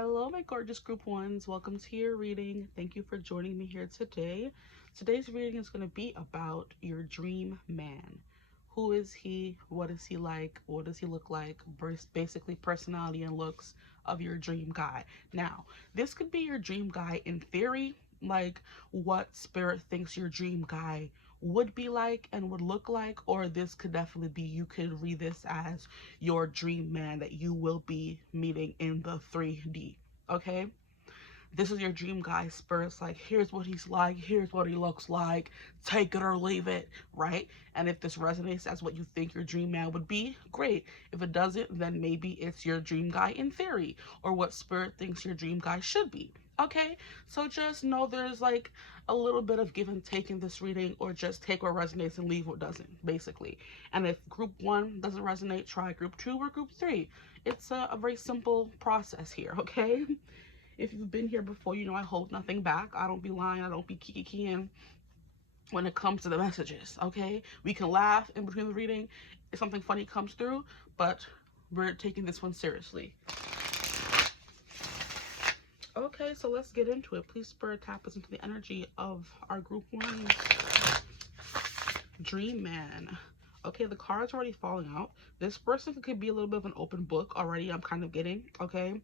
Hello, my gorgeous group ones. Welcome to your reading. Thank you for joining me here today. Today's reading is going to be about your dream man. Who is he? What is he like? What does he look like? Basically, personality and looks of your dream guy. Now, this could be your dream guy in theory, like what spirit thinks your dream guy would be like and would look like, or this could definitely be, you could read this as your dream man that you will be meeting in the 3D. Okay, this is your dream guy. Spirit's like, here's what he's like, here's what he looks like, take it or leave it, right? And if this resonates as what you think your dream man would be, great. If it doesn't, then maybe it's your dream guy in theory, or what spirit thinks your dream guy should be. Okay, so just know there's like a little bit of give and take in this reading, or just take what resonates and leave what doesn't, basically. And if group 1 doesn't resonate, try group 2 or group 3. It's a very simple process here, okay? If you've been here before, you know I hold nothing back. I don't be lying. I don't be kikiing when it comes to the messages, okay? We can laugh in between the reading if something funny comes through, but we're taking this one seriously. Okay, so let's get into it. Please, Spirit, tap us into the energy of our group 1's dream man. Okay, the card's already falling out. This person could be a little bit of an open book already, I'm kind of getting, okay?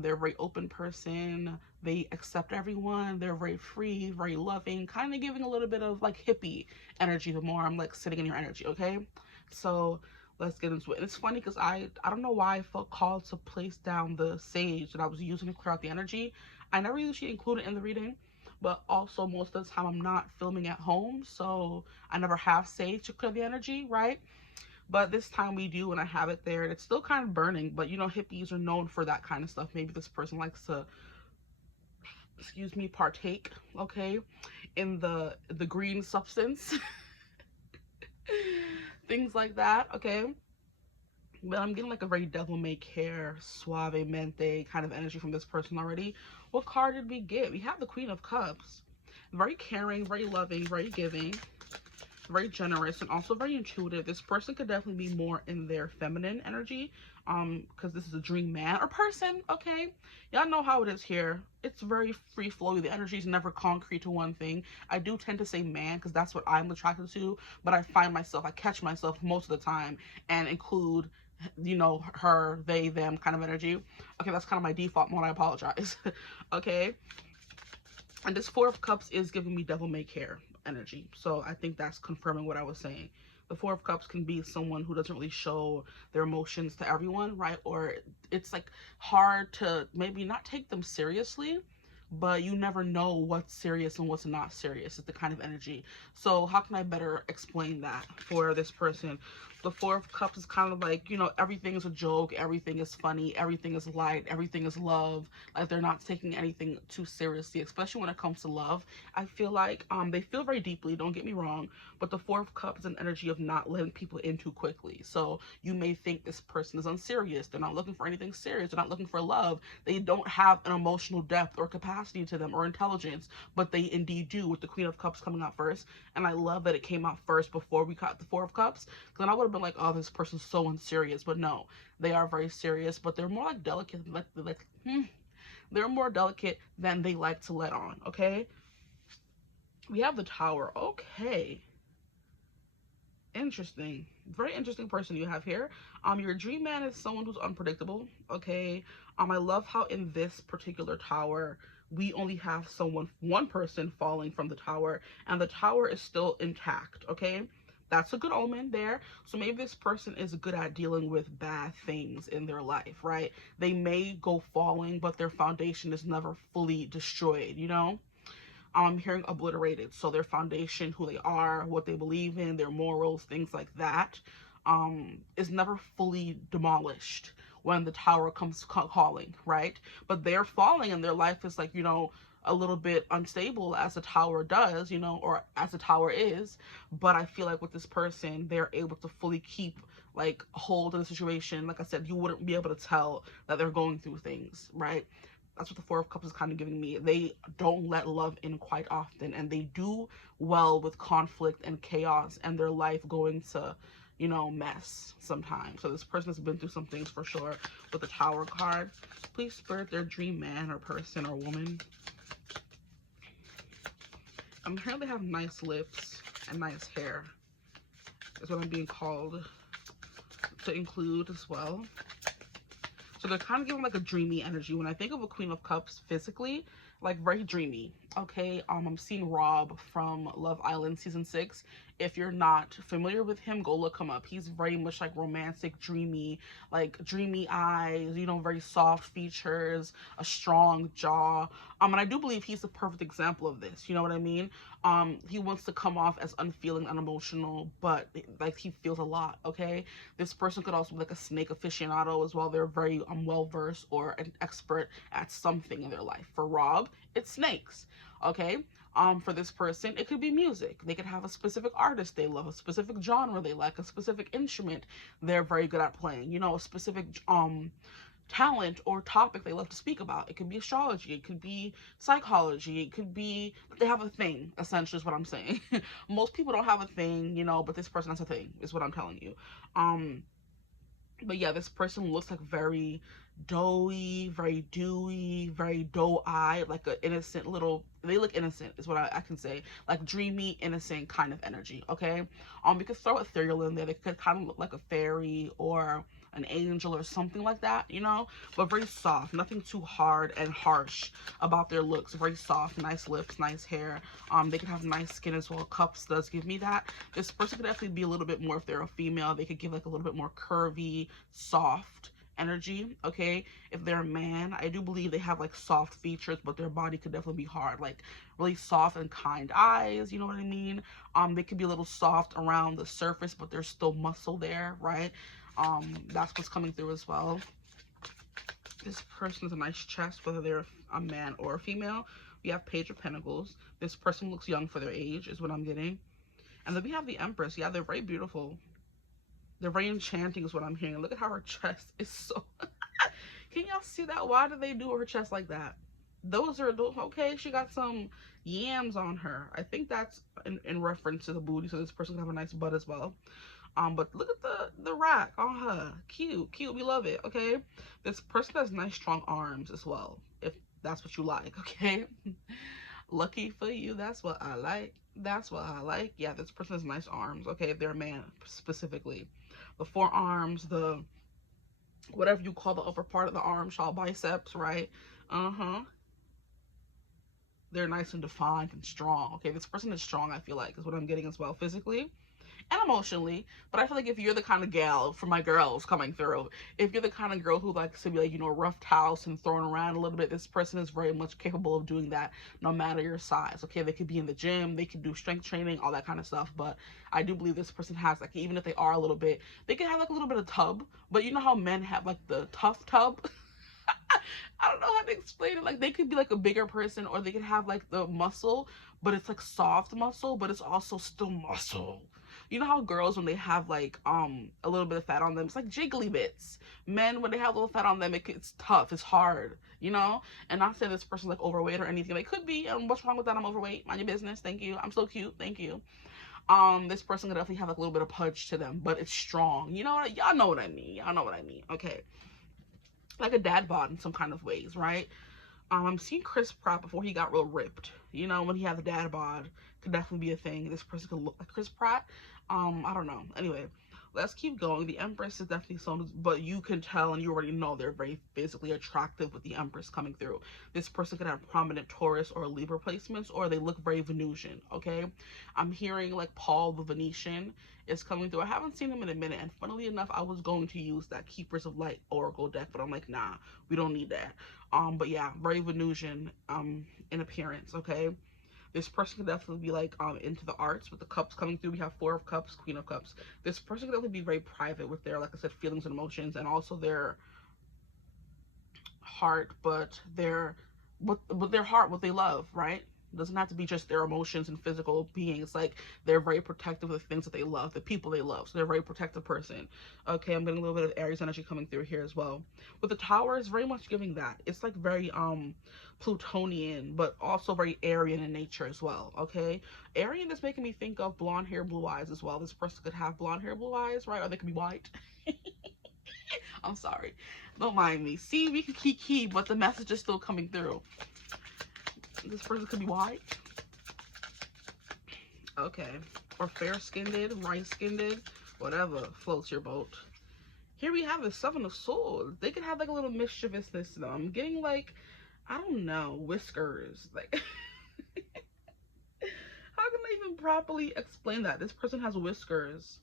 They're a very open person. They accept everyone. They're very free, very loving, kind of giving a little bit of like hippie energy the more I'm like sitting in your energy, okay? So let's get into it. And it's funny because I don't know why I felt called to place down the sage that I was using to clear out the energy. I never usually include it in the reading, but also most of the time I'm not filming at home, so I never have sage to clear the energy, right? But this time we do, and I have it there, and it's still kind of burning, but you know, hippies are known for that kind of stuff. Maybe this person likes to, excuse me, partake, okay, in the green substance. Things like that, okay? But I'm getting like a very devil-may-care, suavemente kind of energy from this person already. What card did we get? We have the Queen of Cups. Very caring, very loving, very giving, very generous, and also very intuitive. This person could definitely be more in their feminine energy, because this is a dream man or person, okay? Y'all know how it is here. It's very free flowy. The energy is never concrete to one thing. I do tend to say man because that's what I'm attracted to, but I catch myself most of the time and include, you know, her, they, them kind of energy. Okay, that's kind of my default mode. I apologize. Okay, and this Four of Cups is giving me devil-may-care energy. So I think that's confirming what I was saying. The Four of Cups can be someone who doesn't really show their emotions to everyone, right? Or it's like hard to maybe not take them seriously, but you never know what's serious and what's not serious. It's the kind of energy. So how can I better explain that for this person? The Four of Cups is kind of like, you know, everything is a joke, everything is funny, everything is light, everything is love. Like they're not taking anything too seriously, especially when it comes to love. I feel like they feel very deeply, don't get me wrong, but the Four of Cups is an energy of not letting people in too quickly. So you may think this person is unserious. They're not looking for anything serious. They're not looking for love. They don't have an emotional depth or capacity to them or intelligence, but they indeed do, with the Queen of Cups coming out first. And I love that it came out first before we got the Four of Cups, because then I would have been like, oh, this person's so unserious. But no, they are very serious, but they're more like delicate, they're more delicate than they like to let on, okay? We have the Tower. Okay, interesting. Very interesting person you have here. Your dream man is someone who's unpredictable, okay? I love how in this particular tower we only have one person falling from the tower, and the tower is still intact, okay? That's a good omen there. So maybe this person is good at dealing with bad things in their life, right? They may go falling, but their foundation is never fully destroyed, you know? I'm hearing obliterated. So their foundation, who they are, what they believe in, their morals, things like that, is never fully demolished when the tower comes calling, right? But they're falling and their life is like, you know, a little bit unstable, as a tower does, you know, or as a tower is. But I feel like with this person, they're able to fully keep like hold of the situation. Like I said, you wouldn't be able to tell that they're going through things, right? That's what the Four of Cups is kind of giving me. They don't let love in quite often, and they do well with conflict and chaos and their life going to, you know, mess sometimes. So this person has been through some things for sure. With the Tower card, please spirit their dream man or person or woman. I'm hearing they have nice lips and nice hair. That's what I'm being called to include as well. So they're kind of giving like a dreamy energy. When I think of a Queen of Cups physically, like very dreamy. Okay, I'm seeing Rob from Love Island season 6. If you're not familiar with him, go look him up. He's very much like romantic, dreamy, like dreamy eyes, you know, very soft features, a strong jaw. And I do believe he's the perfect example of this. You know what I mean? He wants to come off as unfeeling, unemotional, but like he feels a lot. Okay, this person could also be like a snake aficionado as well. They're very well versed or an expert at something in their life. For Rob, it's snakes. Okay, for this person, it could be music. They could have a specific artist they love, a specific genre they like, a specific instrument they're very good at playing, you know, a specific talent or topic they love to speak about. It could be astrology, it could be psychology, it could be, they have a thing, essentially is what I'm saying. Most people don't have a thing, you know, but this person has a thing, is what I'm telling you. But yeah, this person looks like very doughy, very dewy, very doe-eyed, like an innocent little, they look innocent is what I can say, like dreamy, innocent kind of energy. Okay, you could throw ethereal in there. They could kind of look like a fairy or an angel or something like that, you know, but very soft, nothing too hard and harsh about their looks. Very soft, nice lips, nice hair. They could have nice skin as well. Cups does give me that. This person could definitely be a little bit more, if they're a female, they could give like a little bit more curvy, soft energy. Okay, if they're a man, I do believe they have like soft features, but their body could definitely be hard, like really soft and kind eyes, you know what I mean? They could be a little soft around the surface, but there's still muscle there, right? That's what's coming through as well. This person has a nice chest, whether they're a man or a female. We have Page of Pentacles. This person looks young for their age, is what I'm getting. And then we have the Empress. Yeah, they're very beautiful. They're very enchanting is what I'm hearing. Look at how her chest is so... Can y'all see that? Why do they do her chest like that? Those are... Okay, she got some yams on her. I think that's in reference to the booty, so this person can have a nice butt as well. But look at the rack on her. Cute, cute. We love it, okay? This person has nice, strong arms as well, if that's what you like, okay? Lucky for you, that's what I like. That's what I like. Yeah, this person has nice arms, okay? If they're a man, specifically. The forearms, the whatever you call the upper part of the arm, shall biceps, right? They're nice and defined and strong. Okay, this person is strong, I feel like, is what I'm getting as well, physically and emotionally. But I feel like if you're the kind of gal, for my girls coming through, if you're the kind of girl who likes to be like, you know, roughed house and thrown around a little bit, this person is very much capable of doing that no matter your size. Okay, they could be in the gym, they could do strength training, all that kind of stuff. But I do believe this person has, like, even if they are a little bit, they can have like a little bit of tub. But you know how men have like the tough tub? I don't know how to explain it. Like, they could be like a bigger person, or they could have like the muscle, but it's like soft muscle, but it's also still muscle. You know how girls, when they have like a little bit of fat on them, it's like jiggly bits. Men, when they have a little fat on them, it's tough, it's hard, you know? And not saying this person's like overweight or anything. They could be. What's wrong with that? I'm overweight. Mind your business. Thank you. I'm so cute. Thank you. This person could definitely have like a little bit of punch to them, but it's strong. You know what? Y'all know what I mean. Y'all know what I mean. Okay. Like a dad bod in some kind of ways, right? I'm seeing Chris Pratt before he got real ripped. You know, when he had the dad bod, could definitely be a thing. This person could look like Chris Pratt. I don't know. Anyway, let's keep going. The Empress is definitely someone, but you can tell and you already know they're very physically attractive with the Empress coming through. This person could have prominent Taurus or Libra placements, or they look very Venusian, okay? I'm hearing like Paul the Venetian is coming through. I haven't seen him in a minute, and funnily enough, I was going to use that Keepers of Light Oracle deck, but I'm like, nah, we don't need that. But yeah, very Venusian in appearance, okay? This person could definitely be like into the arts with the cups coming through. We have Four of Cups, Queen of Cups. This person could definitely be very private with their, like I said, feelings and emotions, and also their heart, but their heart, what they love, right? It doesn't have to be just their emotions and physical beings. Like, they're very protective of the things that they love, the people they love. So they're a very protective person. Okay, I'm getting a little bit of Aries energy coming through here as well. With the Tower, it's very much giving that. It's like very Plutonian, but also very Aryan in nature as well. Okay, Aryan is making me think of blonde hair, blue eyes as well. This person could have blonde hair, blue eyes, right? Or they could be white. I'm sorry. Don't mind me. See, we can key, but the message is still coming through. This person could be white. Okay. Or fair-skinned, light-skinned, whatever floats your boat. Here we have the Seven of Swords. They could have like a little mischievousness to them. I'm getting like, I don't know, whiskers. Like, how can I even properly explain that? This person has whiskers.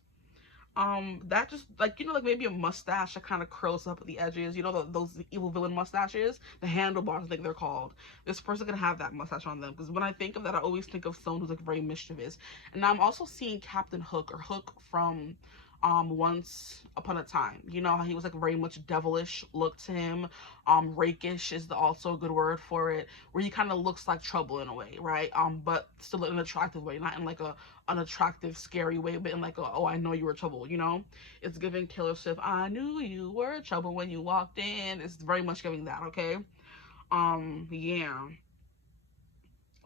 That just, like, you know, like maybe a mustache that kind of curls up at the edges, you know, those evil villain mustaches, the handlebars, I think they're called. This person can have that mustache on them, because when I think of that, I always think of someone who's like very mischievous. And now I'm also seeing Captain Hook, or Hook from Once Upon a Time. You know how he was like very much devilish look to him. Rakish is also a good word for it, where he kind of looks like trouble in a way, right? But still in an attractive way, not in like a unattractive, scary way, but in like a, oh, I know you were trouble, you know? It's giving Taylor Swift, I knew you were trouble when you walked in. It's very much giving that, okay? Yeah.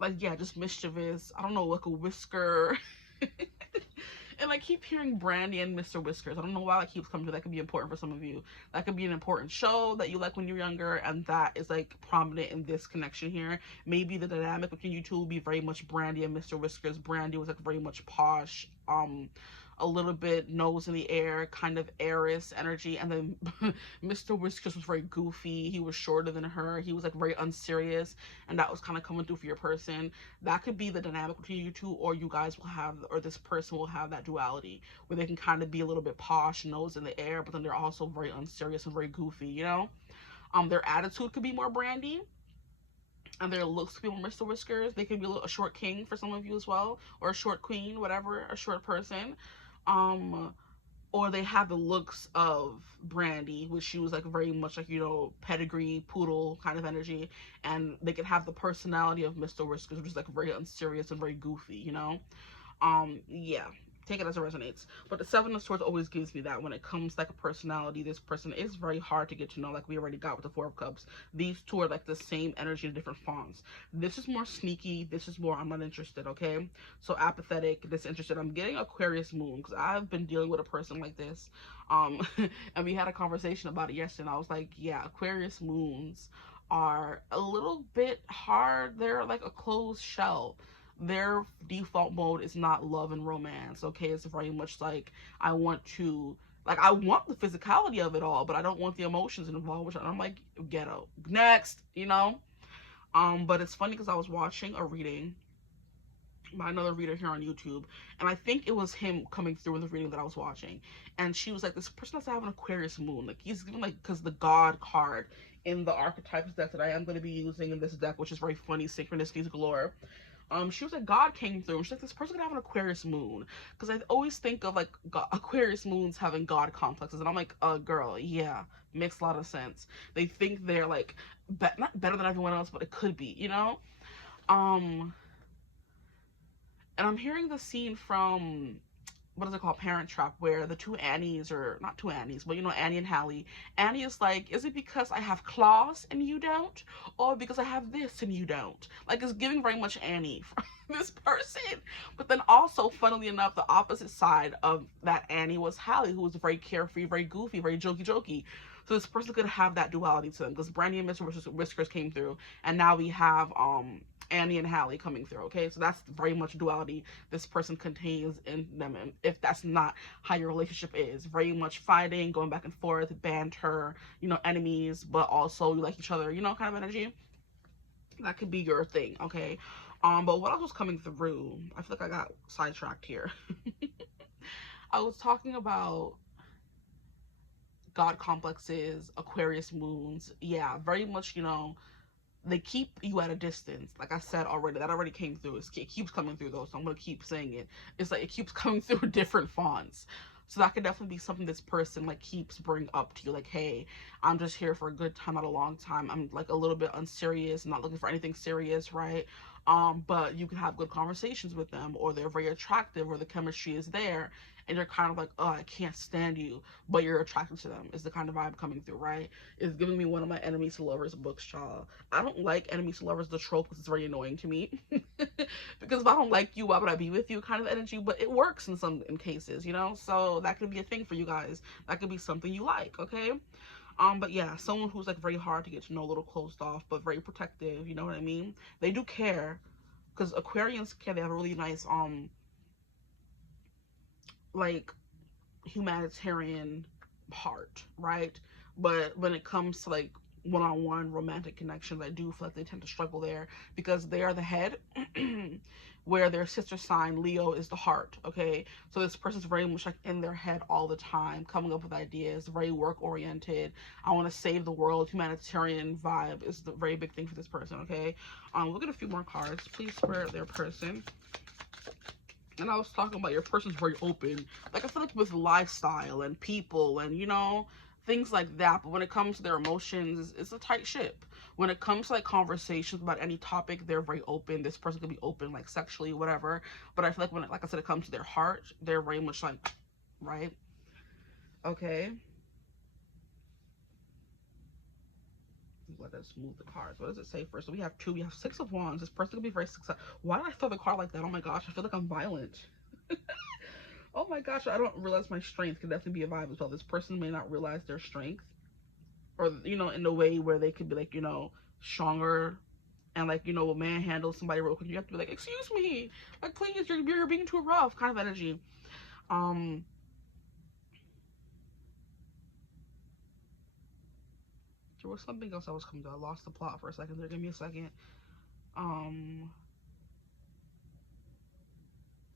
Like, yeah, just mischievous. I don't know, like a whisker. And I keep hearing Brandy and Mr. Whiskers. I don't know why that keeps coming to. That could be important for some of you. That could be an important show that you like when you're younger, and that is like prominent in this connection here. Maybe the dynamic between you two will be very much Brandy and Mr. Whiskers. Brandy was like very much posh, a little bit nose in the air, kind of heiress energy, and then Mr. Whiskers was very goofy. He was shorter than her. He was like very unserious, and that was kind of coming through for your person. That could be the dynamic between you two, or you guys will have, or this person will have that duality where they can kind of be a little bit posh, nose in the air, but then they're also very unserious and very goofy, you know? Their attitude could be more Brandy, and their looks could be more Mr. Whiskers. They could be a short king for some of you as well, or a short queen, whatever, a short person. Um, or they have the looks of Brandy, which she was like very much like, you know, pedigree, poodle kind of energy, and they could have the personality of Mr. Whiskers, which is like very unserious and very goofy, you know? Yeah, take it as it resonates. But the Seven of Swords always gives me that when it comes like a personality, this person is very hard to get to know, like we already got with the Four of Cups. These two are like the same energy in different fonts. This is more sneaky, this is more I'm not interested, okay? So apathetic, disinterested. I'm getting Aquarius moon, because I've been dealing with a person like this. And we had a conversation about it yesterday, and I was like, yeah, Aquarius moons are a little bit hard. They're like a closed shell. Their default mode is not love and romance, okay? It's very much like, I want to, like, I want the physicality of it all, but I don't want the emotions involved, which I'm like, ghetto. Next, you know? But it's funny because I was watching a reading by another reader here on YouTube, and I think it was him coming through in the reading that I was watching, and she was like, this person has to have an Aquarius moon, like he's giving, like, because the God card in the archetypes deck that I am going to be using in this deck, which is very funny, synchronicities galore. She was like, God came through, and she's like, this person could have an Aquarius moon, because I always think of like Aquarius moons having God complexes, and I'm like, girl, yeah, makes a lot of sense. They think they're like not better than everyone else, but it could be, you know. And I'm hearing the scene from, what is it called, Parent Trap, where the two Annies, or not two Annies, but you know, Annie and Hallie. Annie is like, is it because I have claws and you don't, or because I have this and you don't? Like, it's giving very much Annie from this person. But then also, funnily enough, the opposite side of that Annie was Hallie, who was very carefree, very goofy, very jokey. So this person could have that duality to them, because Brandy and Mr. Whiskers came through, and now we have Annie and Hallie coming through, okay? So that's very much duality this person contains in them, and if that's not how your relationship is, very much fighting, going back and forth, banter, you know, enemies, but also you like each other, you know, kind of energy. That could be your thing, okay? But what else was coming through? I feel like I got sidetracked here. I was talking about God complexes, Aquarius moons. Yeah, very much, you know, they keep you at a distance. Like I said already, that already came through. It keeps coming through though, so I'm gonna keep saying it. It's like it keeps coming through different fonts. So that could definitely be something this person like keeps bringing up to you, like, hey, I'm just here for a good time, not a long time. I'm like a little bit unserious, not looking for anything serious, right? But you can have good conversations with them, or they're very attractive, or the chemistry is there, and you're kind of like, oh, I can't stand you, but you're attracted to them, is the kind of vibe coming through, right? It's giving me one of my enemies to lovers books, child. I don't like enemies to lovers, the trope, because it's very annoying to me. Because if I don't like you, why would I be with you kind of energy? But it works in some cases, you know? So that could be a thing for you guys. That could be something you like, okay? But yeah, someone who's like very hard to get to know, a little closed off, but very protective, you know what I mean? They do care, because Aquarians care. They have a really nice, like, humanitarian heart, right? But when it comes to like one-on-one romantic connections, I do feel like they tend to struggle there, because they are the head, where their sister sign Leo is the heart. Okay, so this person's very much like in their head all the time, coming up with ideas, very work oriented. I want to save the world. Humanitarian vibe is the very big thing for this person. Okay, look at a few more cards, please, for their person. And I was talking about your person's very open. Like, I feel like with lifestyle and people and, you know, things like that. But when it comes to their emotions, it's a tight ship. When it comes to like conversations about any topic, they're very open. This person could be open, like sexually, whatever. But I feel like when, like I said, it comes to their heart, they're very much like, right? Okay. Let us move the cards. What does it say first? So we have two. We have Six of Wands. This person could be very successful. Why did I feel the card like that? Oh my gosh, I feel like I'm violent. Oh my gosh, I don't realize my strength could definitely be a vibe as well. This person may not realize their strength, or, you know, in a way where they could be like, you know, stronger, and like, you know, manhandle somebody real quick. You have to be like, excuse me, like, please, you're being too rough, kind of energy. There was something else I was coming to. I lost the plot for a second there. Give me a second.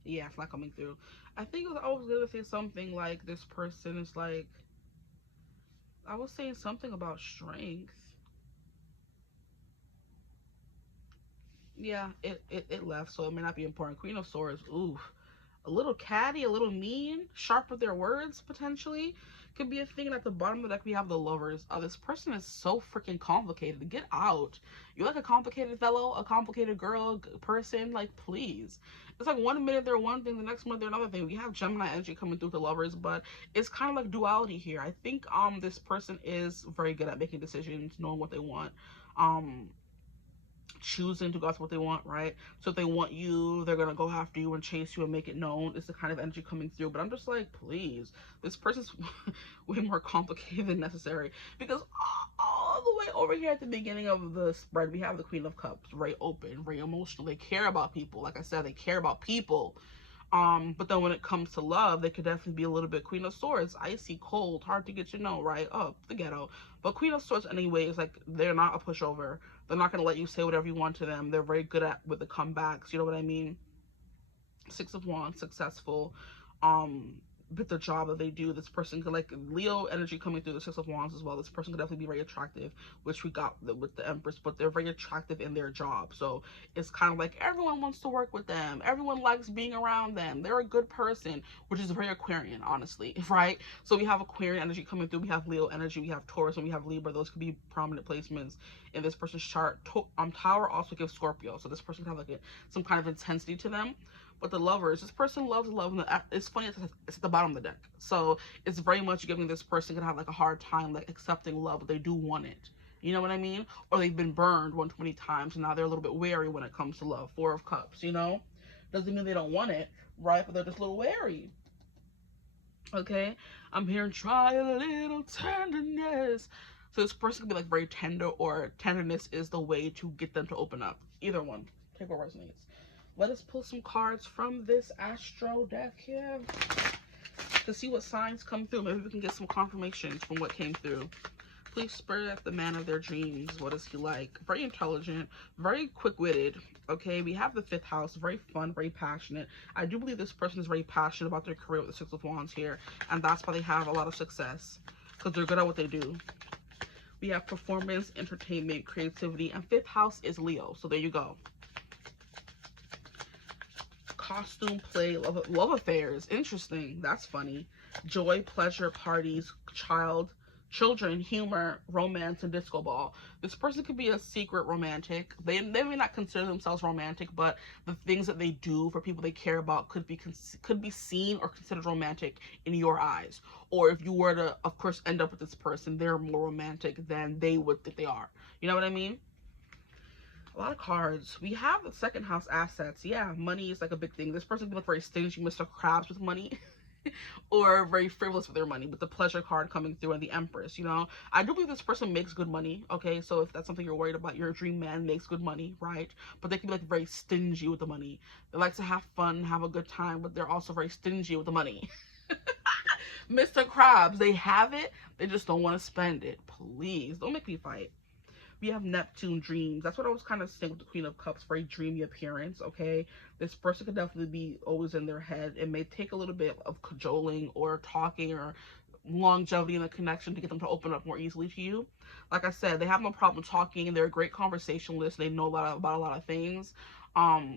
Yeah, it's not coming through. I think I was gonna say something like, this person is like, I was saying something about strength. Yeah, it left, so it may not be important. Queen of Swords, ooh, a little catty, a little mean, sharp with their words, potentially. Could be a thing. And at the bottom of the deck, we have the Lovers. Oh, this person is so freaking complicated. Get out. You're like a complicated fellow, a complicated girl, person. Like, please. It's like one minute they're one thing, the next minute they're another thing. We have Gemini energy coming through the Lovers, but it's kind of like duality here. I think this person is very good at making decisions, knowing what they want. Choosing to go after what they want, right? So if they want you, they're gonna go after you and chase you and make it known. It's the kind of energy coming through. But I'm just like, please, this person's way more complicated than necessary, because all the way over here at the beginning of the spread, we have the Queen of Cups, very open, very emotional. They care about people. Like I said, they care about people. But then when it comes to love, they could definitely be a little bit Queen of Swords, icy, cold, hard to get to know, right? Oh, the ghetto. But Queen of Swords, anyways, like, they're not a pushover. They're not gonna let you say whatever you want to them. They're very good at with the comebacks. You know what I mean? Six of Wands, successful. With the job that they do, this person could, like, Leo energy coming through the Six of Wands as well. This person could definitely be very attractive, which we got with the Empress, but they're very attractive in their job. So it's kind of like everyone wants to work with them. Everyone likes being around them. They're a good person, which is very Aquarian, honestly, right? So we have Aquarian energy coming through. We have Leo energy. We have Taurus, and we have Libra. Those could be prominent placements in this person's chart. Tower also gives Scorpio, so this person could have like some kind of intensity to them. But the Lovers, this person loves love, and it's funny, it's at the bottom of the deck, so it's very much giving this person could have like a hard time like accepting love, but they do want it, you know what I mean? Or they've been burned one too many times, and now they're a little bit wary when it comes to love. Four of Cups, you know, doesn't mean they don't want it, right? But they're just a little wary. Okay, I'm here and try a little tenderness. So this person could be like very tender, or tenderness is the way to get them to open up. Either one, take what resonates. Let us pull some cards from this astro deck here to see what signs come through. Maybe we can get some confirmations from what came through. Please, Spirit, the man of their dreams. What is he like? Very intelligent, very quick-witted. Okay, we have the 5th house. Very fun, very passionate. I do believe this person is very passionate about their career with the 6 of Wands here, and that's why they have a lot of success, because they're good at what they do. We have performance, entertainment, creativity, and 5th house is Leo. So there you go. Costume, play, love affairs. Interesting. That's funny. Joy, pleasure, parties, child, children, humor, romance, and disco ball. This person could be a secret romantic. They may not consider themselves romantic, but the things that they do for people they care about could be seen or considered romantic in your eyes. Or if you were to, of course, end up with this person, they're more romantic than they would think they are. You know what I mean? A lot of cards. We have the second house assets. Yeah, money is like a big thing. This person could be like very stingy Mr. Krabs with money. Or very frivolous with their money, with the pleasure card coming through and the Empress, you know. I do believe this person makes good money, okay? So if that's something you're worried about, your dream man makes good money, right? But they can be like very stingy with the money. They like to have fun, have a good time, but they're also very stingy with the money. Mr. Krabs, they have it, they just don't want to spend it. Please, don't make me fight. We have Neptune dreams. That's what I was kind of saying with the Queen of Cups, very dreamy appearance, okay? This person could definitely be always in their head. It may take a little bit of cajoling or talking or longevity in the connection to get them to open up more easily to you. Like I said, they have no problem talking. They're a great conversationalist. They know about a lot of things.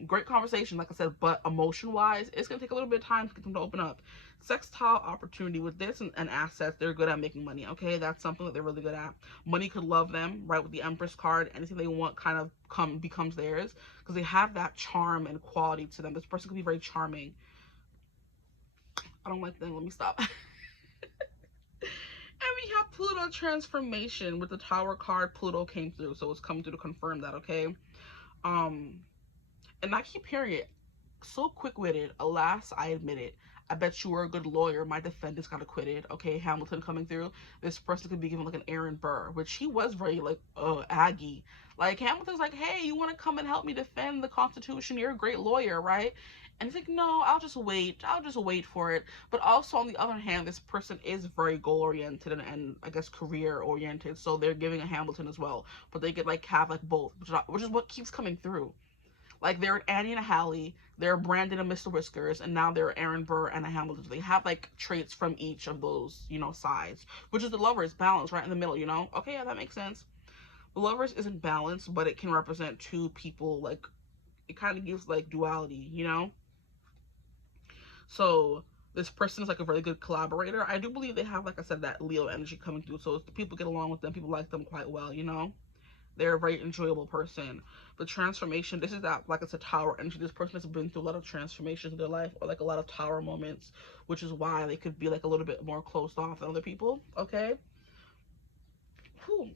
Great conversation, like I said, but emotion-wise, it's going to take a little bit of time to get them to open up. Sextile opportunity with this and assets, they're good at making money, okay? That's something that they're really good at. Money could love them, right? With the Empress card, anything they want kind of becomes theirs because they have that charm and quality to them. This person could be very charming. I don't like them. Let me stop. And we have Pluto transformation with the Tower card. Pluto came through, so it's coming through to confirm that, okay? And I keep hearing it. So quick-witted. Alas, I admit it. I bet you were a good lawyer. My defendants got acquitted. Okay, Hamilton coming through. This person could be given like an Aaron Burr, which he was very like Aggie. Like Hamilton's like, hey, you want to come and help me defend the Constitution? You're a great lawyer, right? And he's like, no, I'll just wait. I'll just wait for it. But also on the other hand, this person is very goal oriented and I guess career oriented. So they're giving a Hamilton as well. But they could like have like both, which is what keeps coming through. Like they're an Annie and a Hallie, they're Brandon and Mr. Whiskers, and now they're Aaron Burr and a Hamilton. So they have like traits from each of those, you know, sides, which is the Lovers, balance right in the middle, you know? Okay, yeah, that makes sense. The Lovers isn't balanced, but it can represent two people, like it kind of gives like duality, you know? So this person is like a really good collaborator. I do believe they have, like I said, that Leo energy coming through. So if people get along with them, people like them quite well, you know? They're a very enjoyable person. The transformation, this is that, like it's a Tower energy. This person has been through a lot of transformations in their life, or like a lot of Tower moments, which is why they could be like a little bit more closed off than other people, okay? Whew.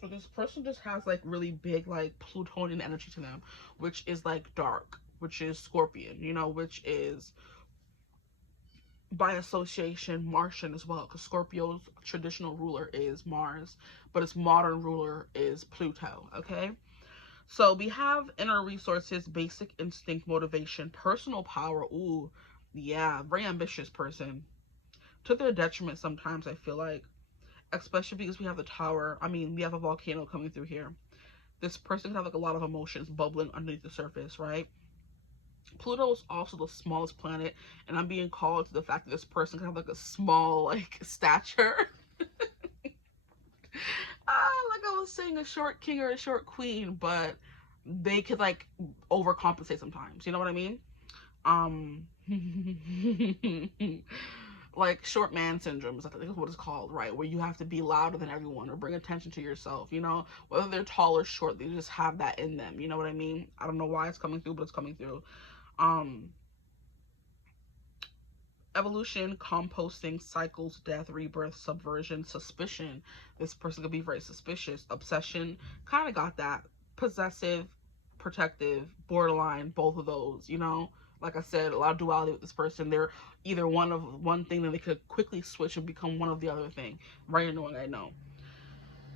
So this person just has like really big like Plutonian energy to them, which is like dark, which is Scorpion, you know, which is by association Martian as well, because Scorpio's traditional ruler is Mars, but its modern ruler is Pluto, okay? So we have inner resources, basic instinct, motivation, personal power. Ooh, yeah, very ambitious person. To their detriment sometimes, I feel like, especially because we have the Tower. I mean, we have a volcano coming through here. This person can have like a lot of emotions bubbling underneath the surface, right? Pluto is also the smallest planet, and I'm being called to the fact that this person can have like a small like stature. Like I was saying, a short king or a short queen, but they could like overcompensate sometimes. You know what I mean? Like short man syndrome is, I think, is what it's called, right? Where you have to be louder than everyone or bring attention to yourself. You know, whether they're tall or short, they just have that in them. You know what I mean? I don't know why it's coming through, but it's coming through. Evolution, composting, cycles, death, rebirth, subversion, suspicion. This person could be very suspicious. Obsession, kind of got that. Possessive, protective, borderline, both of those, you know? Like I said, a lot of duality with this person. They're either one thing, then they could quickly switch and become one of the other thing. Very annoying, I know.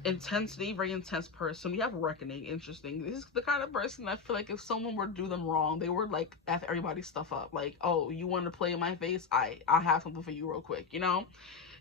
Intensity, very intense person. We have reckoning. Interesting. This is the kind of person I feel like if someone were to do them wrong, they would like F everybody's stuff up. Like, oh, you want to play in my face? I have something for you real quick, you know?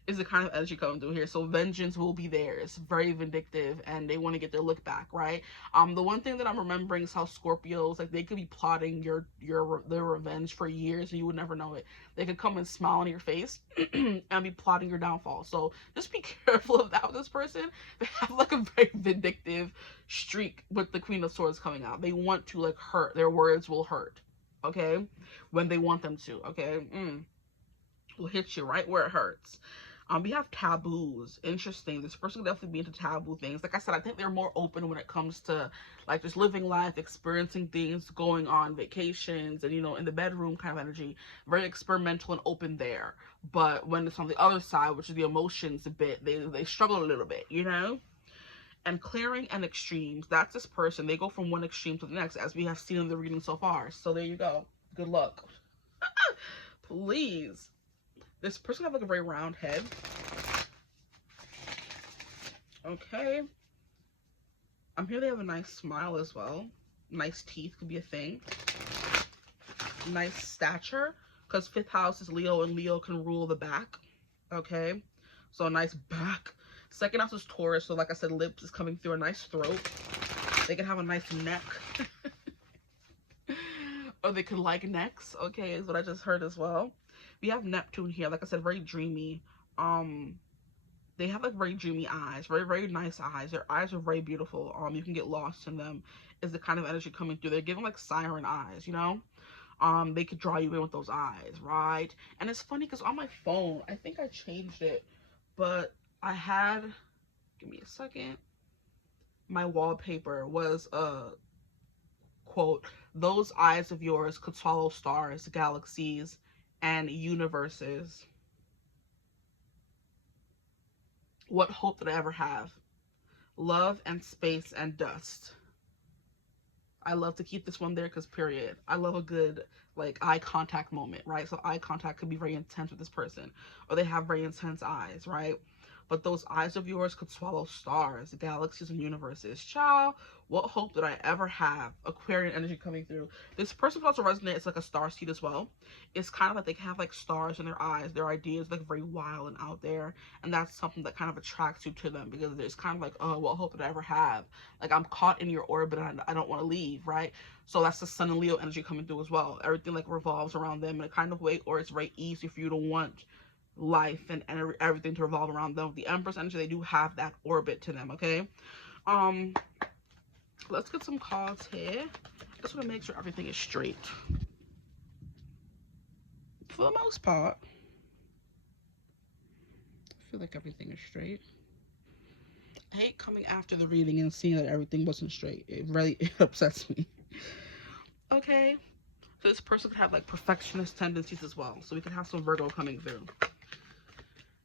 Is the kind of energy coming through here. So vengeance will be theirs. Very vindictive, and they want to get their look back, right? The one thing that I'm remembering is how Scorpios, like, they could be plotting their revenge for years and you would never know it. They could come and smile on your face and be plotting your downfall. So just be careful of that with this person. They have like a very vindictive streak with the Queen of Swords coming out. They want to like hurt. Their words will hurt, okay? When they want them to, okay? Will hit you right where it hurts. We have taboos. Interesting. This person could definitely be into taboo things. Like I said, I think they're more open when it comes to like just living life, experiencing things, going on vacations, and you know, in the bedroom kind of energy. Very experimental and open there. But when it's on the other side, which is the emotions a bit, they struggle a little bit, you know? And clearing and extremes. That's this person. They go from one extreme to the next, as we have seen in the reading so far. So there you go. Good luck. Please. This person have like a very round head. Okay. I'm here they have a nice smile as well. Nice teeth could be a thing. Nice stature, because 5th house is Leo, and Leo can rule the back. Okay. So a nice back. 2nd house is Taurus, so like I said, lips is coming through. A nice throat. They can have a nice neck. Or they could like necks, okay, is what I just heard as well. We have Neptune here, like I said, very dreamy. They have like very dreamy eyes, very, very nice eyes. Their eyes are very beautiful. You can get lost in them, is the kind of energy coming through. They're giving like siren eyes, you know? They could draw you in with those eyes, right? And it's funny because on my phone, I think I changed it, but I had, give me a second, my wallpaper was quote, "Those eyes of yours could swallow stars, galaxies, and universes. What hope did I ever have? Love and space and dust." I love to keep this one there because period. I love a good like eye contact moment, right? So eye contact could be very intense with this person, or they have very intense eyes, right? But those eyes of yours could swallow stars, galaxies, and universes. Child, what hope did I ever have? Aquarian energy coming through. This person could also resonate. It's like a star seed as well. It's kind of like they have like stars in their eyes. Their ideas like very wild and out there. And that's something that kind of attracts you to them, because it's kind of like, oh, what hope did I ever have? Like I'm caught in your orbit and I don't want to leave, right? So that's the Sun and Leo energy coming through as well. Everything like revolves around them in a kind of way, or it's very easy for you to want life and everything to revolve around them. The Empress energy, they do have that orbit to them, okay? Let's get some cards here. I just want to make sure everything is straight. For the most part, I feel like everything is straight. I hate coming after the reading and seeing that everything wasn't straight. It really upsets me. Okay, so this person could have like perfectionist tendencies as well. So we could have some Virgo coming through.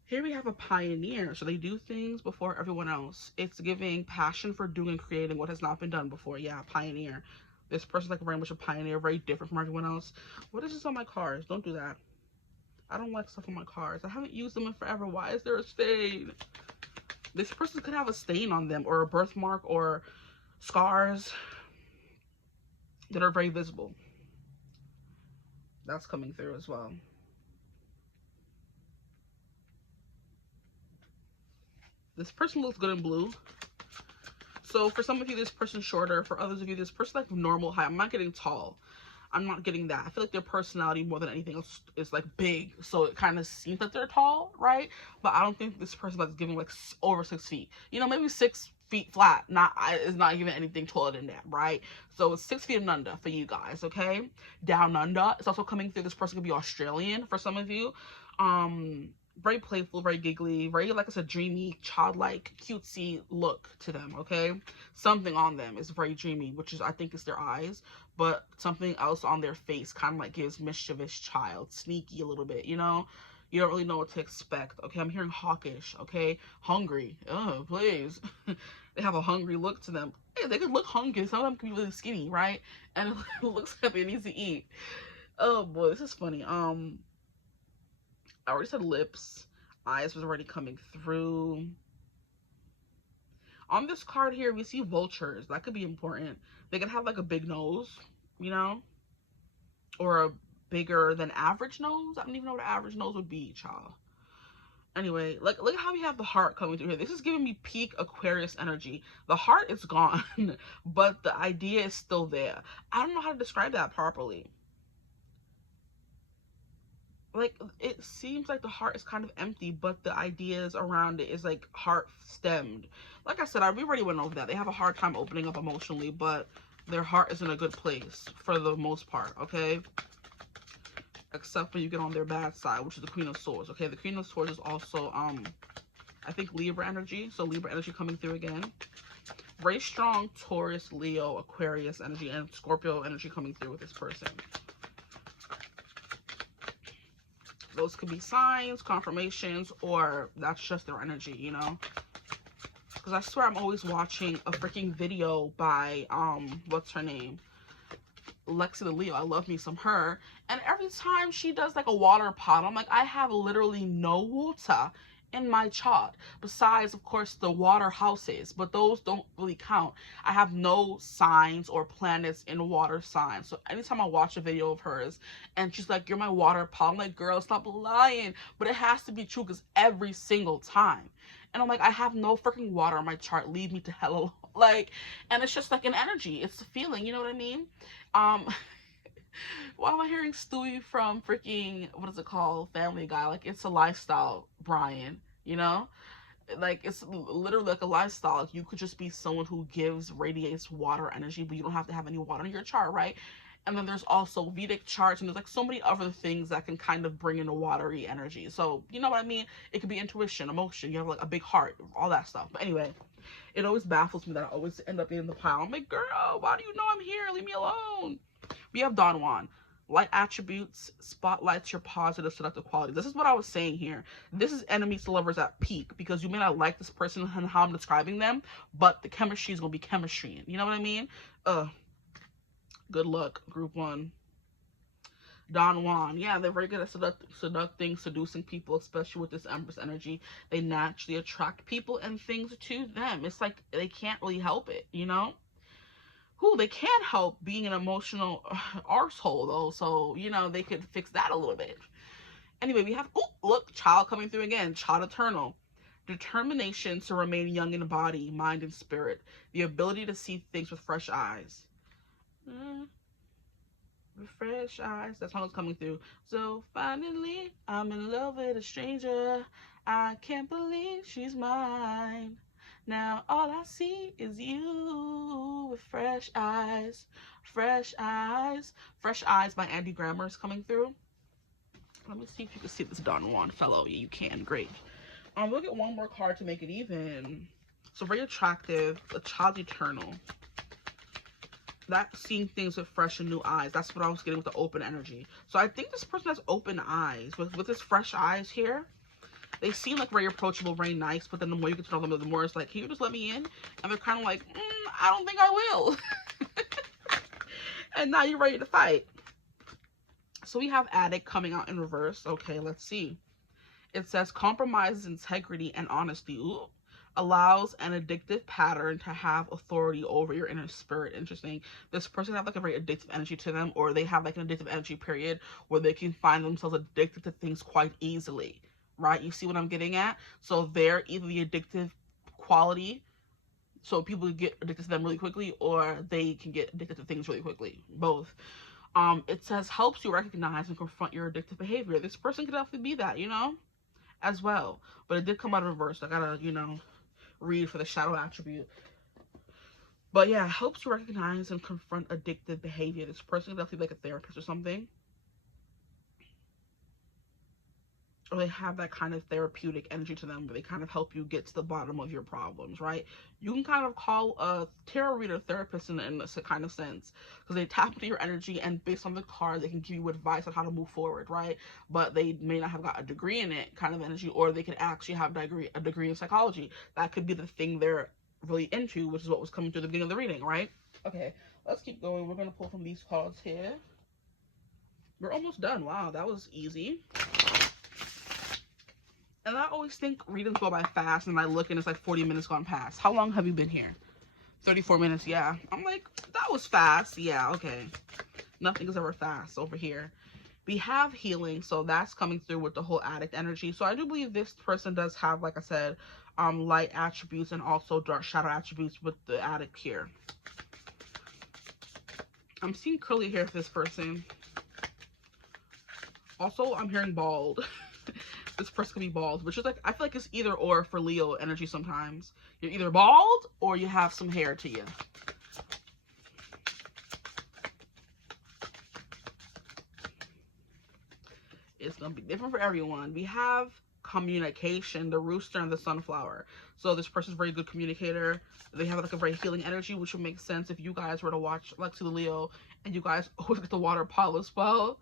Here we have a pioneer. So they do things before everyone else. It's giving passion for doing and creating what has not been done before. Yeah, pioneer. This person's like very much a pioneer, very different from everyone else. What is this on my cards? Don't do that. I don't like stuff on my cards. I haven't used them in forever. Why is there a stain? This person could have a stain on them, or a birthmark, or scars that are very visible. That's coming through as well. This person looks good in blue. So for some of you, this person's shorter. For others of you, this person like normal height. I'm not getting tall. I'm not getting that. I feel like their personality more than anything else is like big. So it kind of seems that they're tall, right? But I don't think this person that's giving like over 6 feet. You know, maybe 6 feet flat. Is not giving anything taller than that, right? So it's 6 feet and under for you guys, okay? Down under. It's also coming through. This person could be Australian for some of you. Very playful, very giggly, very, like I said, dreamy, childlike, cutesy look to them, okay? Something on them is very dreamy, which is, I think, is their eyes, but something else on their face kind of like gives mischievous child, sneaky a little bit, you know? You don't really know what to expect, okay? I'm hearing hawkish, okay? Hungry. Oh, please. They have a hungry look to them. Hey, they could look hungry. Some of them can be really skinny, right? And it looks like they need to eat. Oh, boy, this is funny. I already said lips. Eyes was already coming through. On this card here, we see vultures. That could be important. They could have like a big nose, you know? Or a bigger than average nose. I don't even know what an average nose would be, child. Anyway, look at how we have the heart coming through here. This is giving me peak Aquarius energy. The heart is gone, but the idea is still there. I don't know how to describe that properly. Like, it seems like the heart is kind of empty, but the ideas around it is like heart stemmed. Like I said, we already went over that. They have a hard time opening up emotionally, but their heart is in a good place for the most part, okay? except when you get on their bad side, which is the Queen of Swords. Okay, the Queen of Swords is also I think Libra energy, so Libra energy coming through again. Very strong Taurus, Leo, Aquarius energy, and Scorpio energy coming through with this person. Those could be signs, confirmations, or that's just their energy, you know? Because I swear I'm always watching a freaking video by, what's her name? Lexi the Leo. I love me some her. And every time she does like a water pot, I'm like, I have literally no water in my chart. Besides, of course, the water houses, but those don't really count. I have no signs or planets in water signs. So anytime I watch a video of hers and she's like, you're my water pot, I'm like, girl, stop lying. But it has to be true because every single time. And I'm like, I have no freaking water on my chart. Leave me to hell alone. Like, and it's just like an energy. It's a feeling, you know what I mean? Why am I hearing Stewie from freaking, what is it called? Family Guy. Like, it's a lifestyle, Brian, you know? Like, it's literally like a lifestyle. Like, you could just be someone who radiates water energy, but you don't have to have any water in your chart, right? And then there's also Vedic charts, and there's like so many other things that can kind of bring in a watery energy. So, you know what I mean? It could be intuition, emotion, you have like a big heart, all that stuff. But anyway, it always baffles me that I always end up in the pile. I'm like, girl, why do you know I'm here? Leave me alone. We have Don Juan. Light attributes spotlights your positive seductive qualities. This is what I was saying here. This is enemies to lovers at peak, because you may not like this person and how I'm describing them, but the chemistry is going to be chemistry. You know what I mean? Good luck, group 1. Don Juan. Yeah, they're very good at seducing people, especially with this Empress energy. They naturally attract people and things to them. It's like they can't really help it, you know? They can't help being an emotional arsehole, though. So, you know, they could fix that a little bit. Anyway, we have, look, child coming through again. Child eternal. Determination to remain young in body, mind, and spirit. The ability to see things with fresh eyes. With fresh eyes. That song is coming through. So, finally, I'm in love with a stranger. I can't believe she's mine. Now all I see is you with fresh eyes. Fresh eyes. Fresh Eyes by Andy Grammer is coming through. Let me see if you can see this Don Juan fellow. Yeah, you can. Great. We'll get one more card to make it even. So very attractive. A child eternal. That seeing things with fresh and new eyes. That's what I was getting with the open energy. So I think this person has open eyes. With this fresh eyes here. They seem like very approachable, very nice, but then the more you get to know them, the more it's like, can you just let me in? And they're kind of like, I don't think I will. And now you're ready to fight. So we have Addict coming out in reverse. Okay, let's see. It says, compromises integrity and honesty. Ooh. Allows an addictive pattern to have authority over your inner spirit. Interesting. This person have like a very addictive energy to them, or they have like an addictive energy period where they can find themselves addicted to things quite easily. Right? You see what I'm getting at? So they're either the addictive quality, so people get addicted to them really quickly, or they can get addicted to things really quickly. Both. It says helps you recognize and confront your addictive behavior. This person could definitely be that, you know, as well. But it did come out of reverse. I gotta, you know, read for the shadow attribute. But yeah, helps you recognize and confront addictive behavior. This person could definitely be like a therapist or something. Or they have that kind of therapeutic energy to them where they kind of help you get to the bottom of your problems, right? You can kind of call a tarot reader therapist in this kind of sense, because they tap into your energy, and based on the card, they can give you advice on how to move forward, right? But they may not have got a degree in it, kind of energy, or they could actually have a degree in psychology. That could be the thing they're really into, which is what was coming through the beginning of the reading, right? Okay, let's keep going. We're going to pull from these cards here. We're almost done. Wow, that was easy. And I always think readings go by fast, and I look and it's like 40 minutes gone past. How long have you been here? 34 minutes, yeah. I'm like, that was fast. Yeah, okay. Nothing is ever fast over here. We have healing, so that's coming through with the whole addict energy. So I do believe this person does have, like I said, light attributes and also dark shadow attributes with the addict here. I'm seeing curly hair for this person. Also, I'm hearing bald. This person could be bald, which is like, I feel like it's either or for Leo energy sometimes. You're either bald or you have some hair to you. It's going to be different for everyone. We have communication, the rooster and the sunflower. So this person's a very good communicator. They have like a very healing energy, which would make sense if you guys were to watch Lexi the Leo and you guys always get the water pile as well.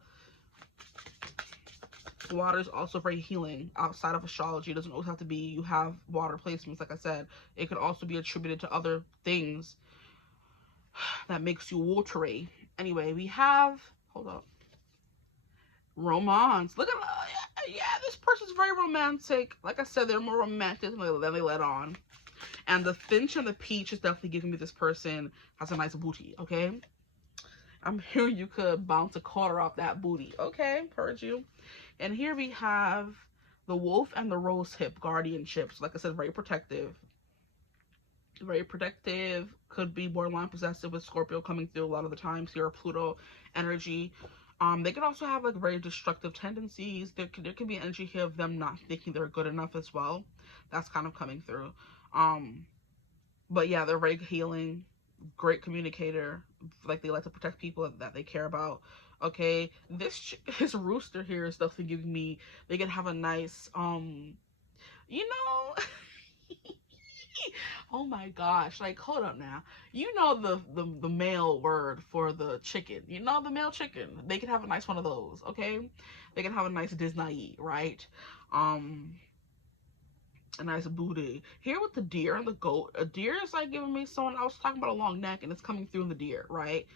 Water is also very healing outside of astrology. It doesn't always have to be you have water placements. Like I said, it could also be attributed to other things that makes you watery. Anyway, we have, hold up, romance. Look at, yeah, this person's very romantic. Like I said, they're more romantic than they let on. And the finch and the peach is definitely giving me this person has a nice booty, okay? I'm hearing you could bounce a quarter off that booty. Okay, heard you. And here we have the wolf and the rose hip, guardianships. Like I said, very protective. Very protective. Could be borderline possessive with Scorpio coming through a lot of the times here, Pluto energy. They could also have like very destructive tendencies. There could be energy here of them not thinking they're good enough as well. That's kind of coming through. But yeah, they're very healing, great communicator. Like they like to protect people that they care about. Okay, his rooster here is definitely giving me, they could have a nice you know, oh my gosh, like hold up now, you know the male word for the chicken, you know, the male chicken, they could have a nice one of those. Okay, they can have a nice Disney, right? A nice booty here with the deer and the goat. A deer is like giving me someone, I was talking about a long neck, and it's coming through in the deer, right?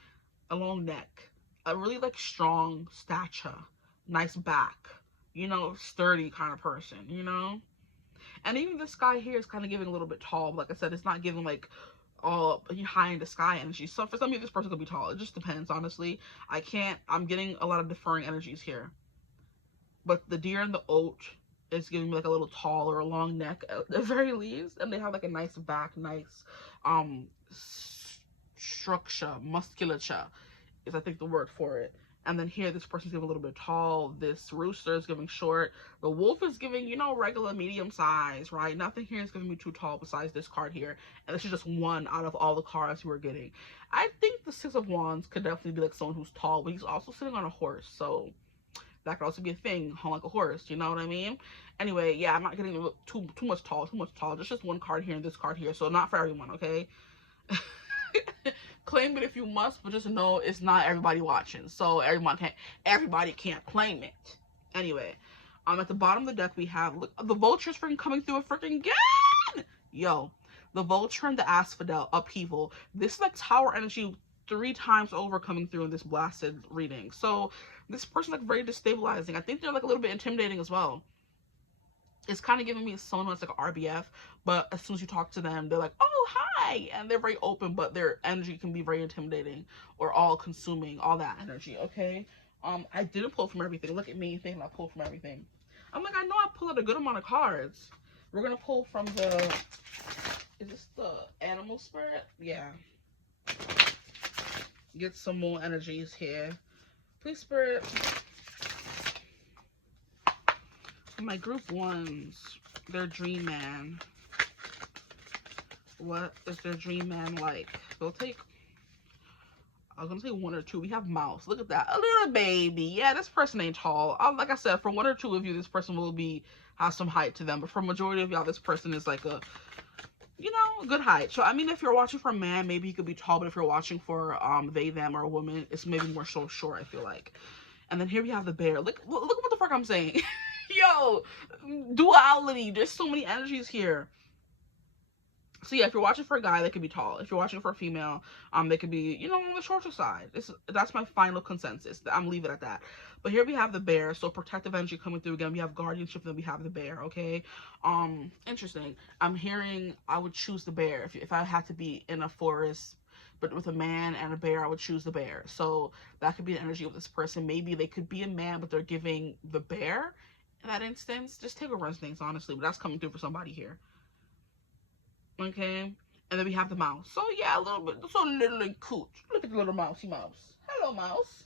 A long neck, a really like strong stature, nice back, you know, sturdy kind of person, you know. And even this guy here is kind of giving a little bit tall, but like I said, it's not giving like all high in the sky energy. So for some of you, this person could be tall. It just depends, honestly. I'm getting a lot of differing energies here. But the deer and the oat is giving me like a little tall or a long neck at the very least. And they have like a nice back, nice structure, musculature is I think the word for it. And then here, this person's giving a little bit tall. This rooster is giving short. The wolf is giving, you know, regular medium size, right? Nothing here is giving me too tall besides this card here. And this is just one out of all the cards we're getting. I think the Six of Wands could definitely be like someone who's tall, but he's also sitting on a horse. So that could also be a thing, like a horse, you know what I mean? Anyway, yeah, I'm not getting too much tall. Just one card here and this card here. So not for everyone, okay? Claim it if you must, but just know it's not everybody watching, so everybody can't claim it. Anyway, at the bottom of the deck we have, look, the vulture's freaking coming through a freaking again. Yo, the vulture and the asphodel upheaval. This is like tower energy 3 times over coming through in this blasted reading. So this person like very destabilizing. I think they're like a little bit intimidating as well. It's kind of giving me so much like an RBF, but as soon as you talk to them, they're like, oh, hi, and they're very open, but their energy can be very intimidating or all-consuming, all that energy, okay? I didn't pull from everything. Look at me thinking I pulled from everything. I'm like, I know I pulled out a good amount of cards. We're going to pull from the, is this the animal spirit? Yeah. Get some more energies here. Please, spirit. My group ones, their dream man. What is their dream man like? I was gonna say 1 or 2. We have mouse. Look at that, a little baby. Yeah, this person ain't tall. Like I said, for 1 or 2 of you, this person will have some height to them. But for majority of y'all, this person is like a, you know, good height. So I mean, if you're watching for a man, maybe he could be tall. But if you're watching for they, them, or a woman, it's maybe more so short, I feel like. And then here we have the bear. Look what the fuck I'm saying. Yo, duality. There's so many energies here. So yeah, if you're watching for a guy, they could be tall. If you're watching for a female, they could be, you know, on the shorter side. That's my final consensus. I'm leaving it at that. But here we have the bear. So protective energy coming through again. We have guardianship, then we have the bear. Okay. Interesting. I'm hearing I would choose the bear if I had to be in a forest, but with a man and a bear, I would choose the bear. So that could be the energy of this person. Maybe they could be a man, but they're giving the bear in that instance. Just take a run things, honestly. But that's coming through for somebody here. Okay. And then we have the mouse. So yeah, a little bit, so little and cute. Look at the little mousey mouse. Hello, mouse.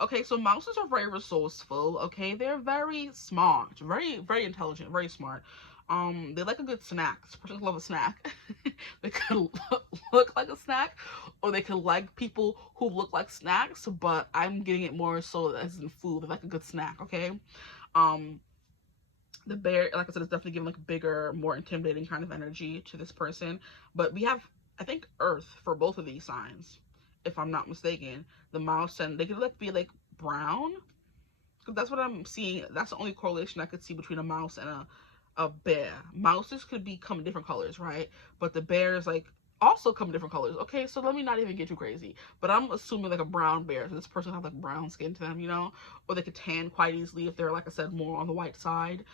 Okay, so mouses are very resourceful. Okay, they're very smart, very, very intelligent, very smart. They like a good snack. This person love a snack. They could look like a snack, or they could like people who look like snacks, but I'm getting it more so as in food. They like a good snack, okay? Um, the bear, like I said, is definitely giving like bigger, more intimidating kind of energy to this person. But we have, I think, Earth for both of these signs, if I'm not mistaken. The mouse, and they could like be like brown. That's what I'm seeing. That's the only correlation I could see between a mouse and a bear. Mouses could become different colors, right? But the bears like also come different colors. Okay, so let me not even get too crazy. But I'm assuming like a brown bear. So this person has like brown skin to them, you know? Or they could tan quite easily if they're, like I said, more on the white side.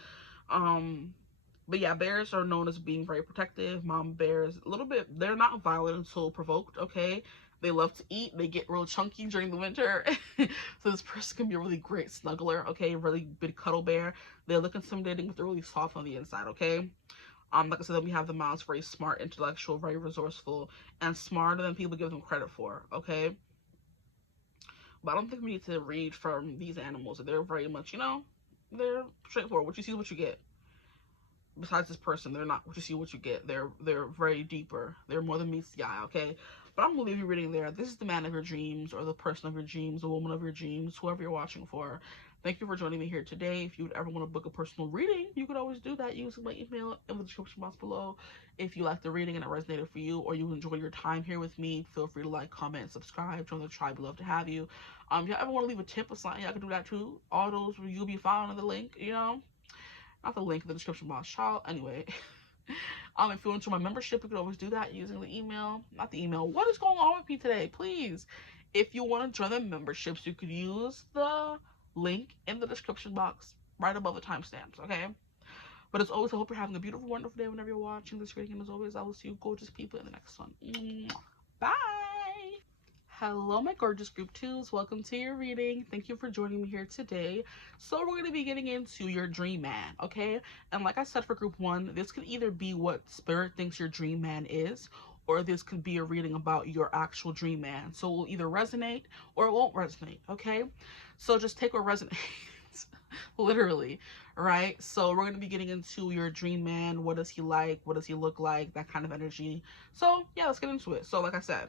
But yeah, bears are known as being very protective. Mom bears, a little bit, they're not violent until provoked, okay? They love to eat. They get real chunky during the winter. So this person can be a really great snuggler, okay? Really big cuddle bear. They look intimidating, but they're really soft on the inside, okay? Like I said, then we have the mouse, very smart, intellectual, very resourceful, and smarter than people give them credit for, okay? But I don't think we need to read from these animals. They're very much, you know, they're straightforward. What you see is what you get. Besides this person, they're not what you see, what you get. They're very deeper. They're more than meets the eye, okay? But I'm gonna leave you reading there. This is the man of your dreams, or the person of your dreams, the woman of your dreams, whoever you're watching for. Thank you for joining me here today. If you would ever want to book a personal reading, you could always do that using my email in the description box below. If you liked the reading and it resonated for you, or you enjoyed your time here with me, feel free to like, comment, subscribe, join the tribe. We'd love to have you. If you ever want to leave a tip or something, I can do that too. All those you'll be found in the link, you know. Not the link in the description box, child. Anyway, if you want to my membership, you could always do that using the email. Not the email. What is going on with me today? Please, if you want to join the memberships, you could use the link in the description box right above the timestamps, okay? But as always, I hope you're having a beautiful, wonderful day whenever you're watching this reading. And as always, I will see you gorgeous people in the next one. Bye! Hello, my gorgeous group 2s. Welcome to your reading. Thank you for joining me here today. So we're going to be getting into your dream man, okay? And like I said for group 1, this could either be what spirit thinks your dream man is, or this could be a reading about your actual dream man. So it will either resonate or it won't resonate, okay? So just take what resonates. Literally, right? So we're going to be getting into your dream man. What does he like? What does he look like? That kind of energy. So yeah, let's get into it. So like I said,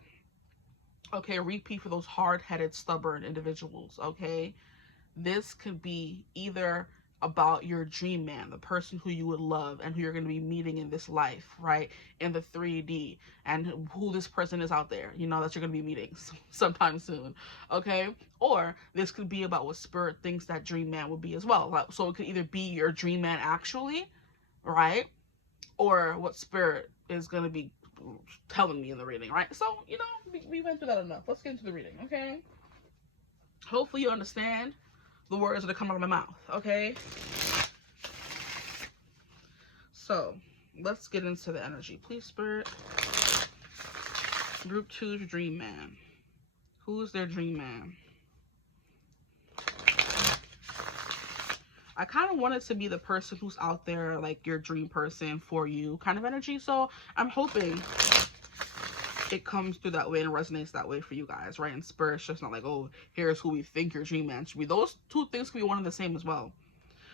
okay, repeat for those hard-headed, stubborn individuals, okay? This could be either about your dream man, the person who you would love and who you're going to be meeting in this life, right? In the 3D, and who this person is out there, you know, that you're going to be meeting sometime soon, okay? Or this could be about what spirit thinks that dream man would be as well. Like, so it could either be your dream man actually, right? Or what spirit is going to be telling me in the reading, right? So, you know, we went through that enough. Let's get into the reading, okay? Hopefully you understand the words that are coming out of my mouth, okay? So, let's get into the energy. Please, spirit. Group 2's dream man. Who's their dream man? I kind of want it to be the person who's out there, like your dream person for you kind of energy. So I'm hoping it comes through that way and resonates that way for you guys, right? And spirit's just not like, oh, here's who we think your dream man should be. Those two things can be one and the same as well.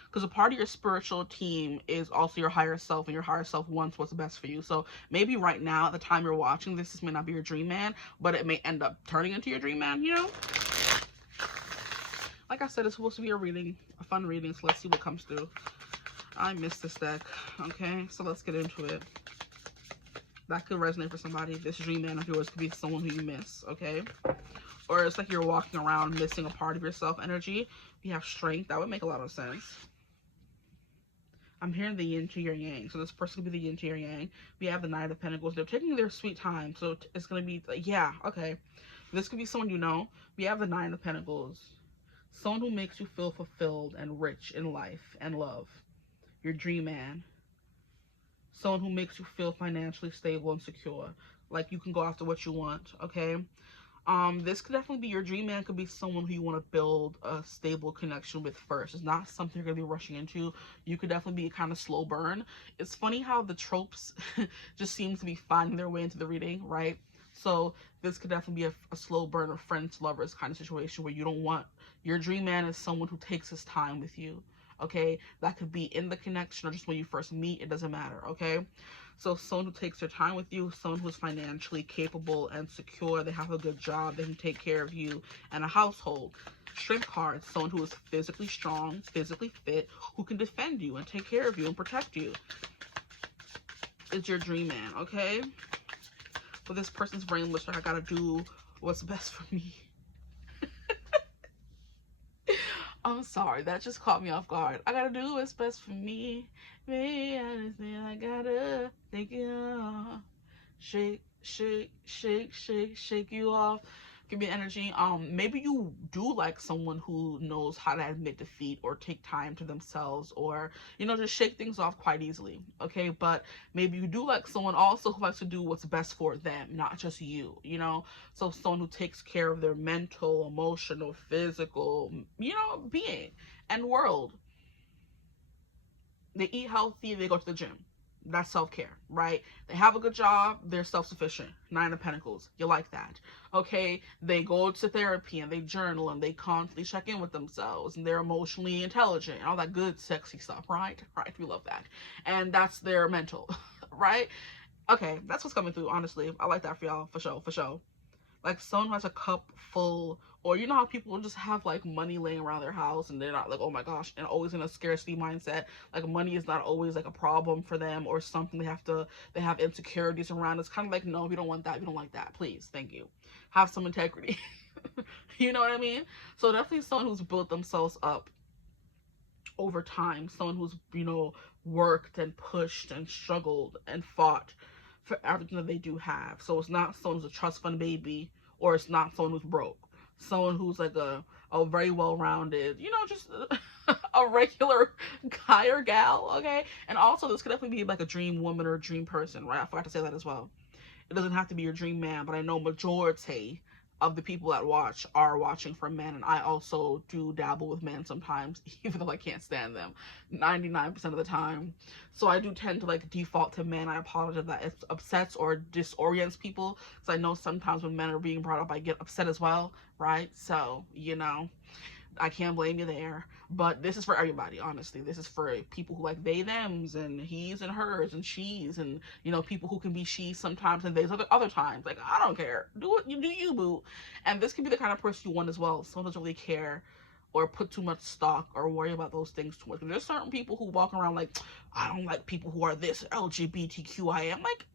Because a part of your spiritual team is also your higher self, and your higher self wants what's best for you. So maybe right now, at the time you're watching this may not be your dream man, but it may end up turning into your dream man, you know? Like I said, it's supposed to be a reading, a fun reading, so let's see what comes through. I missed this deck, okay? So let's get into it. That could resonate for somebody. This dream man of yours could be someone who you miss, okay? Or it's like you're walking around missing a part of yourself energy. You have strength. That would make a lot of sense. I'm hearing the yin to your yang. So this person could be the yin to your yang. We have the Knight of Pentacles. They're taking their sweet time. So it's going to be, like, yeah, okay. This could be someone you know. We have the Nine of Pentacles. Someone who makes you feel fulfilled and rich in life and love. Your dream man. Someone who makes you feel financially stable and secure. Like you can go after what you want, okay? This could definitely be your dream man. Could be someone who you want to build a stable connection with first. It's not something you're going to be rushing into. You could definitely be a kind of slow burn. It's funny how the tropes just seem to be finding their way into the reading, right? So this could definitely be a slow burn or friends, lovers kind of situation where you don't want your dream man is someone who takes his time with you. okay? That could be in the connection or just when you first meet, it doesn't matter, okay? So someone who takes their time with you, someone who's financially capable and secure, they have a good job, they can take care of you and a household. Strength card, someone who is physically strong, physically fit, who can defend you and take care of you and protect you. Is your dream man, okay? For this person's brain, looks like I gotta do what's best for me. I'm sorry, that just caught me off guard. I gotta do what's best for me. Me, I gotta take it off. Shake, shake, shake, shake, shake you off. Give me energy. Maybe you do like someone who knows how to admit defeat or take time to themselves, or, you know, just shake things off quite easily, okay? But maybe you do like someone also who likes to do what's best for them, not just you, you know? So someone who takes care of their mental, emotional, physical, you know, being and world. They eat healthy, they go to the gym. That's self-care, right? They have a good job, they're self-sufficient. Nine of Pentacles, you like that, okay? They go to therapy and they journal and they constantly check in with themselves, and they're emotionally intelligent and all that good sexy stuff, right? Right, we love that. And that's their mental, right? Okay, that's what's coming through, honestly. I like that for y'all, for sure, for sure. Like someone who has a cup full, or you know how people just have like money laying around their house and they're not like, oh my gosh, and always in a scarcity mindset. Like money is not always like a problem for them or something they have insecurities around. It's kind of like, no, we don't want that, we don't like that, please, thank you. Have some integrity. You know what I mean? So definitely someone who's built themselves up over time, someone who's, you know, worked and pushed and struggled and fought for everything that they do have. So it's not someone who's a trust fund baby, or it's not someone who's broke. Someone who's like a very well-rounded, you know, just a regular guy or gal, okay? And also this could definitely be like a dream woman or a dream person, right? I forgot to say that as well. It doesn't have to be your dream man, but I know majority of the people that watch are watching for men, and I also do dabble with men sometimes, even though I can't stand them 99% of the time. So I do tend to like default to men. I apologize if that upsets or disorients people, because I know sometimes when men are being brought up I get upset as well, right? So, you know, I can't blame you there. But this is for everybody, honestly. This is for people who like they, thems, and he's and hers and she's, and, you know, people who can be she sometimes and theys other times. Like, I don't care. Do it. You do you, boo. And this can be the kind of person you want as well. Someone doesn't really care or put too much stock or worry about those things too much. There's certain people who walk around like, I don't like people who are this LGBTQIA. I'm like,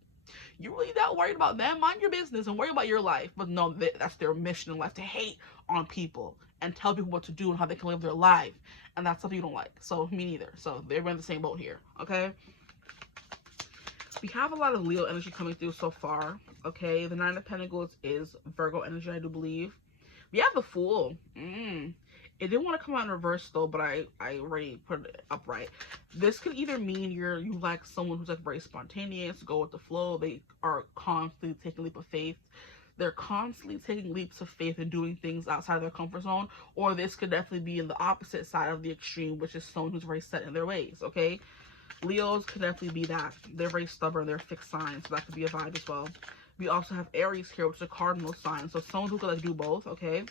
you really that worried about them? Mind your business and worry about your life. But no, that's their mission in life, to hate on people and tell people what to do and how they can live their life. And that's something you don't like. So me neither. So they're in the same boat here, okay? We have a lot of Leo energy coming through so far, okay? The Nine of Pentacles is Virgo energy, I do believe. We have the Fool. It didn't want to come out in reverse though, but I already put it upright. This could either mean you like someone who's like very spontaneous, go with the flow. They are constantly taking a leap of faith. They're constantly taking leaps of faith and doing things outside of their comfort zone. Or this could definitely be in the opposite side of the extreme, which is someone who's very set in their ways, okay? Leos could definitely be that. They're very stubborn, they're fixed signs, so that could be a vibe as well. We also have Aries here, which is a cardinal sign. So someone who could like do both, okay?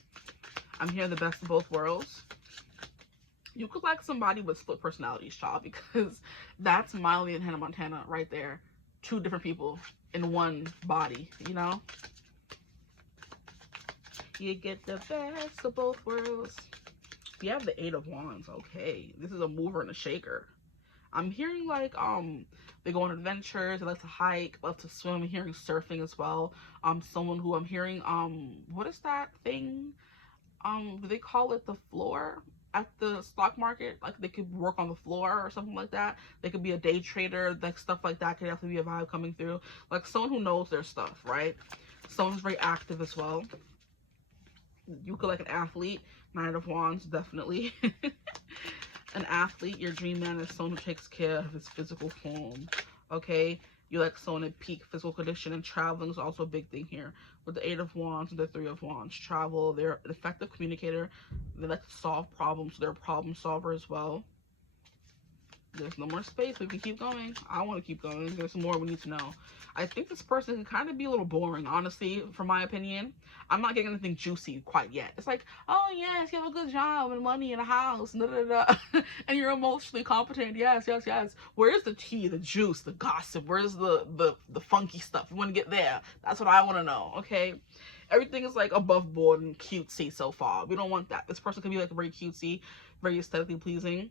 I'm hearing the best of both worlds. You could like somebody with split personalities, child, because that's Miley and Hannah Montana right there. Two different people in one body, you know? You get the best of both worlds. We have the Eight of Wands, okay. This is a mover and a shaker. I'm hearing like they go on adventures, they like to hike, love to swim. I'm hearing surfing as well. Someone who I'm hearing what is that thing? Do they call it the floor at the stock market? Like they could work on the floor or something like that. They could be a day trader, like stuff like that could definitely be a vibe coming through. Like someone who knows their stuff, right? Someone's very active as well. You could like an athlete. Nine of Wands, definitely. An athlete, your dream man is someone who takes care of his physical form, okay? You like someone in peak physical condition, and traveling is also a big thing here. With the Eight of Wands and the Three of Wands, travel, they're an effective communicator. They like to solve problems, so they're a problem solver as well. There's no more space. We can keep going. I want to keep going. There's more we need to know. I think this person can kind of be a little boring, honestly, from my opinion. I'm not getting anything juicy quite yet. It's like, oh, yes, you have a good job and money and a house, and, and you're emotionally competent. Yes, yes, yes. Where's the tea, the juice, the gossip? Where's the funky stuff? We want to get there. That's what I want to know, okay? Everything is like above board and cutesy so far. We don't want that. This person can be like very cutesy, very aesthetically pleasing.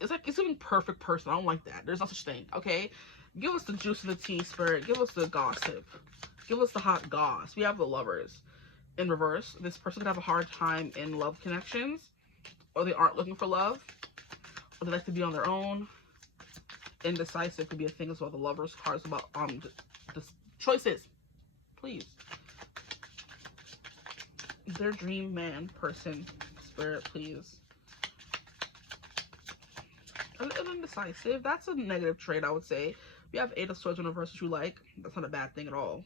It's like, it's even perfect person. I don't like that. There's no such thing, okay? Give us the juice of the tea, spirit. Give us the gossip. Give us the hot goss. We have the lovers. In reverse, this person could have a hard time in love connections, or they aren't looking for love, or they like to be on their own. Indecisive could be a thing as well. The lovers card is about choices. Please. Their dream man, person, spirit, please. Indecisive, that's a negative trait, I would say. We have 8 of Swords in reverse, which you like. That's not a bad thing at all.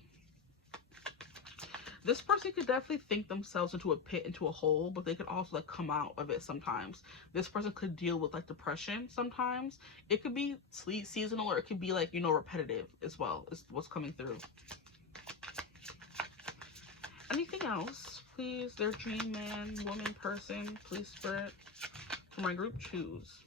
This person could definitely think themselves into a pit, into a hole, but they could also like come out of it sometimes. This person could deal with like depression sometimes. It could be seasonal, or it could be like, you know, repetitive as well, is what's coming through. Anything else, please? Their dream man, woman, person, please, spirit. For my group, choose.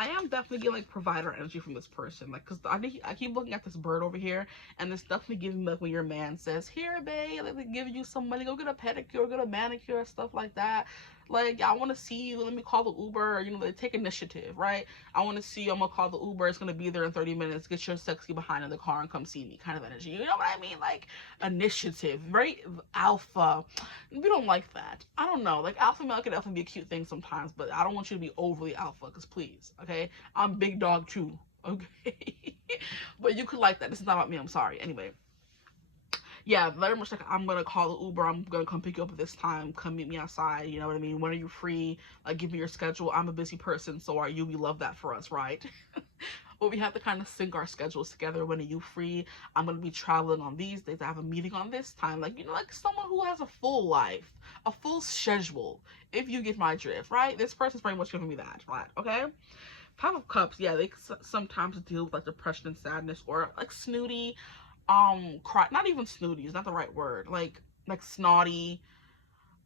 I am definitely getting like provider energy from this person, like, because I keep looking at this bird over here, and it's definitely giving me like when your man says, here babe, like, they give you some money, go get a pedicure, get a manicure, stuff like that. Like, I want to see you, let me call the Uber, you know, they take initiative, right? I want to see you, I'm gonna call the Uber, it's gonna be there in 30 minutes, get your sexy behind in the car and come see me, kind of energy. You know what I mean? Like, initiative, very alpha. We don't like that. I don't know, like, alpha male can definitely be a cute thing sometimes, but I don't want you to be overly alpha, because please, okay? I'm big dog too, okay? But you could like that. This is not about me, I'm sorry. Anyway, yeah, very much like, I'm gonna call the Uber, I'm gonna come pick you up at this time, come meet me outside, you know what I mean? When are you free? Like, give me your schedule. I'm a busy person, so are you. We love that for us, right? But we have to kind of sync our schedules together. When are you free? I'm gonna be traveling on these days. I have a meeting on this time. Like, you know, like someone who has a full life, a full schedule, if you get my drift, right? This person's very much giving me that, right? Okay? 5 of Cups, yeah, they sometimes deal with like depression and sadness, or like snooty, not even snooty is not the right word, like snotty,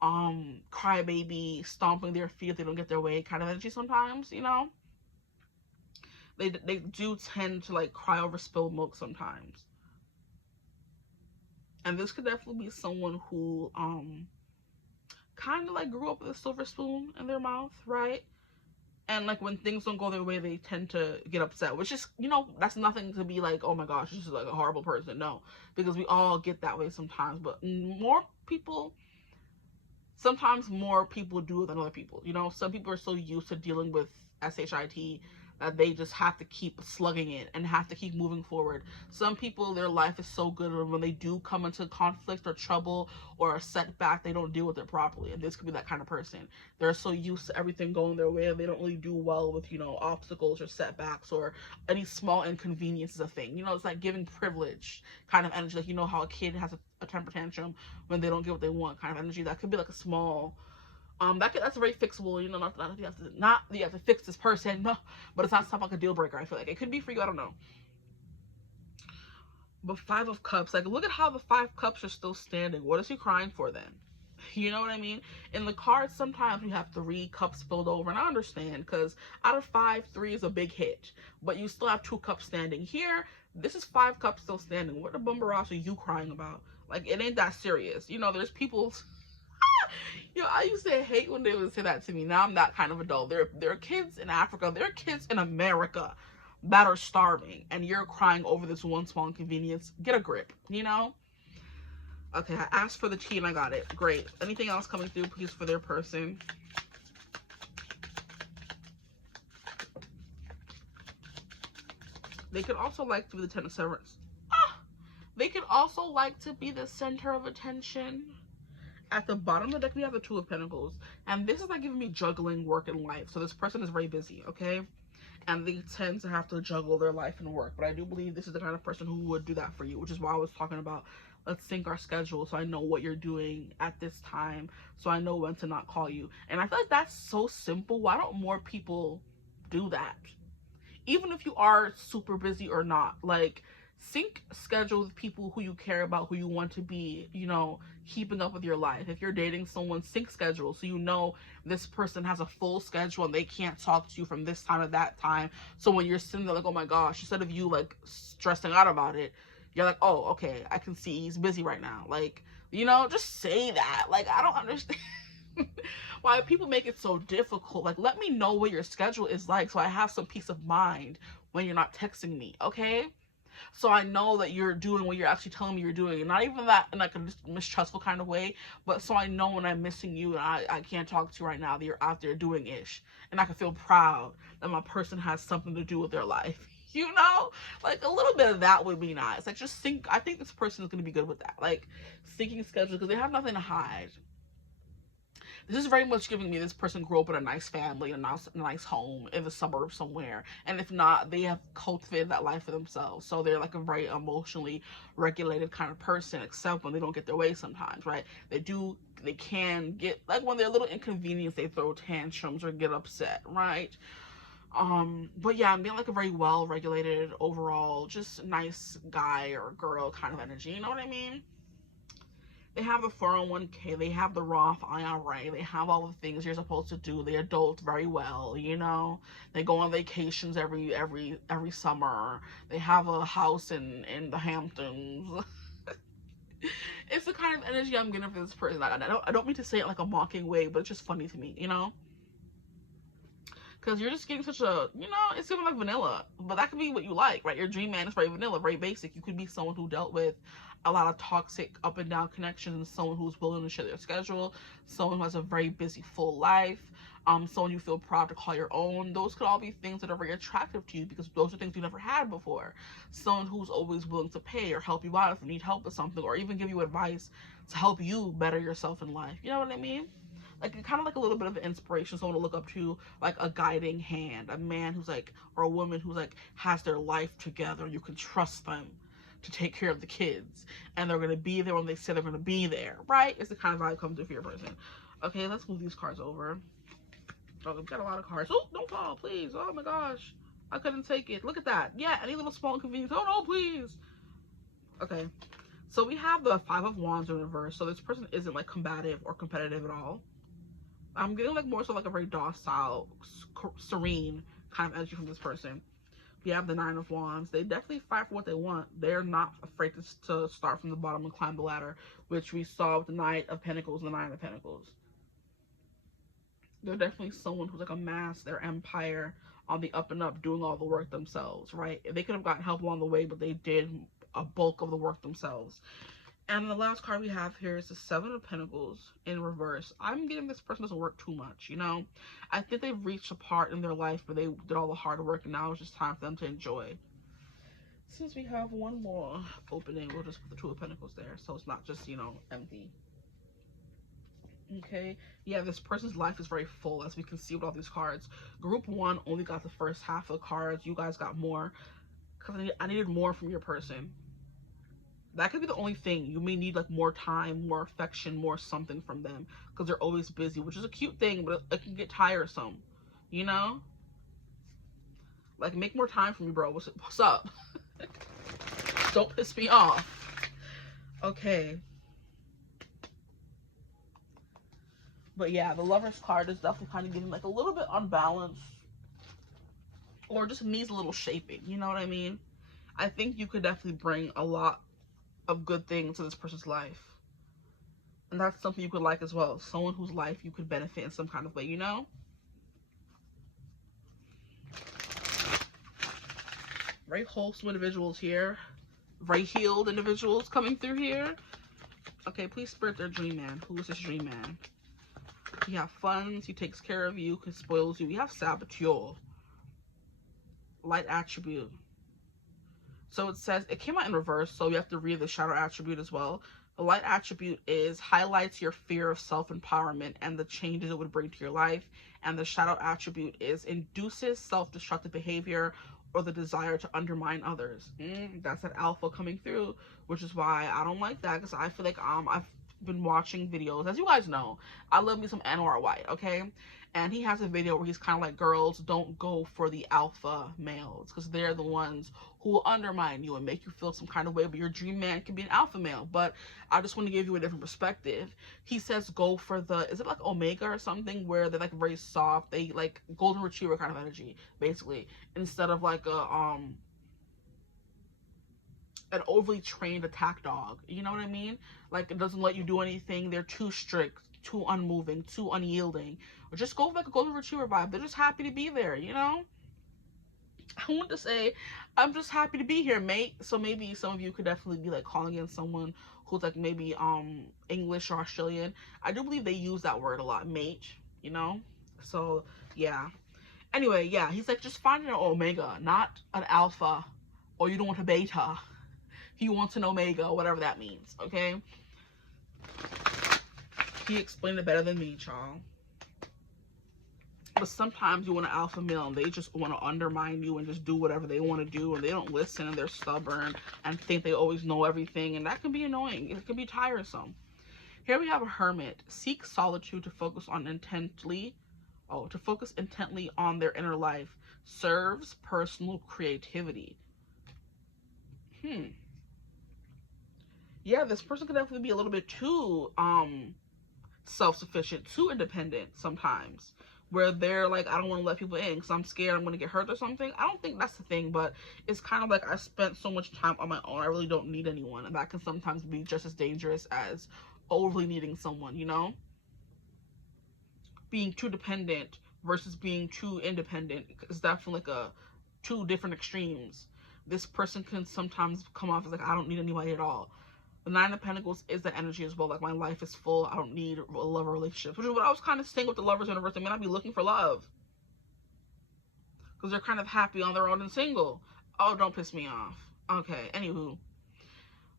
crybaby, stomping their feet if they don't get their way kind of energy sometimes, you know. They do tend to like cry over spilled milk sometimes. And this could definitely be someone who kind of like grew up with a silver spoon in their mouth, right? And like when things don't go their way, they tend to get upset, which is, you know, that's nothing to be like, oh my gosh, this is like a horrible person. No, because we all get that way sometimes. But sometimes more people do than other people. You know, some people are so used to dealing with SHIT that they just have to keep slugging it and have to keep moving forward. Some people, their life is so good, and when they do come into conflict or trouble or a setback, they don't deal with it properly. And this could be that kind of person. They're so used to everything going their way, they don't really do well with, you know, obstacles or setbacks or any small inconvenience is a thing. You know, it's like giving privilege kind of energy. Like, you know how a kid has a temper tantrum when they don't get what they want kind of energy. That could be like a small that's very fixable, you know, not you have to fix this person, no, but it's not something like a deal breaker. I feel like it could be for you, I don't know. But 5 of Cups, like, look at how the 5 Cups are still standing. What is he crying for then? You know what I mean? In the cards, sometimes we have 3 cups spilled over, and I understand, because out of 5, 3 is a big hit, but you still have 2 cups standing. Here, this is 5 cups still standing. What the bumbaras are you crying about? Like, it ain't that serious. You know, there's people. You know, I used to hate when they would say that to me. Now I'm that kind of adult. There are kids in Africa, there are kids in America that are starving, and you're crying over this one small inconvenience. Get a grip, you know? Okay, I asked for the tea and I got it. Great. Anything else coming through, please, for their person? They could also like to be the 10 of Swords. They could also like to be the center of attention. At the bottom of the deck, we have the 2 of Pentacles. And this is like giving me juggling work and life. So this person is very busy, okay? And they tend to have to juggle their life and work. But I do believe this is the kind of person who would do that for you, which is why I was talking about let's sync our schedule so I know what you're doing at this time, so I know when to not call you. And I feel like that's so simple. Why don't more people do that? Even if you are super busy or not, like, sync schedules with people who you care about, who you want to be, you know, keeping up with your life. If you're dating someone, sync schedule so you know this person has a full schedule and they can't talk to you from this time to that time. So when you're sitting there like, oh my gosh, instead of you like stressing out about it, you're like, oh, okay, I can see he's busy right now. Like, you know, just say that. Like, I don't understand why people make it so difficult. Like, let me know what your schedule is like so I have some peace of mind when you're not texting me, okay? So I know that you're doing what you're actually telling me you're doing. And not even that in like a mistrustful kind of way, but so I know when I'm missing you and I can't talk to you right now, that you're out there doing ish. And I can feel proud that my person has something to do with their life. You know? Like, a little bit of that would be nice. Like, just think, I think this person is going to be good with that. Like, syncing schedules, because they have nothing to hide. This is very much giving me this person grew up in a nice family, a nice home in the suburbs somewhere. And if not, they have cultivated that life for themselves. So they're like a very emotionally regulated kind of person, except when they don't get their way sometimes, right? They can get, like, when they're a little inconvenienced, they throw tantrums or get upset, right? But yeah, I'm being like a very well-regulated, overall, just nice guy or girl kind of energy, you know what I mean? They have the 401k, they have the Roth IRA, they have all the things you're supposed to do. They adult very well, you know. They go on vacations every summer. They have a house in the Hamptons. It's the kind of energy I'm getting for this person. I don't mean to say it like a mocking way, but it's just funny to me, you know. Because you're just getting such a, you know, it's even like vanilla. But that could be what you like, right? Your dream man is very vanilla, very basic. You could be someone who dealt with a lot of toxic up and down connections, and someone who's willing to share their schedule, someone who has a very busy, full life, someone you feel proud to call your own. Those could all be things that are very attractive to you because those are things you never had before. Someone who's always willing to pay or help you out if you need help with something, or even give you advice to help you better yourself in life. You know what I mean? Like, kind of like a little bit of an inspiration, someone to look up to, like a guiding hand, a man who's like, or a woman who's like, has their life together. You can trust them to take care of the kids, and they're going to be there when they say they're going to be there, right? It's the kind of vibe comes to for your person. Okay, let's move these cards over. Oh, we've got a lot of cards. Oh, don't fall, please. Oh my gosh, I couldn't take it. Look at that. Yeah, any little small inconvenience. Oh no, please. Okay, so we have the 5 of Wands in reverse. So this person isn't like combative or competitive at all. I'm getting like more so like a very docile, serene kind of energy from this person. We have the 9 of Wands. They definitely fight for what they want. They're not afraid to start from the bottom and climb the ladder, which we saw with the Knight of Pentacles and the 9 of Pentacles. They're definitely someone who's like amassed their empire on the up and up, doing all the work themselves, right? They could have gotten help along the way, but they did a bulk of the work themselves. And the last card we have here is the 7 of Pentacles in reverse. I'm getting this person doesn't work too much, you know? I think they've reached a part in their life where they did all the hard work, and now it's just time for them to enjoy. Since we have one more opening, we'll just put the 2 of Pentacles there, so it's not just, you know, empty. Okay, yeah, this person's life is very full, as we can see with all these cards. Group 1 only got the first half of the cards. You guys got more, because I needed more from your person. That could be the only thing. You may need like more time, more affection, more something from them, because they're always busy, which is a cute thing, but it can get tiresome, you know? Like, make more time for me, bro. What's up? Don't piss me off. Okay. But yeah, the Lover's card is definitely kind of getting like a little bit unbalanced, or just needs a little shaping, you know what I mean? I think you could definitely bring a lot of good things to this person's life, and that's something you could like as well. Someone whose life you could benefit in some kind of way, you know? Very wholesome individuals here, very healed individuals coming through here. Okay, please spirit their dream man. Who is this dream man? He has funds, he takes care of you, he spoils you. We have saboteur, light attribute. So it says, it came out in reverse, so you have to read the shadow attribute as well. The light attribute is highlights your fear of self-empowerment and the changes it would bring to your life. And the shadow attribute is induces self-destructive behavior or the desire to undermine others. That's that alpha coming through, which is why I don't like that, because I feel like I've been watching videos. As you guys know, I love me some Anwar White, okay? And he has a video where he's kind of like, girls, don't go for the alpha males, because they're the ones who will undermine you and make you feel some kind of way, but your dream man can be an alpha male. But I just want to give you a different perspective. He says go for the, is it like Omega or something, where they're like very soft, they like golden retriever kind of energy, basically, instead of like a an overly trained attack dog. You know what I mean? Like, it doesn't let you do anything. They're too strict, too unmoving, too unyielding. Or just go with like a golden retriever vibe. They're just happy to be there, you know? I want to say, I'm just happy to be here, mate. So maybe some of you could definitely be like calling in someone who's like maybe English or Australian. I do believe they use that word a lot, mate, you know? So yeah. Anyway, yeah, he's like, just find an omega, not an alpha, or you don't want a beta. He wants an omega, whatever that means, okay? He explained it better than me, child. But sometimes you want an alpha male and they just want to undermine you and just do whatever they want to do, and they don't listen and they're stubborn and think they always know everything, and that can be annoying. It can be tiresome. Here we have a hermit. Seek solitude to focus intently on their inner life. Serves personal creativity. Yeah, this person could definitely be a little bit too self-sufficient, too independent sometimes, where they're like, I don't want to let people in because I'm scared I'm going to get hurt or something. I don't think that's the thing, but it's kind of like, I spent so much time on my own, I really don't need anyone, and that can sometimes be just as dangerous as overly needing someone, you know? Being too dependent versus being too independent is definitely like two different extremes. This person can sometimes come off as like, I don't need anybody at all. The Nine of Pentacles is the energy as well. Like, my life is full. I don't need a love relationship. Which is what I was kind of saying with the Lovers universe. They may not be looking for love, because they're kind of happy on their own and single. Oh, don't piss me off. Okay, anywho.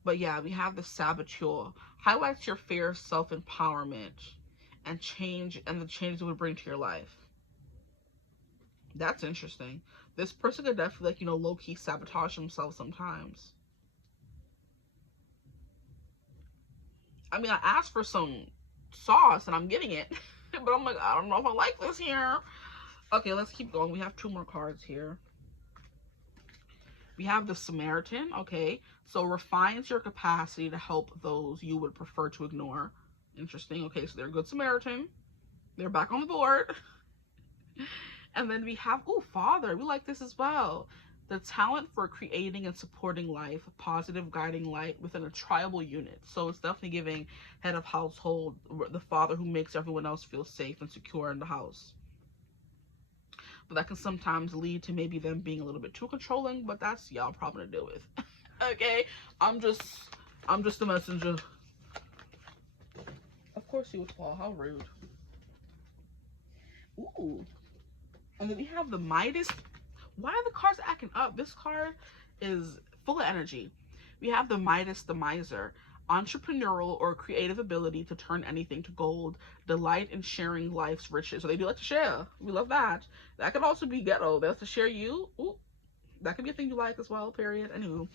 But yeah, we have the Saboteur. Highlights your fear, self-empowerment, and the change it would bring to your life. That's interesting. This person could definitely, like, you know, low-key sabotage themselves sometimes. I mean, I asked for some sauce and I'm getting it, but I'm like, I don't know if I like this here. Okay, let's keep going. We have two more cards here. We have the Samaritan, okay? So refines your capacity to help those you would prefer to ignore. Interesting. Okay, so they're a good Samaritan. They're back on the board. And then we have, Father. We like this as well. The talent for creating and supporting life, positive guiding light within a tribal unit. So it's definitely giving head of household, the father who makes everyone else feel safe and secure in the house. But that can sometimes lead to maybe them being a little bit too controlling, but that's y'all problem to deal with. Okay? I'm just the messenger. Of course you would fall. How rude. Ooh. And then we have the Midas. Why are the cards acting up? This card is full of energy. We have the Midas, the Miser. Entrepreneurial or creative ability to turn anything to gold. Delight in sharing life's riches. So they do like to share. We love that. That could also be ghetto. That's to share you. Ooh. That could be a thing you like as well, period. Anywho.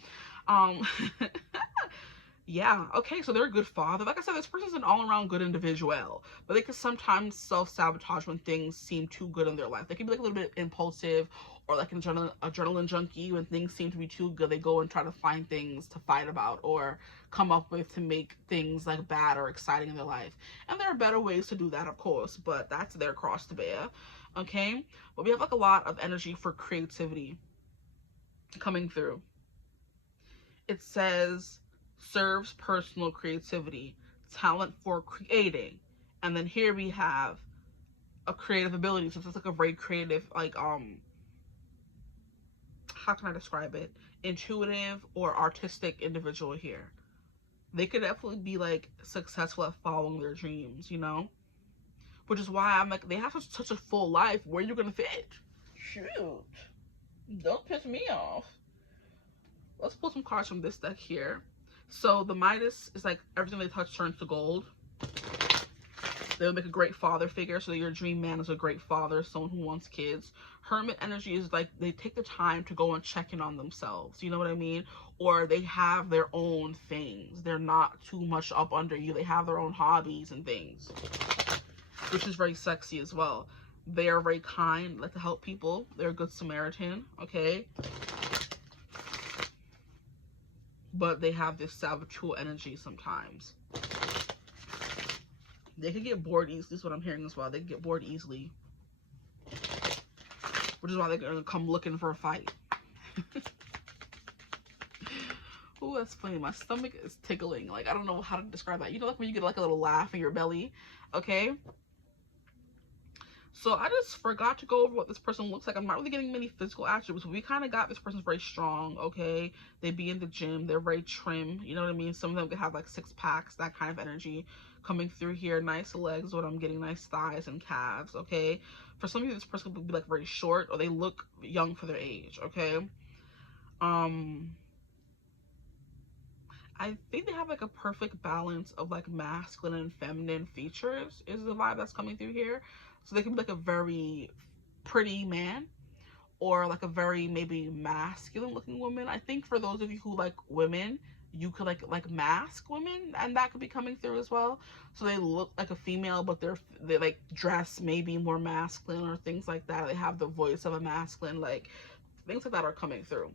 Yeah, okay, so they're a good father. Like I said, this person's an all-around good individual, but they can sometimes self-sabotage when things seem too good in their life. They can be like a little bit impulsive, or like an adrenaline junkie. When things seem to be too good, they go and try to find things to fight about or come up with to make things like bad or exciting in their life. And there are better ways to do that, of course, but that's their cross to bear, okay? But we have like a lot of energy for creativity coming through. It says, serves personal creativity, talent for creating. And then here we have a creative ability. So it's like a very creative, like, how can I describe it? Intuitive or artistic individual here. They could definitely be like successful at following their dreams, you know? Which is why I'm like, they have such a full life. Where are you gonna fit? Shoot. Don't piss me off. Let's pull some cards from this deck here. So the Midas is like everything they touch turns to gold. They would make a great father figure. So your dream man is a great father, someone who wants kids. Hermit energy is like they take the time to go and check in on themselves. You know what I mean? Or they have their own things. They're not too much up under you. They have their own hobbies and things, which is very sexy as well. They are very kind, like to help people. They're a good Samaritan, okay? But they have this saboteur energy sometimes. They can get bored easily, is what I'm hearing as well. They can get bored easily, which is why they're gonna come looking for a fight. Oh, that's funny. My stomach is tickling. Like, I don't know how to describe that. You know, like when you get like a little laugh in your belly, okay? So I just forgot to go over what this person looks like. I'm not really getting many physical attributes. We kind of got this person's very strong, okay? They be in the gym. They're very trim. You know what I mean? Some of them could have like 6 packs, that kind of energy coming through here. Nice legs, what I'm getting. Nice thighs and calves, okay? For some of you, this person could be like very short, or they look young for their age, okay? I think they have like a perfect balance of like masculine and feminine features is the vibe that's coming through here. So they can be like a very pretty man, or like a very maybe masculine looking woman. I think for those of you who like women, you could like mask women, and that could be coming through as well. So they look like a female, but they like dress maybe more masculine or things like that. They have the voice of a masculine, like things like that are coming through.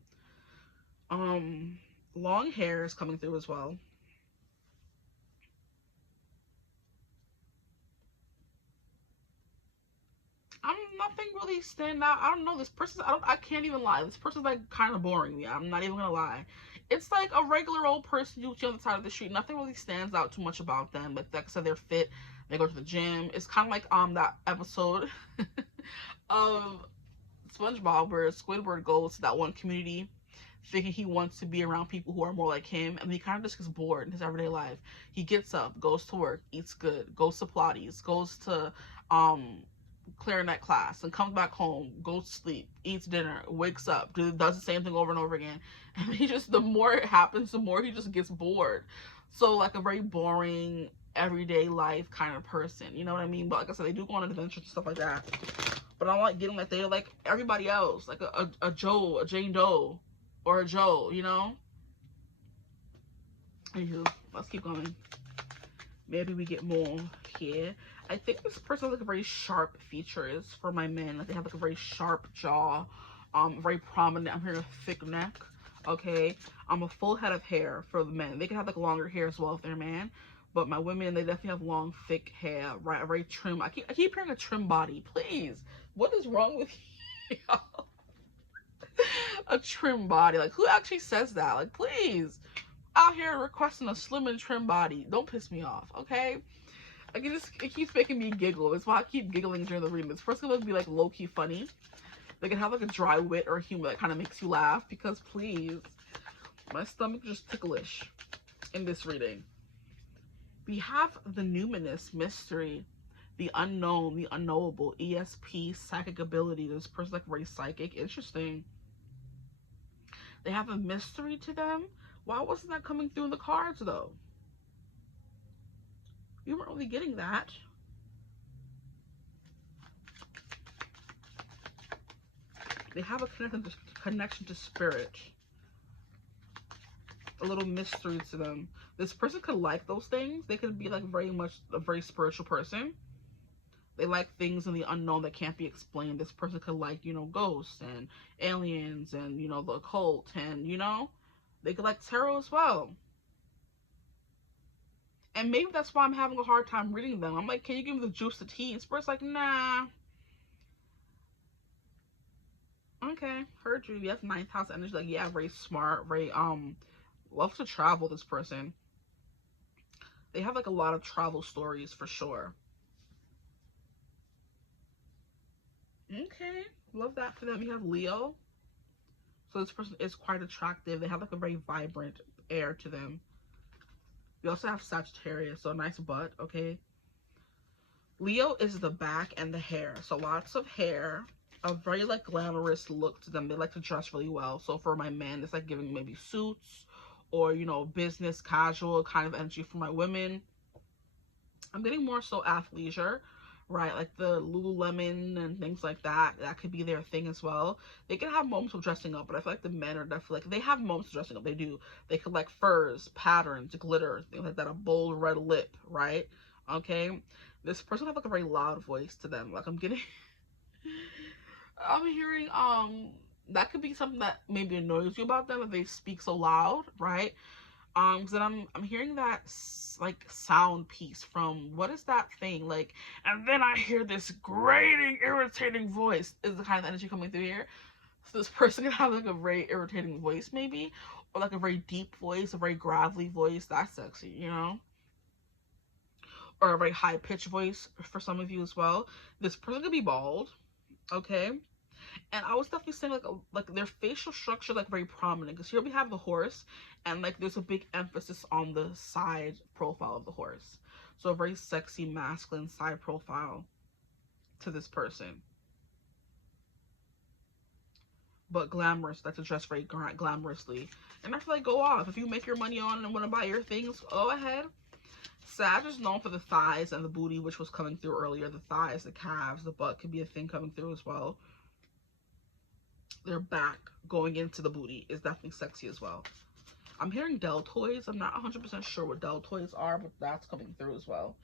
Long hair is coming through as well. Nothing really stand out. I don't know, this person, I can't even lie. This person's like kind of boring me. I'm not even gonna lie. It's like a regular old person you see on the side of the street. Nothing really stands out too much about them. But like I said, they're fit. They go to the gym. It's kind of like that episode of SpongeBob where Squidward goes to that one community thinking he wants to be around people who are more like him, and he kind of just gets bored in his everyday life. He gets up, goes to work, eats good, goes to Pilates, goes to clarinet class, and comes back home, goes to sleep, eats dinner, wakes up, does the same thing over and over again. And he just, the more it happens, the more he just gets bored. So like a very boring everyday life kind of person, you know what I mean? But like I said, they do go on adventures and stuff like that. But I like getting that they're like everybody else, like a Joe, a Jane Doe, or a Joe, you know? Anywho, let's keep going. Maybe we get more here. I think this person has like a very sharp features for my men. Like they have like a very sharp jaw, very prominent. I'm hearing a thick neck. Okay, a full head of hair for the men. They can have like longer hair as well if they're a man. But my women, they definitely have long, thick hair, right? Very trim. I keep hearing a trim body. Please, what is wrong with you? A trim body. Like, who actually says that? Like, please. Out here requesting a slim and trim body. Don't piss me off, okay? Like, it keeps making me giggle. That's why I keep giggling during the reading. This person's gonna be like low-key funny. They can have like a dry wit or humor that kind of makes you laugh, because please, my stomach is just ticklish in this reading. We have the numinous mystery, the unknown, the unknowable, ESP, psychic ability. This person's like very psychic. Interesting. They have a mystery to them. Why wasn't that coming through in the cards though? You weren't really getting that. They have a connection to spirit. A little mystery to them. This person could like those things. They could be like very much a very spiritual person. They like things in the unknown that can't be explained. This person could like, you know, ghosts and aliens and, you know, the occult, and, you know, they could like tarot as well. And maybe that's why I'm having a hard time reading them. I'm like, can you give me the juice to tea? And Spirit's like, nah. Okay, heard you. Yes, 9th house energy. Like, yeah, very smart, very, loves to travel, this person. They have like a lot of travel stories for sure. Okay, love that for them. We have Leo. So this person is quite attractive. They have like a very vibrant air to them. We also have Sagittarius, so a nice butt, okay? Leo is the back and the hair. So lots of hair, a very like glamorous look to them. They like to dress really well. So for my men, it's like giving maybe suits or, you know, business casual kind of energy. For my women, I'm getting more so athleisure, right? Like the Lululemon and things like that. That could be their thing as well. They can have moments of dressing up, but I feel like the men are definitely like, they have moments of dressing up. They do. They collect furs, patterns, glitter, things like that. A bold red lip, right? Okay. This person have like a very loud voice to them. Like I'm getting, I'm hearing that could be something that maybe annoys you about them if they speak so loud, right? Cause then I'm hearing that like sound piece from, what is that thing like, and then I hear this grating, irritating voice is the kind of energy coming through here. So this person can have like a very irritating voice maybe, or like a very deep voice, a very gravelly voice. That's sexy, you know, or a very high pitched voice for some of you as well. This person could be bald, okay. And I was definitely saying like their facial structure like very prominent, because here we have the horse, and like there's a big emphasis on the side profile of the horse, so a very sexy masculine side profile to this person, but glamorous. That's dressed very glamorously. And I feel like, go off if you make your money on and want to buy your things, go ahead. Sag is known for the thighs and the booty, which was coming through earlier. The thighs, the calves, the butt could be a thing coming through as well. Their back going into the booty is definitely sexy as well. I'm hearing deltoids. I'm not 100% sure what deltoids are, but that's coming through as well.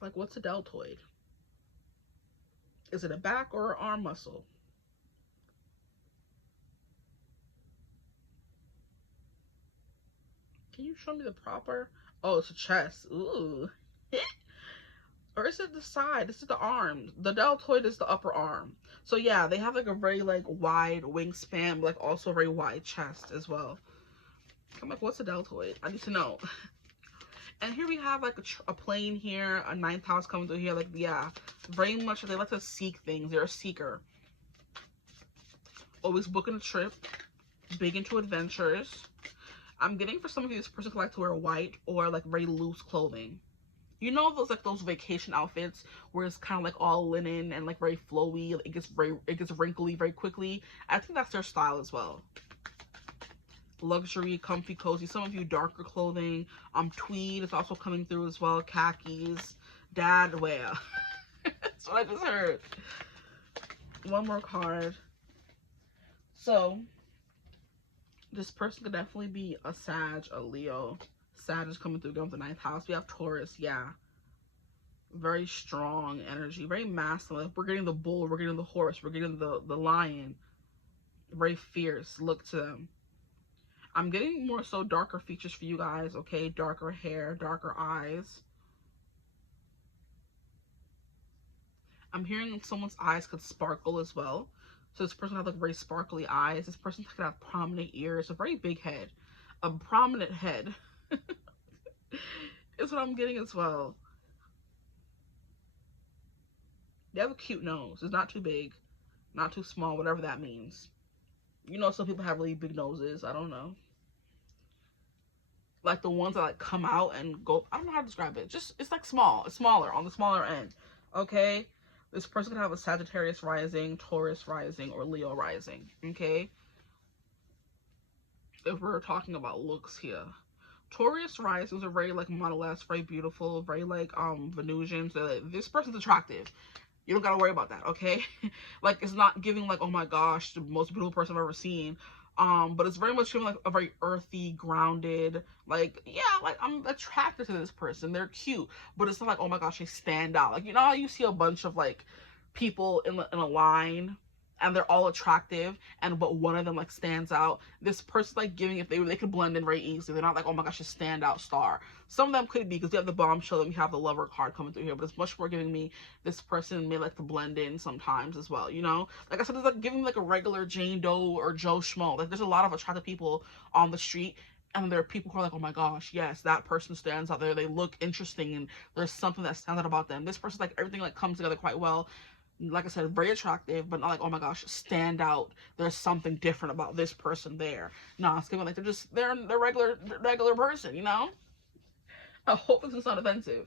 Like, what's a deltoid? Is it a back or an arm muscle? Can you show me the proper? Oh, it's a chest. Ooh. Or is it the side? This is the arm. The deltoid is the upper arm. So yeah, they have like a very like wide wingspan, but like also a very wide chest as well. I'm like, what's a deltoid? I need to know. And here we have like a plane here, a ninth house coming through here. Like, yeah, very much they like to seek things. They're a seeker. Always booking a trip, big into adventures. I'm getting, for some of you, this person could like to wear white or like very loose clothing. You know, those like those vacation outfits where it's kind of like all linen and like very flowy. It gets wrinkly very quickly. I think that's their style as well. Luxury, comfy, cozy. Some of you darker clothing. Tweed is also coming through as well. Khakis, dad wear. That's what I just heard. One more card. So this person could definitely be a Sag, a Leo. Sag is coming through, going with the ninth house. We have Taurus, yeah. Very strong energy, very masculine. We're getting the bull, we're getting the horse, we're getting the lion. Very fierce look to them. I'm getting more so darker features for you guys, okay? Darker hair, darker eyes. I'm hearing someone's eyes could sparkle as well. So this person has like very sparkly eyes. This person could have prominent ears, a very big head, a prominent head. Is what I'm getting as well. They have a cute nose. It's not too big, not too small, whatever that means. You know, some people have really big noses. I don't know. Like the ones that like come out and go. I don't know how to describe it. Just, it's like small. It's smaller, on the smaller end. Okay? This person could have a Sagittarius rising, Taurus rising, or Leo rising. Okay? If we're talking about looks here. Taurus risings are very like model-esque, very beautiful, very like Venusian. So like, this person's attractive. You don't gotta worry about that, okay? Like, it's not giving like, oh my gosh, the most beautiful person I've ever seen. But it's very much giving like a very earthy, grounded, like, yeah, like I'm attracted to this person. They're cute, but it's not like, oh my gosh, they stand out. Like, you know how you see a bunch of like people in a line and they're all attractive, but one of them like stands out. This person's like giving, if they could blend in very easily. They're not like, oh my gosh, a standout star. Some of them could be, because we have the bombshell and we have the lover card coming through here, but it's much more giving me this person may like to blend in sometimes as well, you know? Like I said, it's like giving like a regular Jane Doe or Joe Schmo. Like there's a lot of attractive people on the street, and there are people who are like, oh my gosh, yes, that person stands out there. They look interesting and there's something that stands out about them. This person's like, everything like comes together quite well. Like I said, very attractive, but not like, oh my gosh, stand out. There's something different about this person there. No, it's giving like they're regular person, you know? I hope this is not offensive.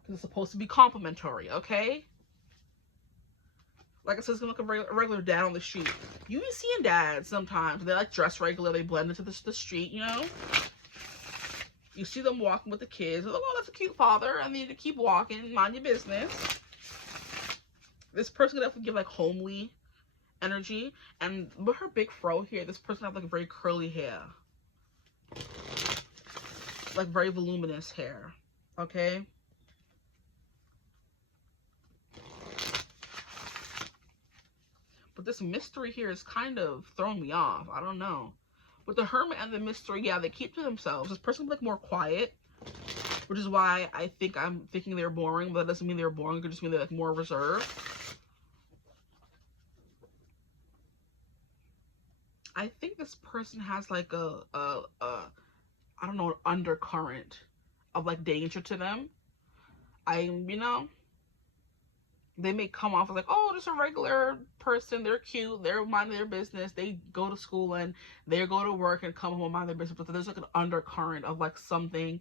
Because it's supposed to be complimentary, okay? Like I said, it's gonna look a regular dad on the street. You be seeing dads sometimes. They like dress regular, they blend into the street, you know? You see them walking with the kids. Like, oh, that's a cute father. I need to keep walking. Mind your business. This person could definitely give like homely energy. And with her big fro here, this person have like very curly hair. Like very voluminous hair. Okay? But this mystery here is kind of throwing me off. I don't know. With the Hermit and the mystery, yeah, they keep to themselves. This person like more quiet, which is why I'm thinking they're boring, but that doesn't mean they're boring. It could just mean they're like more reserved. I think this person has like a I don't know, an undercurrent of like danger to them. You know, they may come off as like, oh, just a regular person. They're cute. They're minding their business. They go to school and they go to work and come home and mind their business. But there's like an undercurrent of like something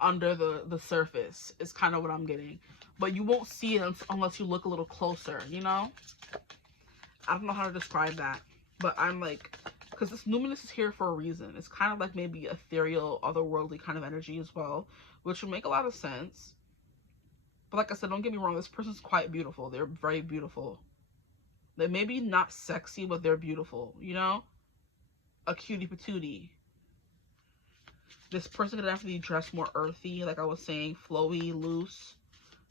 under the surface. Is kind of what I'm getting. But you won't see it unless you look a little closer, you know? I don't know how to describe that. But I'm like, because this numinous is here for a reason. It's kind of like maybe ethereal, otherworldly kind of energy as well, which would make a lot of sense. But like I said, don't get me wrong, this person's quite beautiful. They're very beautiful. They may be not sexy, but they're beautiful, you know? A cutie patootie. This person could definitely dress more earthy, like I was saying, flowy, loose,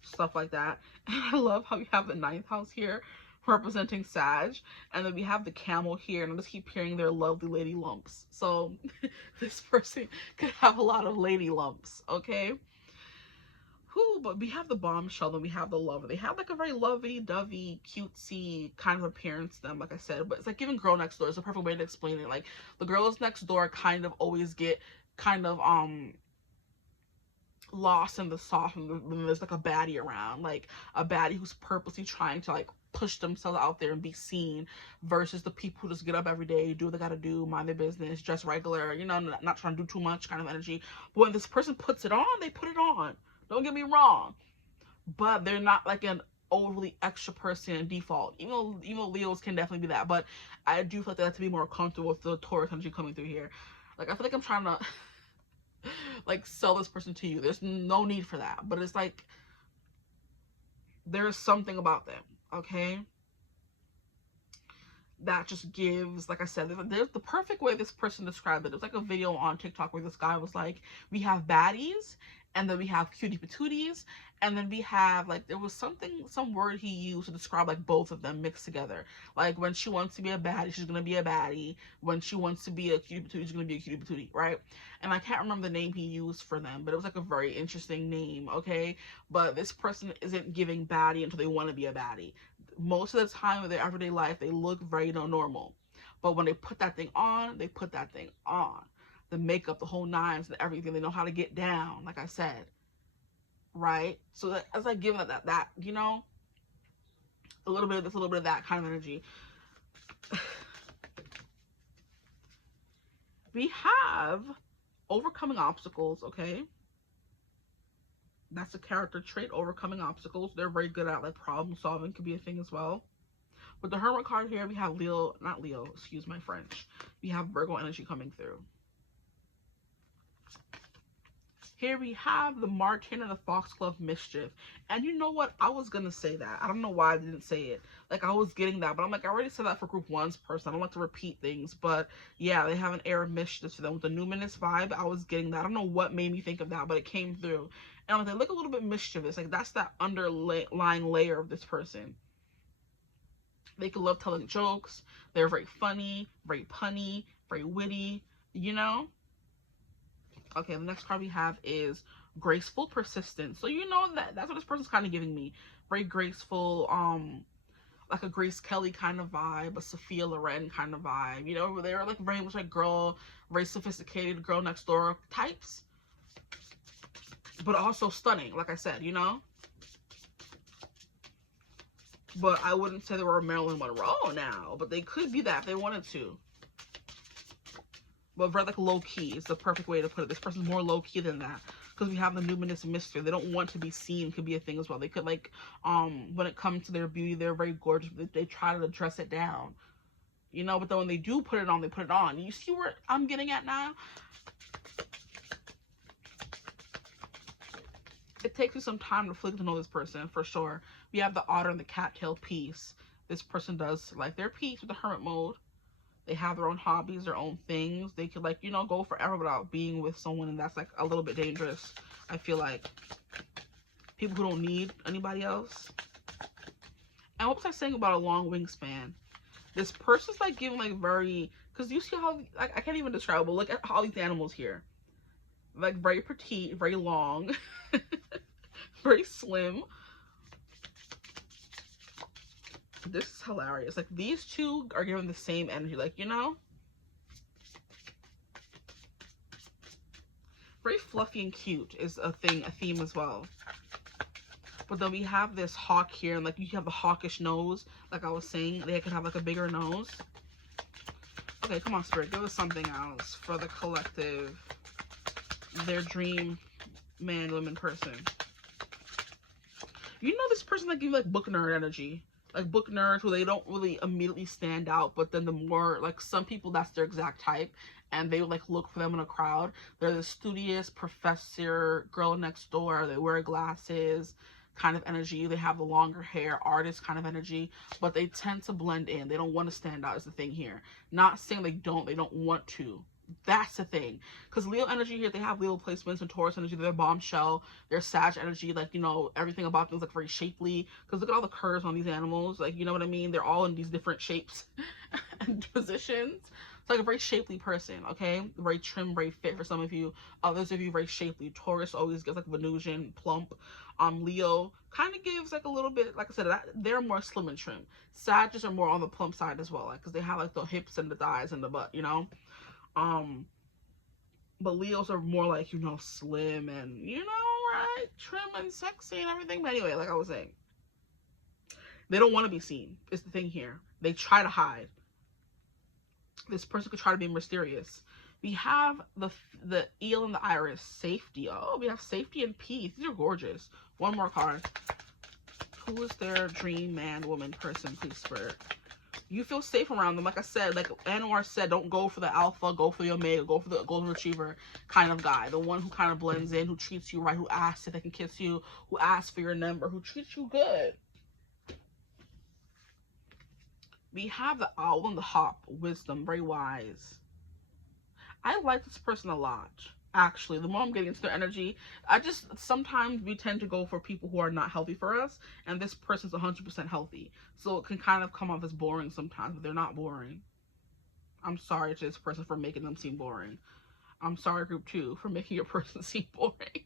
stuff like that. And I love how we have the 9th house here representing Sag, and then we have the camel here, and I just keep hearing their lovely lady lumps. So this person could have a lot of lady lumps, okay? But we have the bombshell, and we have the lover. They have like a very lovey-dovey, cutesy kind of appearance to them, like I said. But it's like giving girl next door. It's a perfect way to explain it. Like, the girls next door kind of always get kind of lost in the sauce when there's like a baddie around. Like, a baddie who's purposely trying to like push themselves out there and be seen, versus the people who just get up every day, do what they gotta do, mind their business, dress regular, you know, not trying to do too much kind of energy. But when this person puts it on, they put it on. Don't get me wrong, but they're not like an overly extra person in default. Even though Leos can definitely be that, but I do feel like they have to be more comfortable with the Taurus energy coming through here. Like, I feel like I'm trying to like sell this person to you. There's no need for that, but it's like there's something about them, okay, that just gives, like I said, there's the perfect way this person described it. It was like a video on TikTok where this guy was like, we have baddies, and then we have cutie patooties, and then we have, like, there was some word he used to describe like both of them mixed together. Like, when she wants to be a baddie, she's gonna be a baddie. When she wants to be a cutie patootie, she's gonna be a cutie patootie, right? And I can't remember the name he used for them, but it was like a very interesting name, okay? But this person isn't giving baddie until they want to be a baddie. Most of the time in their everyday life, they look very normal. But when they put that thing on, they put that thing on. The makeup, the whole nines, and everything. They know how to get down, like I said. Right? So that, as I give it that, you know, a little bit of this, a little bit of that kind of energy. We have overcoming obstacles, okay? That's a character trait, overcoming obstacles. They're very good at like problem solving, could be a thing as well. With the Hermit card here, we have excuse my French. We have Virgo energy coming through. Here we have the Martin and the Foxglove Mischief. And you know what? I was going to say that. I don't know why I didn't say it. Like, I was getting that. But I'm like, I already said that for Group 1's person. I don't like to repeat things. But, yeah, they have an air of mischief to them. With the numinous vibe, I was getting that. I don't know what made me think of that, but it came through. And like, they look a little bit mischievous. Like, that's that underlying layer of this person. They could love telling jokes. They're very funny, very punny, very witty, you know? Okay, the next card we have is graceful persistence. So you know that's what this person's kind of giving me. Very graceful, like a Grace Kelly kind of vibe, a Sophia Loren kind of vibe. You know, they're like very much like very sophisticated girl next door types. But also stunning, like I said, you know? But I wouldn't say they were Marilyn Monroe now, but they could be that if they wanted to. But very like low-key is the perfect way to put it. This person's more low-key than that, because we have the numinous mystery. They don't want to be seen, could be a thing as well. They could like, when it comes to their beauty, they're very gorgeous, but they try to dress it down, you know. But then when they do put it on, they put it on. You see where I'm getting at now? It takes you some time to fully get to know this person, for sure. We have the otter and the cattail piece. This person does like their peace with the hermit mode. They have their own hobbies, their own things. They could, like, you know, go forever without being with someone, and that's like a little bit dangerous. I feel like people who don't need anybody else. And what was I saying about a long wingspan? This person's like giving like very, because you see how, like, I can't even describe it, but look at all these animals here. Like very petite, very long, very slim. This is hilarious. Like, these two are giving the same energy, like, you know, very fluffy and cute is a theme as well. But then we have this hawk here, and like you have the hawkish nose, like I was saying, they could have like a bigger nose. Okay, come on, Spirit, give us something else for the collective, their dream man, woman, person. You know, this person that gives like book nerd energy, like book nerds where they don't really immediately stand out, but then the more, like, some people, that's their exact type, and they would like look for them in a crowd. They're the studious professor, girl next door, they wear glasses kind of energy. They have the longer hair, artist kind of energy, but they tend to blend in. They don't want to stand out, is the thing here. Not saying they don't want to. That's the thing. Because Leo energy here, they have Leo placements, and Taurus energy, they're bombshell. They're Sag energy, like, you know, everything about them is like very shapely. Because look at all the curves on these animals, like, you know what I mean? They're all in these different shapes and positions. It's like a very shapely person, okay? Very trim, very fit for some of you. Others of you very shapely. Taurus always gives like Venusian, plump. Leo kind of gives like a little bit, like I said, they're more slim and trim. Sagittarius are more on the plump side as well, like, because they have like the hips and the thighs and the butt, you know? But Leos are more like, you know, slim and, you know, right, trim and sexy and everything. But anyway, like I was saying, they don't want to be seen, is the thing here. They try to hide. This person could try to be mysterious. We have the eel and the iris, safety. Oh, we have safety and peace. These are gorgeous. One more card. Who is their dream man, woman, person, please, Spirit? You feel safe around them. Like I said, like Anwar said, don't go for the alpha, go for the omega, go for the golden retriever kind of guy. The one who kind of blends in, who treats you right, who asks if they can kiss you, who asks for your number, who treats you good. We have the owl and the hawk, wisdom, very wise. I like this person a lot. Actually, the more I'm getting into their energy, sometimes we tend to go for people who are not healthy for us, and this person's 100% healthy. So it can kind of come off as boring sometimes, but they're not boring. I'm sorry to this person for making them seem boring. I'm sorry, group 2, for making your person seem boring.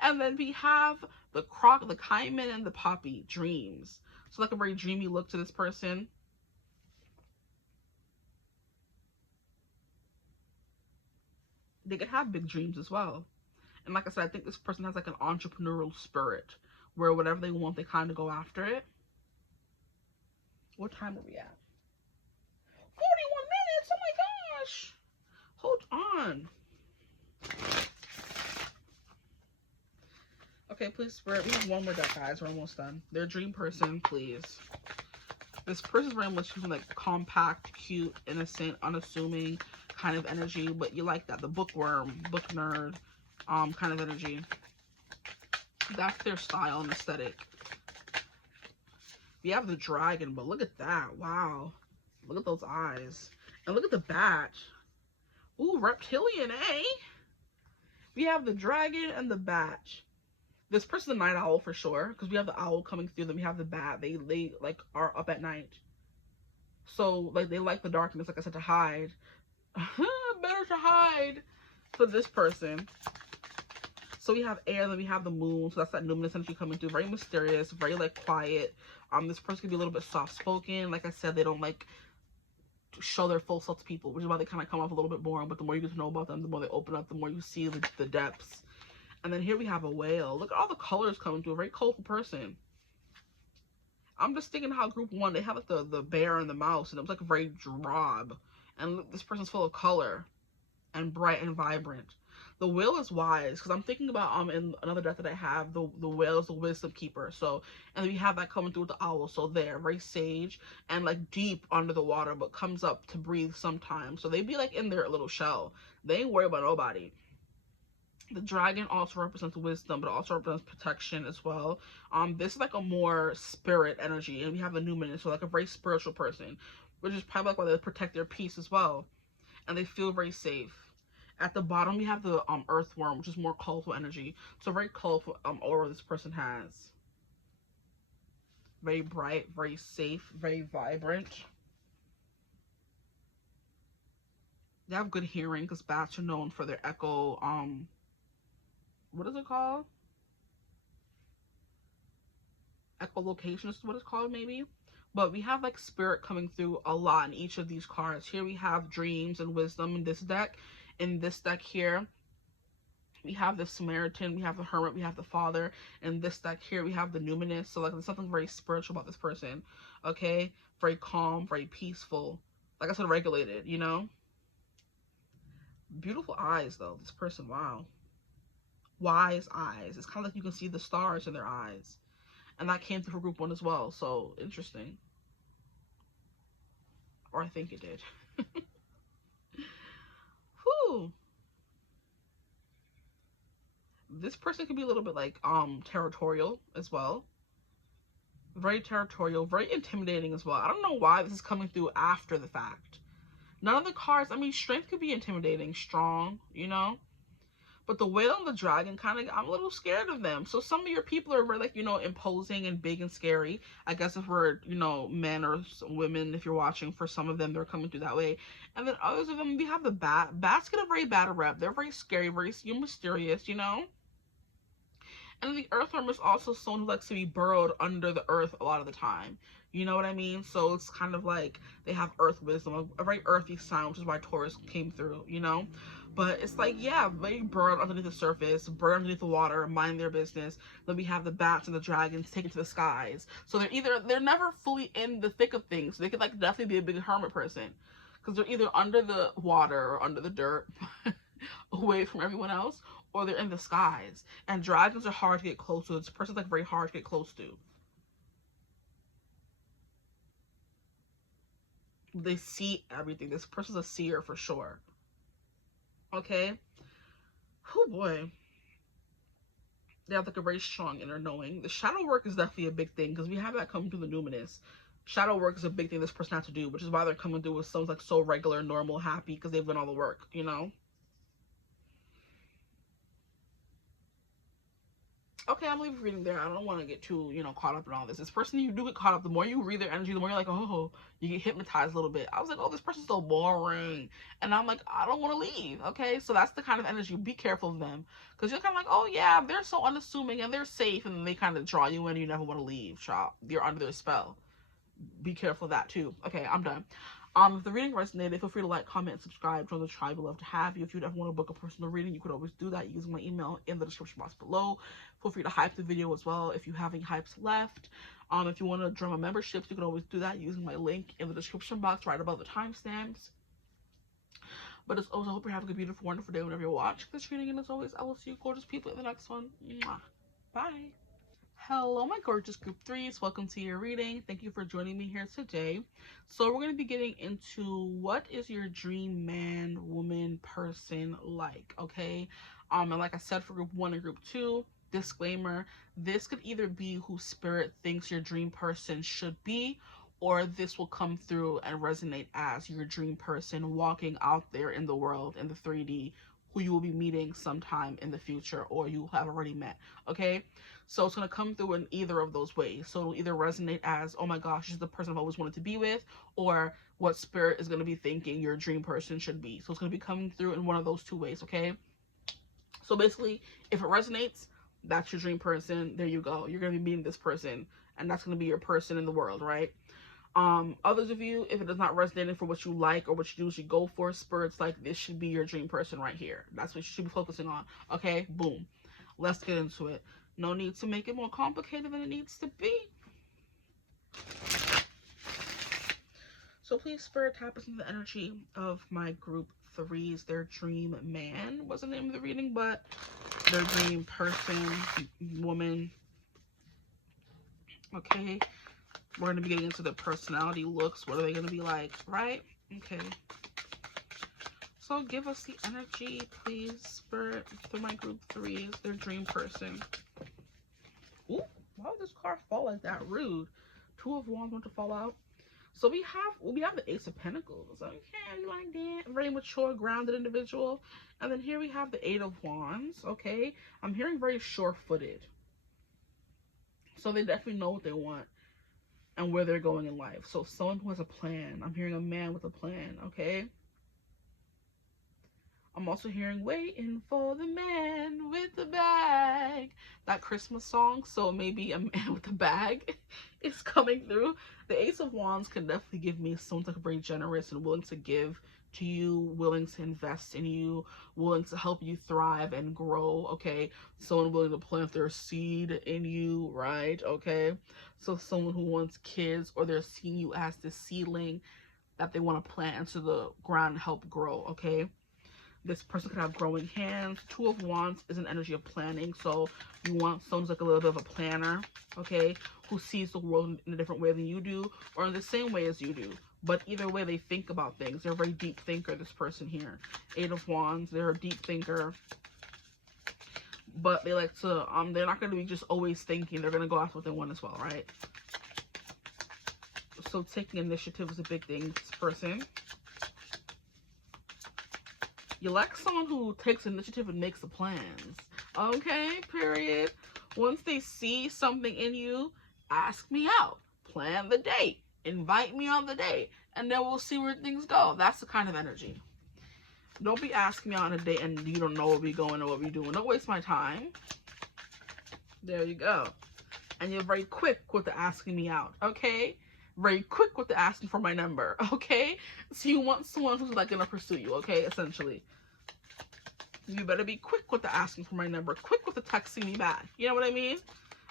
And then we have the croc, the caiman, and the poppy, dreams. So like a very dreamy look to this person. They could have big dreams as well. And like I said, I think this person has like an entrepreneurial spirit where whatever they want, they kind of go after it. What time are we at? 41 minutes. Oh my gosh. Hold on. Okay, please, Spirit. We have one more deck, guys. We're almost done. Their dream person, please. This person's very much like compact, cute, innocent, unassuming kind of energy, but you like that, the bookworm, book nerd kind of energy. That's their style and aesthetic. We have the dragon, but look at that. Wow, look at those eyes, and look at the bat. Ooh, reptilian, eh? We have the dragon and the bat. This person's a night owl for sure, because we have the owl coming through. Then we have the bat. They like are up at night, so like they like the darkness, like I said, to hide. Better to hide for this person. So we have air, then we have the moon. So that's that luminous energy coming through. Very mysterious, very like quiet. This person can be a little bit soft spoken. Like I said, they don't like to show their full self to people, which is why they kind of come off a little bit boring. But the more you get to know about them, the more they open up, the more you see the depths. And then here we have a whale. Look at all the colors coming through. A very colorful person. I'm just thinking how group 1, they have like the bear and the mouse, and it was like a very drab. And this person's full of color and bright and vibrant. The whale is wise, because I'm thinking about in another deck that I have, the whale is the wisdom keeper. So, and we have that coming through with the owl. So they're very sage and like deep under the water, but comes up to breathe sometimes. So they be like in their little shell. They ain't worried about nobody. The dragon also represents wisdom, but also represents protection as well. This is like a more spirit energy, and we have the numinous, so like a very spiritual person, which is probably like why they protect their peace as well, and they feel very safe. At the bottom, we have the earthworm, which is more colorful energy. So very colorful aura this person has. Very bright, very safe, very vibrant. They have good hearing because bats are known for their echo. What is it called? Echolocation is what it's called, maybe. But we have like spirit coming through a lot in each of these cards. Here we have dreams and wisdom in this deck. In this deck here, we have the Samaritan, we have the Hermit, we have the Father. In this deck here, we have the Numinous. So like there's something very spiritual about this person. Okay? Very calm, very peaceful. Like I said, regulated, you know? Beautiful eyes, though. This person, wow. Wise eyes. It's kind of like you can see the stars in their eyes. And that came through for group 1 as well. So, interesting. Or I think it did. Whew. This person could be a little bit like territorial as well. Very territorial, very intimidating as well. I don't know why this is coming through after the fact. None of the cards, I mean, strength could be intimidating, strong, you know? But the whale and the dragon, kind of, I'm a little scared of them. So some of your people are very, like, you know, imposing and big and scary. I guess if we're, you know, men or women, if you're watching, for some of them, they're coming through that way. And then others of them, we have the bat. Bats get a very bad rep. They're very scary, very mysterious, you know? And the earthworm is also someone who likes to be burrowed under the earth a lot of the time. You know what I mean? So it's kind of like they have earth wisdom, a very earthy sign, which is why Taurus came through, you know? But it's like, yeah, very burrowed underneath the surface, burrowed underneath the water, mind their business. Then we have the bats and the dragons taken to the skies. So they're never fully in the thick of things. So they could like definitely be a big hermit person. Because they're either under the water or under the dirt, away from everyone else, or they're in the skies. And dragons are hard to get close to. This person's like very hard to get close to. They see everything. This person's a seer for sure. Okay? Oh boy. They have like a very strong inner knowing. The shadow work is definitely a big thing because we have that coming through the numinous. Shadow work is a big thing this person has to do, which is why they're coming through with someone's like so regular, normal, happy, because they've done all the work, you know? Okay, I'm leaving reading there. I don't want to get too, you know, caught up in all this. This person, you do get caught up. The more you read their energy, the more you're like, oh, you get hypnotized a little bit. I was like, oh, this person's so boring. And I'm like, I don't want to leave. Okay, so that's the kind of energy. Be careful of them. Because you're kind of like, oh, yeah, they're so unassuming and they're safe. And then they kind of draw you in and you never want to leave. Child. You're under their spell. Be careful of that, too. Okay, I'm done. If the reading resonated, feel free to like, comment, subscribe, join the tribe. We'd love to have you. If you'd ever want to book a personal reading, you could always do that using my email in the description box below. Feel free to hype the video as well if you have any hypes left. If you want to join my memberships, you can always do that using my link in the description box right above the timestamps. But as always, I hope you're having a beautiful, wonderful day whenever you're watching this reading. And as always, I will see you gorgeous people in the next one. Mwah. Bye. Hello, my gorgeous group 3s. Welcome to your reading. Thank you for joining me here today. So we're going to be getting into what is your dream man, woman, person like, okay? And like I said, for group 1 and group 2, disclaimer, this could either be who spirit thinks your dream person should be, or this will come through and resonate as your dream person walking out there in the world in the 3D, who you will be meeting sometime in the future or you have already met, okay? So it's going to come through in either of those ways. So it'll either resonate as, oh my gosh, she's the person I've always wanted to be with, or what spirit is going to be thinking your dream person should be. So it's going to be coming through in one of those two ways, okay? So basically, if it resonates, that's your dream person. There you go. You're going to be meeting this person, and that's going to be your person in the world, right? Others of you, if it is not resonating for what you like or what you usually go for, spirits like this should be your dream person right here. That's what you should be focusing on. Okay, boom. Let's get into it. No need to make it more complicated than it needs to be. So please, spirit, tap into the energy of my group 3s. Their dream man was the name of the reading, but their dream person, woman. Okay. We're going to be getting into the personality looks. What are they going to be like, right? Okay. So give us the energy, please, Spirit, for my group 3s, their dream person. Ooh, why would this card fall like that? Rude. 2 of Wands want to fall out. So we have the Ace of Pentacles. Okay, you like that? Very mature, grounded individual. And then here we have the 8 of Wands. Okay, I'm hearing very sure-footed. So they definitely know what they want and where they're going in life. So someone who has a plan. I'm hearing a man with a plan. Okay. I'm also hearing waiting for the man with the bag. That Christmas song. So maybe a man with a bag is coming through. The Ace of Wands can definitely give me someone like very generous and willing to give to you, willing to invest in you, willing to help you thrive and grow. Okay. Someone willing to plant their seed in you, right? Okay. So someone who wants kids, or they're seeing you as the seedling that they want to plant into the ground and help grow. Okay. This person could have growing hands. 2 of Wands is an energy of planning. So you want someone who's like a little bit of a planner, okay, who sees the world in a different way than you do, or in the same way as you do. But either way, they think about things. They're a very deep thinker, this person here. 8 of Wands, they're a deep thinker. But they like to, they're not going to be just always thinking. They're going to go after what they want as well, right? So taking initiative is a big thing, this person. You like someone who takes initiative and makes the plans. Okay, period. Once they see something in you, ask me out. Plan the date. Invite me on the date. And then we'll see where things go. That's the kind of energy. Don't be asking me out on a date and you don't know where we're going or what we're doing. Don't waste my time. There you go. And you're very quick with the asking me out, okay? Very quick with the asking for my number, okay? So you want someone who's like gonna pursue you, okay? Essentially, you better be quick with the asking for my number, quick with the texting me back. You know what I mean?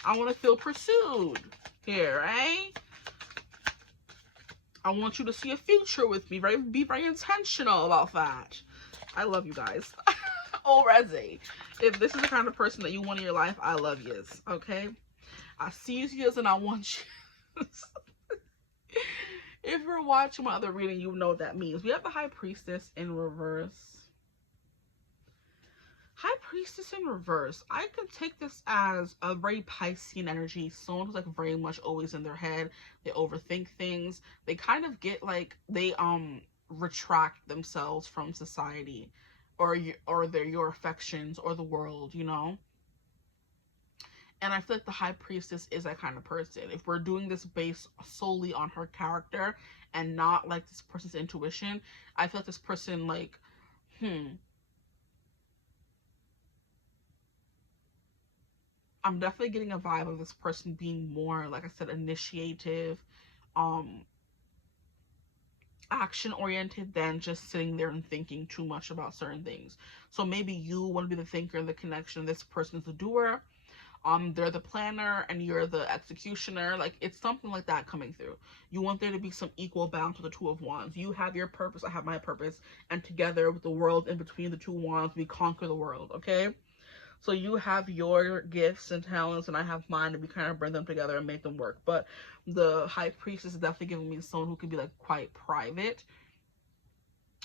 I want to feel pursued here, right? I want you to see a future with me. Be very intentional about that. I love you guys already. If this is the kind of person that you want in your life, I love yous, okay? I see yous and I want you. If you're watching my other reading, you know what that means. We have the High Priestess in reverse. High Priestess in reverse. I can take this as a very Piscean energy. Someone who's like very much always in their head. They overthink things. They kind of get like, they retract themselves from society or your affections or the world, you know? And I feel like the High Priestess is that kind of person. If we're doing this based solely on her character and not like this person's intuition, I feel like this person like, I'm definitely getting a vibe of this person being more, like I said, initiative, action oriented than just sitting there and thinking too much about certain things. So maybe you want to be the thinker and the connection. This person is the doer. They're the planner and you're the executioner. Like, it's something like that coming through. You want there to be some equal balance with the 2 of Wands. You have your purpose, I have my purpose, and together with the world in between the 2 wands, we conquer the world, okay? So you have your gifts and talents and I have mine, and we kind of bring them together and make them work. But the High Priestess is definitely giving me someone who can be like quite private,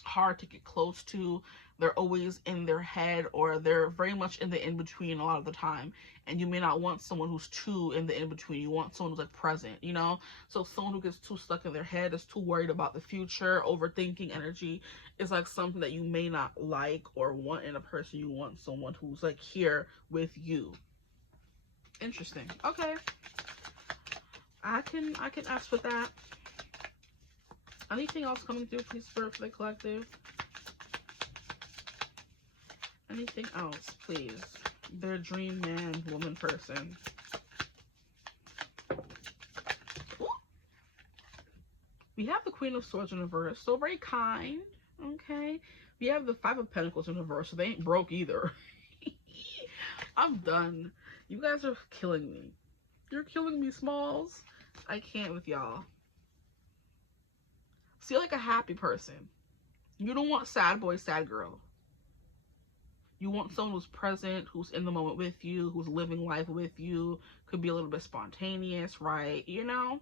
hard to get close to. They're always in their head, or they're very much in the in-between a lot of the time. And you may not want someone who's too in the in-between. You want someone who's like present, you know? So someone who gets too stuck in their head, is too worried about the future, overthinking energy is like something that you may not like or want in a person. You want someone who's like here with you. Interesting. Okay. I can ask for that. Anything else coming through, please, for the collective? Anything else, please? Their dream man, woman, person. Ooh. We have the Queen of Swords in reverse, so very kind, okay? We have the 5 of Pentacles in reverse, so they ain't broke either. I'm done. You guys are killing me. You're killing me, Smalls. I can't with y'all. See, like a happy person. You don't want sad boy, sad girl. You want someone who's present, who's in the moment with you, who's living life with you. Could be a little bit spontaneous, right? You know?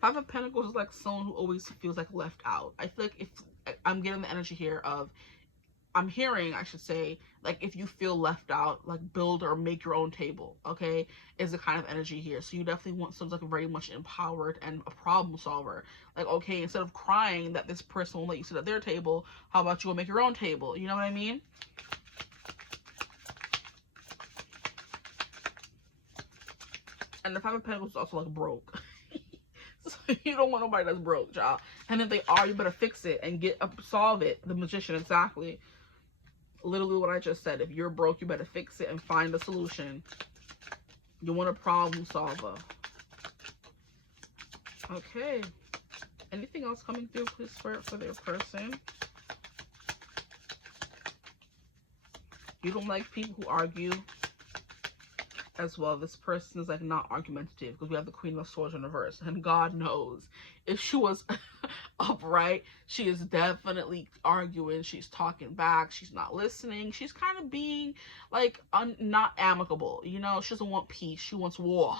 5 of Pentacles is like someone who always feels like left out. I feel like if I'm getting the energy here of, I'm hearing, I should say, like, if you feel left out, like, build or make your own table, okay, is the kind of energy here. So you definitely want someone like very much empowered and a problem solver. Like, okay, instead of crying that this person won't let you sit at their table, how about you go make your own table? You know what I mean? And the Five of Pentacles is also like broke. So you don't want nobody that's broke, y'all. And if they are, you better fix it and solve it. The Magician, exactly. Literally what I just said. If you're broke, you better fix it and find a solution. You want a problem solver. Okay. Anything else coming through, please, Spirit, for their person? You don't like people who argue as well. This person is like not argumentative, because we have the Queen of Swords in reverse, and God knows if she was upright, she is definitely arguing, she's talking back, she's not listening, she's kind of being like not amicable, you know. She doesn't want peace, she wants war.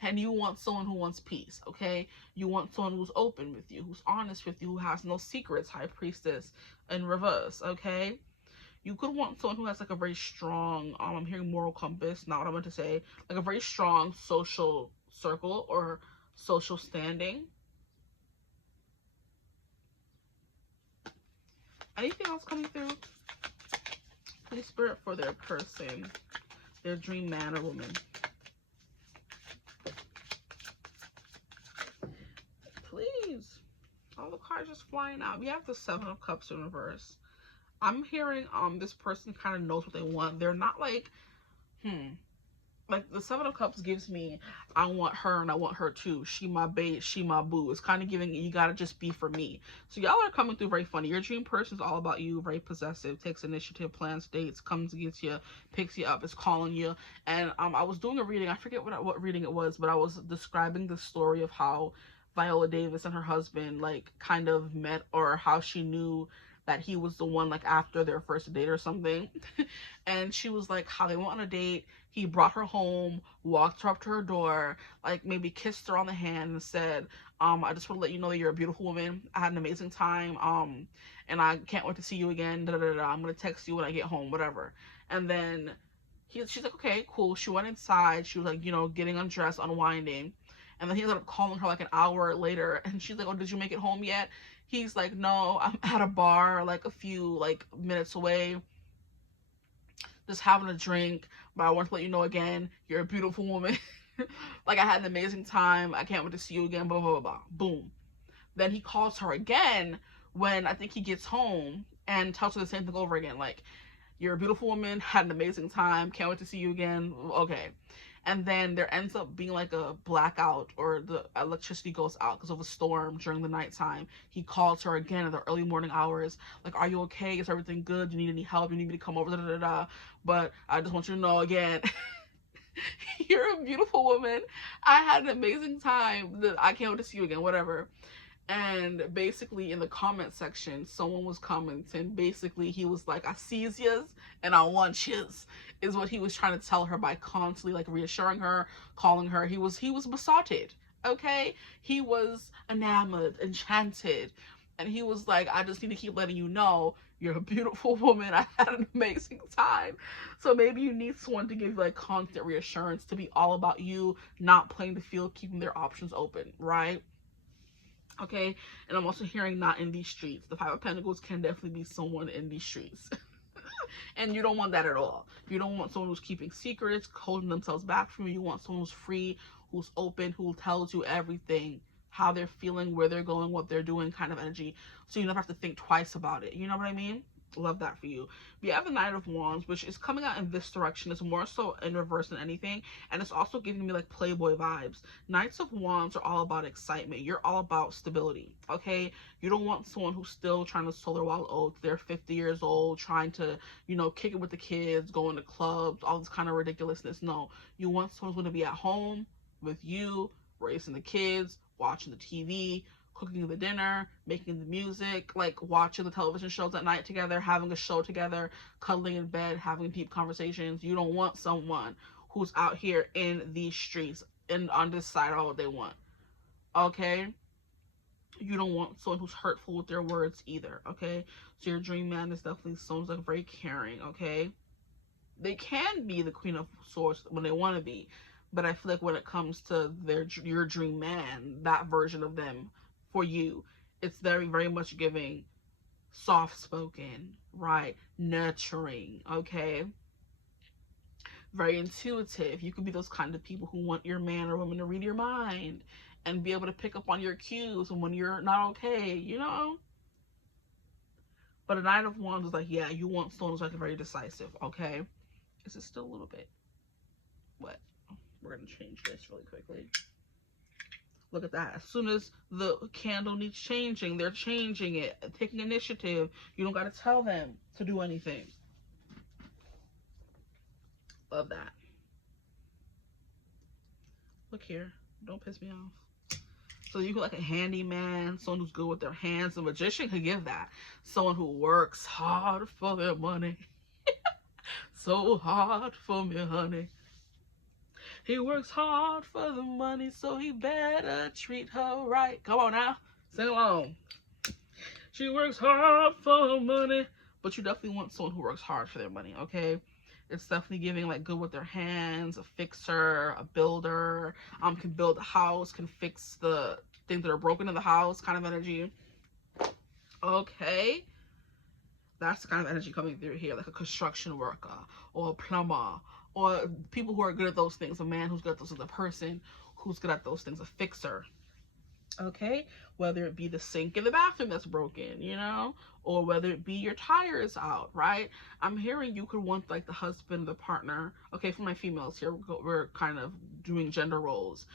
And you want someone who wants peace, okay? You want someone who's open with you, who's honest with you, who has no secrets, High Priestess in reverse, okay? You could want someone who has like a very strong, I'm hearing moral compass, not what I meant to say, like a very strong social circle or social standing. Anything else coming through? Please, Spirit, for their person, their dream man or woman. Please. All the cards just flying out. We have the Seven of Cups in reverse. I'm hearing this person kind of knows what they want. They're not like, like the Seven of Cups gives me, I want her and I want her too. She my babe, she my boo. It's kind of giving, you gotta just be for me. So y'all are coming through very funny. Your dream person is all about you, very possessive, takes initiative, plans dates, comes and gets you, picks you up, is calling you. And I was doing a reading, I forget what reading it was, but I was describing the story of how Viola Davis and her husband like kind of met, or how she knew that he was the one, like after their first date or something. And she was like, how they went on a date, he brought her home, walked her up to her door, like maybe kissed her on the hand and said, I just want to let you know that you're a beautiful woman, I had an amazing time, and I can't wait to see you again, I'm gonna text you when I get home, whatever. And then she's like, okay, cool. She went inside, she was like, you know, getting undressed, unwinding. And then he ended up calling her like an hour later, and she's like, oh, did you make it home yet? He's like, no, I'm at a bar like a few like minutes away, just having a drink, but I want to let you know again, you're a beautiful woman. Like, I had an amazing time, I can't wait to see you again, blah, blah, blah, blah. Boom. Then he calls her again when I think he gets home and tells her the same thing over again, like, you're a beautiful woman, had an amazing time, can't wait to see you again, okay. And then there ends up being like a blackout, or the electricity goes out because of a storm during the nighttime. He calls her again in the early morning hours, like, are you okay? Is everything good? Do you need any help? Do you need me to come over? Da, da, da, da. But I just want you to know again, you're a beautiful woman. I had an amazing time. I can't wait to see you again, whatever. And basically in the comment section, someone was commenting, basically he was like, I sees yous and I want yous, is what he was trying to tell her by constantly like reassuring her, calling her. He was besotted, okay? He was enamored, enchanted, and he was like, I just need to keep letting you know you're a beautiful woman, I had an amazing time. So maybe you need someone to give you like constant reassurance, to be all about you, not playing the field, keeping their options open, right? Okay, and I'm also hearing not in these streets. The Five of Pentacles can definitely be someone in these streets. And you don't want that at all. You don't want someone who's keeping secrets, holding themselves back from you. You want someone who's free, who's open, who tells you everything, how they're feeling, where they're going, what they're doing, kind of energy. So you never have to think twice about it. You know what I mean? Love that for you. We have the Knight of Wands, which is coming out in this direction. It's more so in reverse than anything, and it's also giving me like Playboy vibes. Knights of Wands are all about excitement. You're all about stability, okay? You don't want someone who's still trying to solar while oats. They're 50 years old, trying to, you know, kick it with the kids, going to clubs, all this kind of ridiculousness. No, you want someone who's going to be at home with you, raising the kids, watching the TV, cooking the dinner, making the music, like watching the television shows at night together, having a show together, cuddling in bed, having deep conversations. You don't want someone who's out here in these streets and undecided on what they want, okay? You don't want someone who's hurtful with their words either, okay? So your dream man is definitely someone who's like very caring, okay? They can be the Queen of Swords when they want to be, but I feel like when it comes to your dream man, that version of them for you, it's very, very much giving soft spoken, right? Nurturing, okay? Very intuitive. You could be those kind of people who want your man or woman to read your mind and be able to pick up on your cues and when you're not okay, you know? But a Knight of Wands is like, yeah, you want someone who's like very decisive, okay? Is it still a little bit wet? We're gonna change this really quickly. Look at that. As soon as the candle needs changing, they're changing it, taking initiative. You don't gotta tell them to do anything. Love that. Look here. Don't piss me off. So you could like a handyman, someone who's good with their hands. A magician could give that. Someone who works hard for their money. So hard for me, honey. He works hard for the money, so he better treat her right. Come on now. Sing along. She works hard for her money. But you definitely want someone who works hard for their money, okay? It's definitely giving like good with their hands, a fixer, a builder, can build a house, can fix the things that are broken in the house kind of energy. Okay. That's the kind of energy coming through here, like a construction worker or a plumber or people who are good at those things. A man who's good at those things, a person who's good at those things, a fixer. Okay, whether it be the sink in the bathroom that's broken, you know, or whether it be your tires out, right? I'm hearing you could want like the husband, the partner. Okay, for my females here, we're kind of doing gender roles.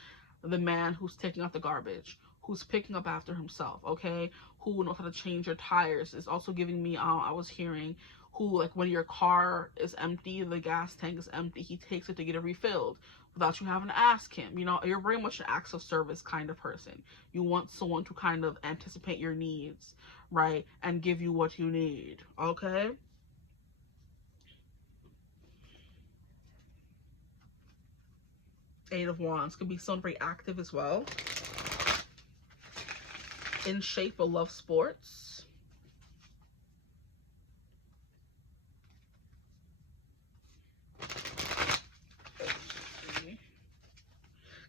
The man who's taking out the garbage, who's picking up after himself, okay, who knows how to change your tires. Is also giving me, I was hearing, who like when your car is empty, the gas tank is empty, he takes it to get it refilled without you having to ask him. You know, you're very much an acts of service kind of person. You want someone to kind of anticipate your needs, right, and give you what you need, okay? Eight of Wands could be someone very active as well, in shape but love sports.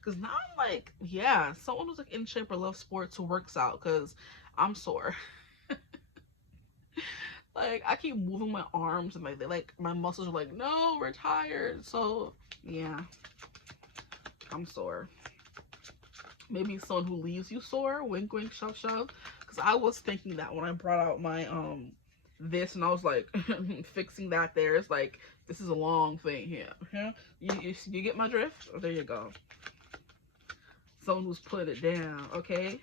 Because now I'm like, yeah, someone who's like in shape or loves sports who works out, because I'm sore. Like, I keep moving my arms and like my muscles are like, no, we're tired. So, yeah, I'm sore. Maybe someone who leaves you sore, wink, wink, shove, shove. Because I was thinking that when I brought out my, this, and I was like, fixing that there. It's like, this is a long thing here. Yeah? You get my drift? Oh, there you go. Someone who's put it down, okay?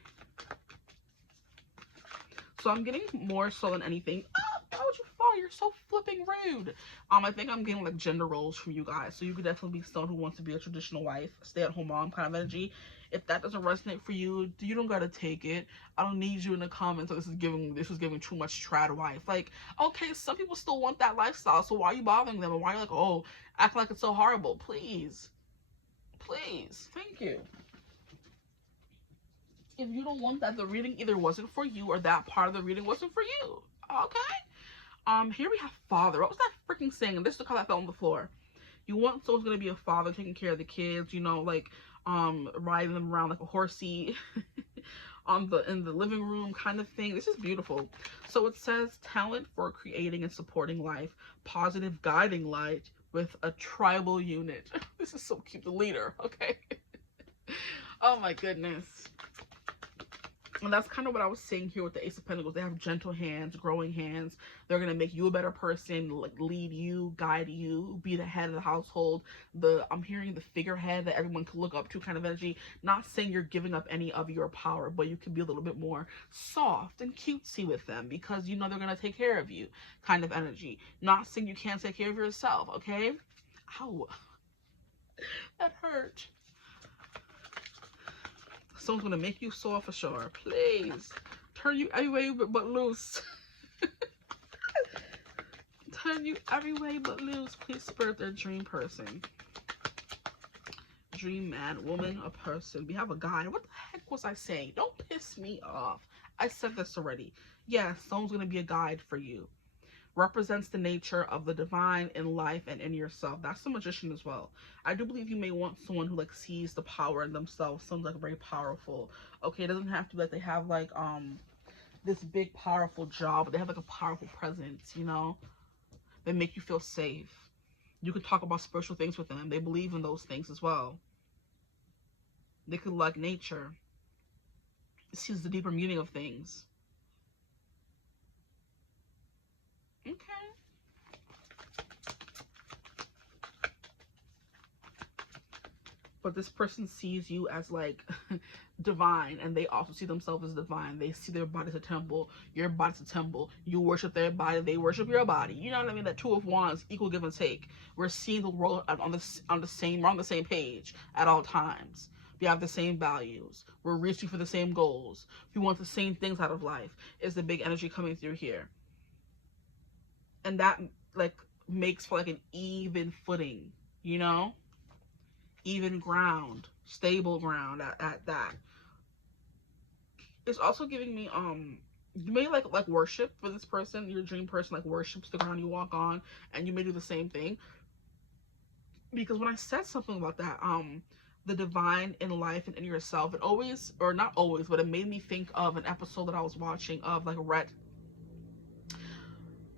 So I'm getting more so than anything. Oh, why would you fall? You're so flipping rude. I think I'm getting like gender roles from you guys. So you could definitely be someone who wants to be a traditional wife, stay-at-home mom kind of energy. If that doesn't resonate for you, you don't gotta take it. I don't need you in the comments. This is giving too much trad wife. Like, okay, some people still want that lifestyle. So why are you bothering them? And why are you like, oh, act like it's so horrible? Please, please, thank you. If you don't want that, the reading either wasn't for you or that part of the reading wasn't for you. Okay? Here we have father. What was that freaking saying? This is the color that fell on the floor. You want someone's gonna be a father, taking care of the kids, you know, like riding them around like a horsey in the living room kind of thing. This is beautiful. So it says talent for creating and supporting life, positive guiding light with a tribal unit. This is so cute. The leader, okay? Oh my goodness. And that's kind of what I was saying here with the Ace of Pentacles. They have gentle hands, growing hands. They're going to make you a better person, like lead you, guide you, be the head of the household. I'm hearing the figurehead that everyone can look up to kind of energy. Not saying you're giving up any of your power, but you can be a little bit more soft and cutesy with them because you know they're going to take care of you kind of energy. Not saying you can't take care of yourself, okay? Ow. That hurt. Someone's gonna make you soft for sure. Please turn you every way but loose. Turn you every way but loose. Please spirit their dream person. Dream man, woman, a person. We have a guy. What the heck was I saying? Don't piss me off. I said this already. Yes, someone's going to be a guide for you. Represents the nature of the divine in life and in yourself. That's the magician as well. I do believe you may want someone who like sees the power in themselves. Someone's like very powerful. Okay, it doesn't have to be like they have like this big powerful job, but they have like a powerful presence, you know? They make you feel safe. You can talk about spiritual things with them. They believe in those things as well. They could like nature. It sees the deeper meaning of things. Okay. But this person sees you as like divine, and they also see themselves as divine. They see their body as a temple. Your body's a temple. You worship their body. They worship your body. You know what I mean? That Two of Wands, equal give and take. We're seeing the world on the same page at all times. We have the same values. We're reaching for the same goals. We want the same things out of life. Is the big energy coming through here, and that like makes for like an even footing, you know, even ground, stable ground at that. It's also giving me you may like worship for this person. Your dream person like worships the ground you walk on, and you may do the same thing. Because when I said something about that, the divine in life and in yourself, it always, or not always, but it made me think of an episode that I was watching of like Red.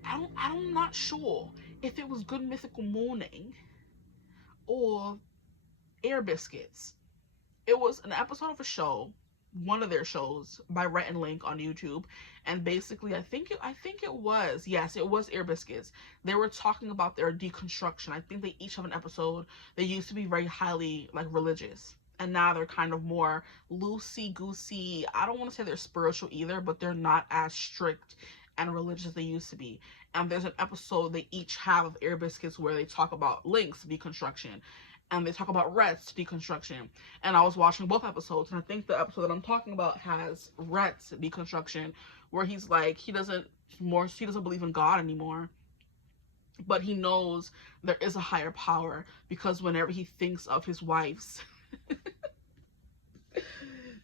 I'm not sure if it was Good Mythical Morning or Air Biscuits. It was an episode of a show, one of their shows by Rhett and Link on YouTube, and basically I think it was Air Biscuits. They were talking about their deconstruction. I think they each have an episode. They used to be very highly like religious, and now they're kind of more loosey goosey. I don't want to say they're spiritual either, but they're not as strict and religious as they used to be. And there's an episode they each have of Air Biscuits where they talk about Link's deconstruction, and they talk about Rhett's deconstruction. And I was watching both episodes, and I think the episode that I'm talking about has Rhett's deconstruction, where he's like, he doesn't believe in God anymore, but he knows there is a higher power, because whenever he thinks of his wife's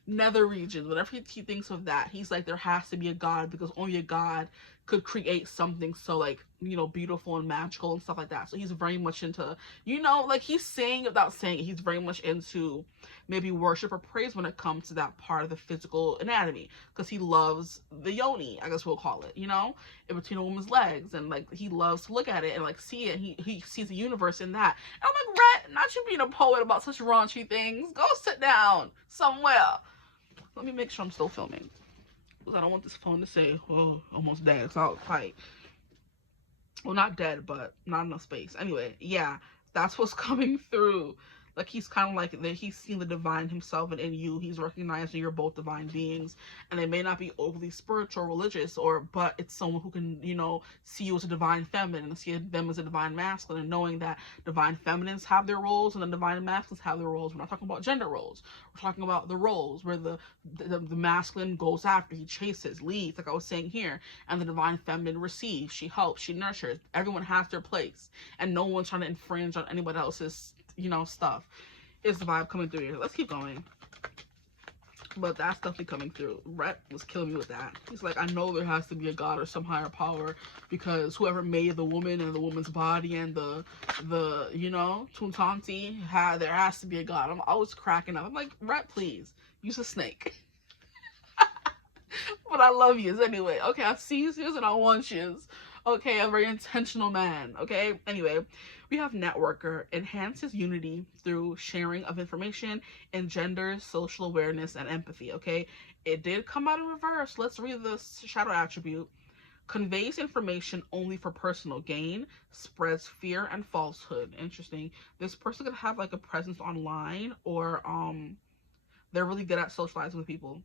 nether region, whenever he thinks of that, he's like, there has to be a God, because only a God could create something so like, you know, beautiful and magical and stuff like that. So he's very much into, you know, like he's saying without saying it, he's very much into maybe worship or praise when it comes to that part of the physical anatomy, because he loves the yoni, I guess we'll call it, you know, in between a woman's legs, and like he loves to look at it and like see it, and he sees the universe in that. And I'm like, Rhett, not you being a poet about such raunchy things. Go sit down somewhere. Let me make sure I'm still filming, because I don't want this phone to say, oh, almost dead. It's all tight. Well, not dead, but not enough space. Anyway, yeah, that's what's coming through. Like, he's kind of like that. He's seen the divine himself, and in you, he's recognizing you're both divine beings, and they may not be overly spiritual or religious, but it's someone who can, you know, see you as a divine feminine and see them as a divine masculine, and knowing that divine feminines have their roles and the divine masculines have their roles. We're not talking about gender roles. We're talking about the roles where the masculine goes after, he chases, leads, like I was saying here, and the divine feminine receives, she helps, she nurtures. Everyone has their place, and no one's trying to infringe on anybody else's, you know, stuff. Is the vibe coming through here. Let's keep going. But that's definitely coming through. Rhett was killing me with that. He's like, I know there has to be a God or some higher power, because whoever made the woman and the woman's body and the you know, Tuntanti, there has to be a God. I'm always cracking up. I'm like, Rhett, please use a snake. But I love yous anyway. Okay, I see yous and I want yous. Okay, I'm a very intentional man. Okay, anyway, we have networker, enhances unity through sharing of information, engenders social awareness and empathy. Okay, it did come out in reverse. Let's read the shadow attribute. Conveys information only for personal gain, spreads fear and falsehood. Interesting. This person could have like a presence online, or they're really good at socializing with people,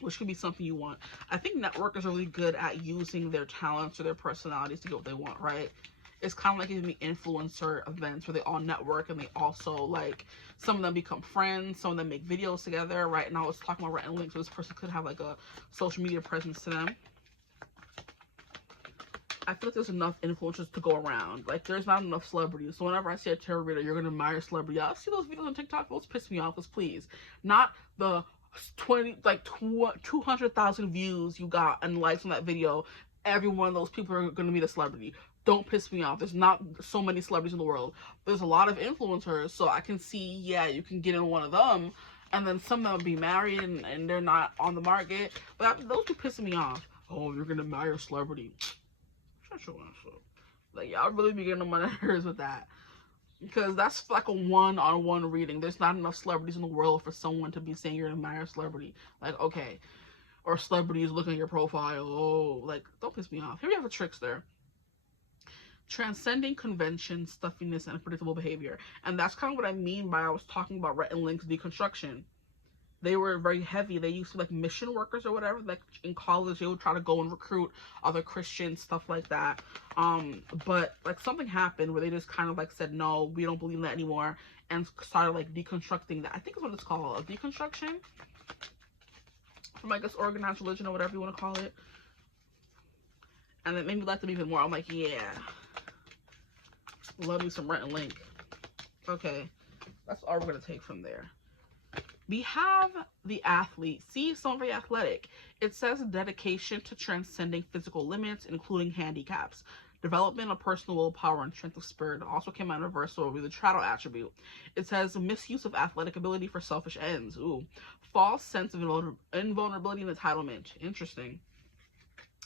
which could be something you want. I think networkers are really good at using their talents or their personalities to get what they want, right? It's kind of like giving me influencer events where they all network, and they also, like, some of them become friends, some of them make videos together, right? And I was talking about Rhett and Link, so this person could have like a social media presence to them. I feel like there's enough influencers to go around. Like, there's not enough celebrities. So whenever I see a tarot reader, you're gonna admire a celebrity. I see those videos on TikTok. Those piss me off. Please, not the 200,000 views you got and likes on that video. Every one of those people are gonna be the celebrity. Don't piss me off. There's not so many celebrities in the world. There's a lot of influencers, so I can see, yeah, you can get in one of them, and then some of them will be married and they're not on the market. But those two pissing me off. Oh, you're gonna marry a celebrity. Shut your ass up. Like, y'all really be getting on my nerves with that. Because that's like a one-on-one reading. There's not enough celebrities in the world for someone to be saying you're gonna marry a celebrity. Like, okay. Or celebrities looking at your profile. Oh, like, don't piss me off. Here we have a trickster. Transcending convention, stuffiness, and unpredictable behavior. And that's kind of what I mean by I was talking about Rhett and Link's deconstruction. They were very heavy. They used to be like mission workers or whatever. Like in college, they would try to go and recruit other Christians, stuff like that. But like something happened where they just kind of like said, no, we don't believe in that anymore, and started like deconstructing that. I think is what it's called, a deconstruction from, I guess, organized religion or whatever you want to call it. And it made me like them even more. I'm like, yeah, love me some Rhett and Link. Okay, that's all we're gonna take from there. We have the athlete. See, so very athletic. It says dedication to transcending physical limits, including handicaps. Development of personal willpower and strength of spirit. Also came out in reverse, so with the trial attribute. It says misuse of athletic ability for selfish ends. Ooh. False sense of invulnerability and entitlement. Interesting.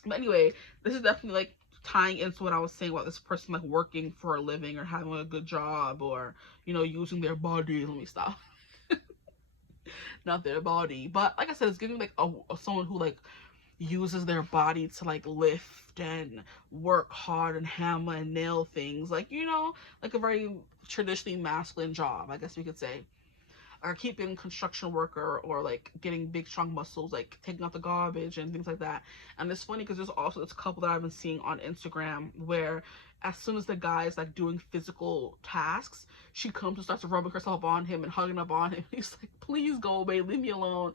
But anyway, this is definitely like tying into what I was saying about this person like working for a living or having a good job, or, you know, using their body. Let me stop. Not their body, but like I said, it's giving like someone who like uses their body to like lift and work hard and hammer and nail things, like, you know, like a very traditionally masculine job, I guess we could say. Or keeping construction worker, or like getting big strong muscles, like taking out the garbage and things like that. And it's funny because there's also this couple that I've been seeing on Instagram where as soon as the guy is like doing physical tasks, she comes and starts rubbing herself on him and hugging up on him. He's like, please go, babe, leave me alone.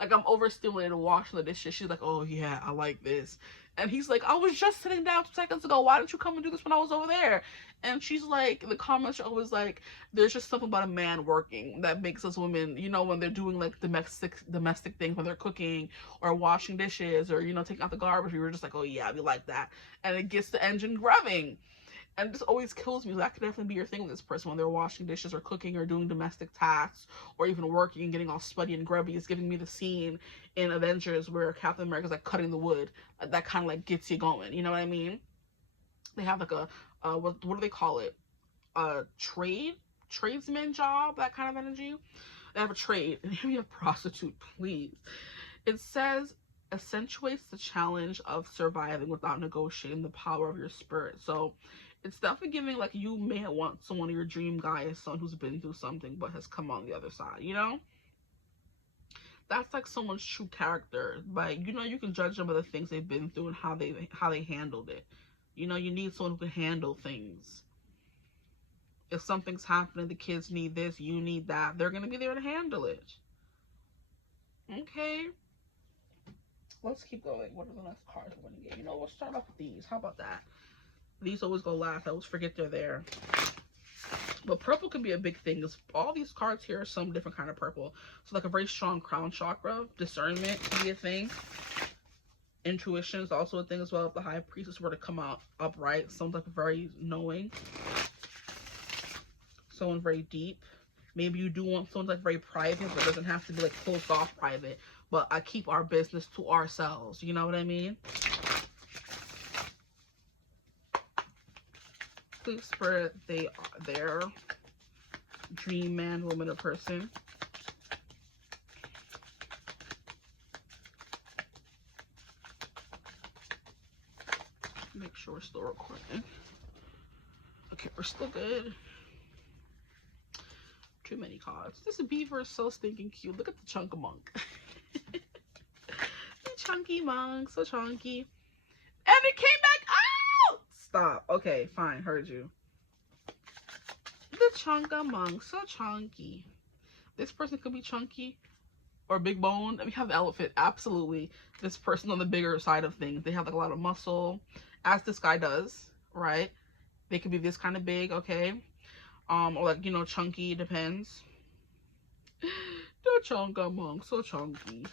Like, I'm overstimulated washing the dishes. She's like, oh yeah, I like this. And he's like, I was just sitting down 2 seconds ago. Why didn't you come and do this when I was over there? And she's like, the comments are always like, there's just something about a man working that makes us women, you know, when they're doing like domestic things, when they're cooking or washing dishes or, you know, taking out the garbage, we were just like, oh yeah, we like that. And it gets the engine revving. And this always kills me. That could definitely be your thing with this person when they're washing dishes or cooking or doing domestic tasks or even working and getting all spuddy and grubby. It's giving me the scene in Avengers where Captain America's like cutting the wood. That kind of like gets you going. You know what I mean? They have like a what do they call it? A tradesman job, that kind of energy. They have a trade. And here we have prostitute, please. It says accentuates the challenge of surviving without negotiating the power of your spirit. So it's definitely giving like you may want someone, your dream guy is someone who's been through something but has come on the other side, you know? That's like someone's true character. But you know, you can judge them by the things they've been through and how they handled it. You know, you need someone who can handle things. If something's happening, the kids need this, you need that, they're gonna be there to handle it. Okay. Let's keep going. What are the next cards we're gonna get? You know, we'll start off with these. How about that? These always go last. I always forget they're there. But purple can be a big thing. All these cards here are some different kind of purple. So like a very strong crown chakra. Discernment can be a thing. Intuition is also a thing as well. If the high priestess were to come out upright, someone like very knowing. Someone very deep. Maybe you do want someone like very private, but it doesn't have to be like closed off private. But I keep our business to ourselves. You know what I mean? Please, spirit, they are there. Dream man, woman, or person. Make sure we're still recording. Okay, we're still good. Too many cards. This beaver is so stinking cute. Look at the chunk monk. The chunky monk, so chunky. And it came back out! Stop. Okay, fine, heard you. The chunka monk, so chunky. This person could be chunky. or big bone. We have the elephant, absolutely. This person on the bigger side of things. They have like a lot of muscle, as this guy does, right? They could be this kind of big, okay? Or like, you know, chunky, depends. The chunka monk, so chunky.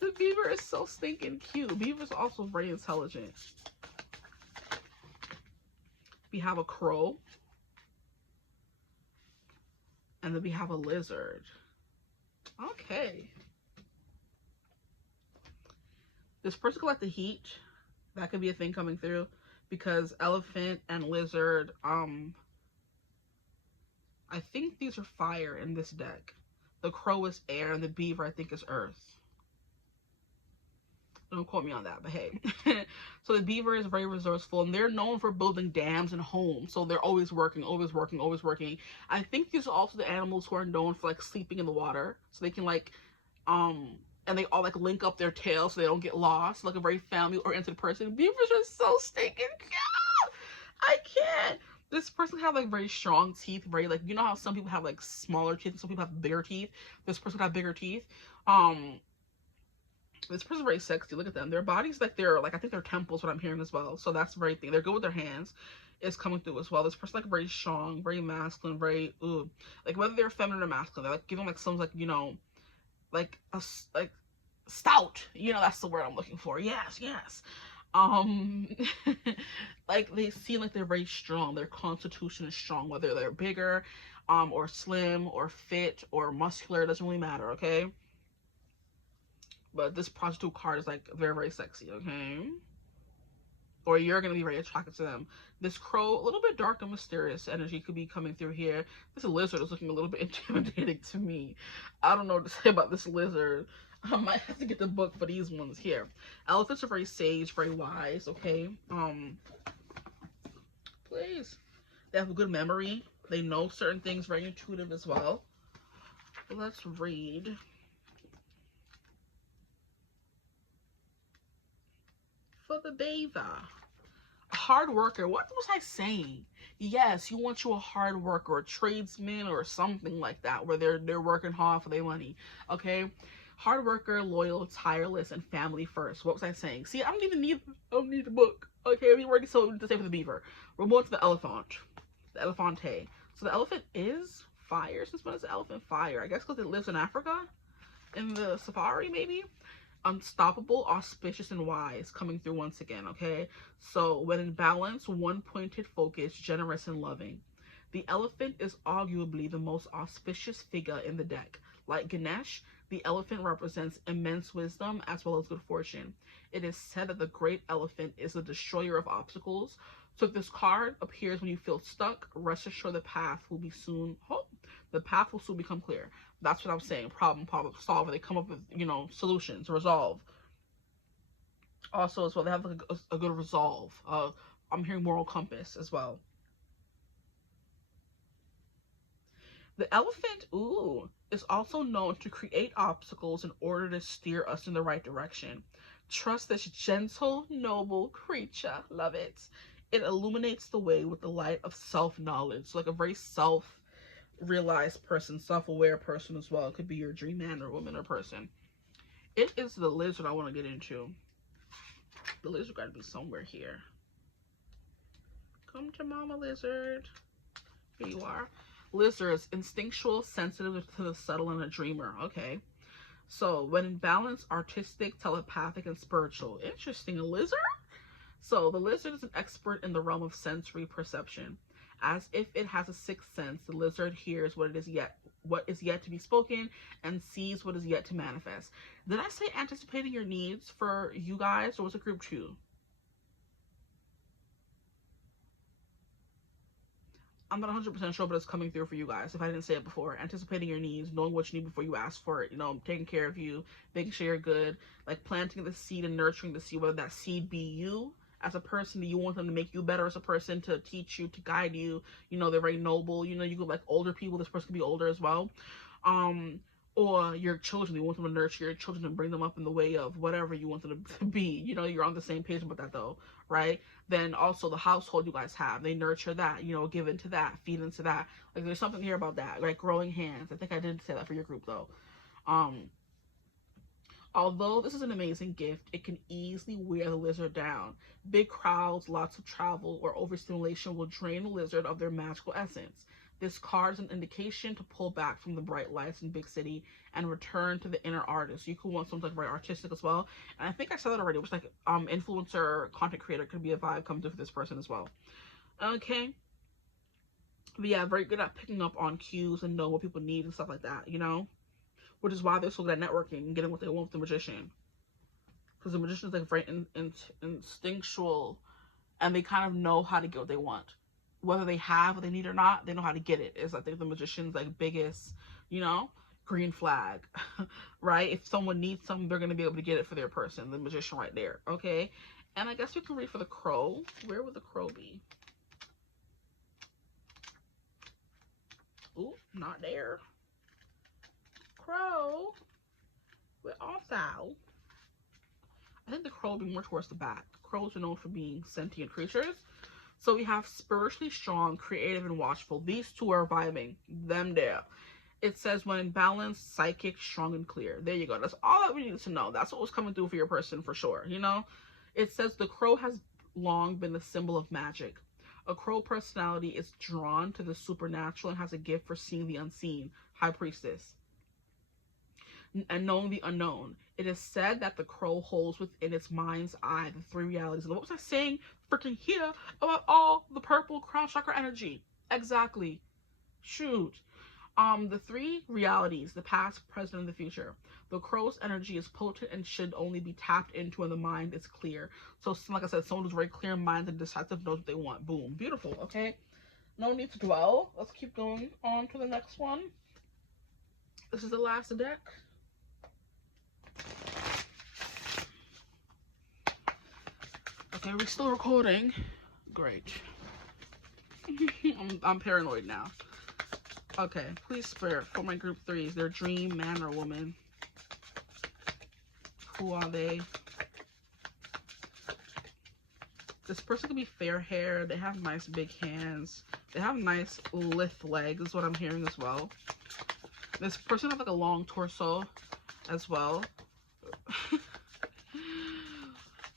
The beaver is so stinking cute. Beaver is also very intelligent. We have a crow. And then we have a lizard. Okay. This person could like the heat. That could be a thing coming through. Because elephant and lizard, I think these are fire in this deck. The crow is air and the beaver I think is earth. Don't quote me on that, but hey. So the beaver is very resourceful and they're known for building dams and homes. So they're always working, always working, always working. I think these are also the animals who are known for like sleeping in the water. So they can like, and they all like link up their tails so they don't get lost. Like a very family-oriented person. Beavers are so stinking cute. I can't. This person have like very strong teeth, very like, you know how some people have like smaller teeth and some people have bigger teeth. This person have bigger teeth. This person's very sexy. Look at them. Their bodies, like, they're, like, I think their temples, what I'm hearing as well. So that's the very thing. They're good with their hands. Is coming through as well. This person, like, very strong, very masculine, very, ooh. Like, whether they're feminine or masculine, they're, like, giving, like, some, like, you know, like, like, stout. You know, that's the word I'm looking for. Yes, yes. Like, they seem like they're very strong. Their constitution is strong, whether they're bigger, or slim, or fit, or muscular. It doesn't really matter, okay? But this prostitute card is like very, very sexy, okay? Or you're going to be very attracted to them. This crow, a little bit dark and mysterious energy could be coming through here. This lizard is looking a little bit intimidating to me. I don't know what to say about this lizard. I might have to get the book for these ones here. Elephants are very sage, very wise, okay? Please. They have a good memory. They know certain things, very intuitive as well. Let's read. For the beaver. A hard worker. What was I saying? Yes, you want you a hard worker, a tradesman or something like that, where they're working hard for their money. Okay? Hard worker, loyal, tireless, and family first. What was I saying? See, I don't need the book. Okay, we already told to say for the beaver. We're going to the elephant. The elephante. So the elephant is fire. Since when is the elephant fire? I guess because it lives in Africa? In the safari, maybe? Unstoppable, auspicious, and wise, coming through once again, okay? So when in balance, one-pointed focus, generous and loving. The elephant is arguably the most auspicious figure in the deck. Like Ganesh, the elephant represents immense wisdom as well as good fortune. It is said that the great elephant is the destroyer of obstacles. So if this card appears when you feel stuck, rest assured the path will be soon, the path will soon become clear. That's what I'm saying. Problem solver. They come up with, you know, solutions, resolve. Also, as well, they have like a good resolve. I'm hearing moral compass as well. The elephant, ooh, is also known to create obstacles in order to steer us in the right direction. Trust this gentle, noble creature. Love it. It illuminates the way with the light of self-knowledge. So like a very self-realized person, self-aware person as well. It could be your dream man or woman or person. It is the lizard I want to get into. The lizard got to be somewhere here. Come to mama, lizard. Here you are. Lizards, instinctual, sensitive to the subtle, and a dreamer. Okay. So, when in balance, artistic, telepathic, and spiritual. Interesting. A lizard? So, the lizard is an expert in the realm of sensory perception. As if it has a sixth sense, the lizard hears what is yet to be spoken and sees what is yet to manifest. Did I say anticipating your needs for you guys, or was it group 2? I'm not 100% sure, but it's coming through for you guys. If I didn't say it before, anticipating your needs, knowing what you need before you ask for it, you know, taking care of you, making sure you're good, like planting the seed and nurturing the seed, whether that seed be you as a person, that you want them to make you better as a person, to teach you, to guide you. You know, they're very noble. You know, you could like older people. This person could be older as well. Or your children, you want them to nurture your children and bring them up in the way of whatever you want them to be. You know, you're on the same page about that though, right? Then also the household you guys have, they nurture that, you know, give into that, feed into that. Like there's something here about that, like growing hands. I think I did say that for your group though. Although this is an amazing gift, it can easily wear the lizard down. Big crowds, lots of travel, or overstimulation will drain the lizard of their magical essence. This card is an indication to pull back from the bright lights in big city and return to the inner artist. You could want something like very artistic as well. And I think I said that already, which like influencer, content creator could be a vibe coming through for this person as well. Okay. But yeah, very good at picking up on cues and know what people need and stuff like that, you know? Which is why they're so good at networking and getting what they want with the magician. Because the magician is like very instinctual, and they kind of know how to get what they want. Whether they have what they need or not, they know how to get it. Is I think the magician's like biggest, you know, green flag, right? If someone needs something, they're going to be able to get it for their person. The magician right there, okay? And I guess we can read for the crow. Where would the crow be? Ooh, not there. Crow. We're also. I think the crow will be more towards the back. Crows are known for being sentient creatures. So we have spiritually strong, creative, and watchful. These two are vibing. Them there. It says when in balance, psychic, strong, and clear. There you go. That's all that we need to know. That's what was coming through for your person for sure. You know? It says the crow has long been the symbol of magic. A crow personality is drawn to the supernatural and has a gift for seeing the unseen. High priestess. And knowing the unknown. It is said that the crow holds within its mind's eye the three realities. And what was I saying freaking here about all the purple crown chakra energy? Exactly. Shoot. The three realities, the past, present, and the future. The crow's energy is potent and should only be tapped into when the mind is clear. So, like I said, someone who's very clear in mind and decisive knows what they want. Boom. Beautiful. Okay. No need to dwell. Let's keep going on to the next one. This is the last deck. Okay, we're still recording. Great. I'm paranoid now. Okay, please spirit for my group threes. Their dream man or woman. Who are they? This person could be fair hair. They have nice big hands. They have nice lithe legs, is what I'm hearing as well. This person has like a long torso as well.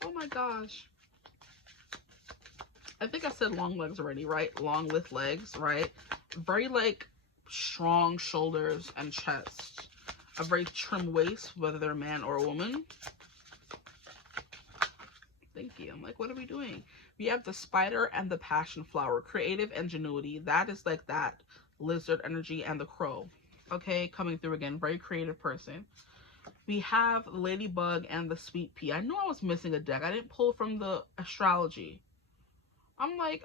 Oh my gosh. I think I said long legs already, right? Long lithe legs, right? Very like strong shoulders and chest. A very trim waist, whether they're a man or a woman. Thank you. I'm like, what are we doing? We have the spider and the passion flower. Creative ingenuity. That is like that lizard energy, and the crow. Okay, coming through again. Very creative person. We have the ladybug and the sweet pea. I knew I was missing a deck. I didn't pull from the astrology. I'm like,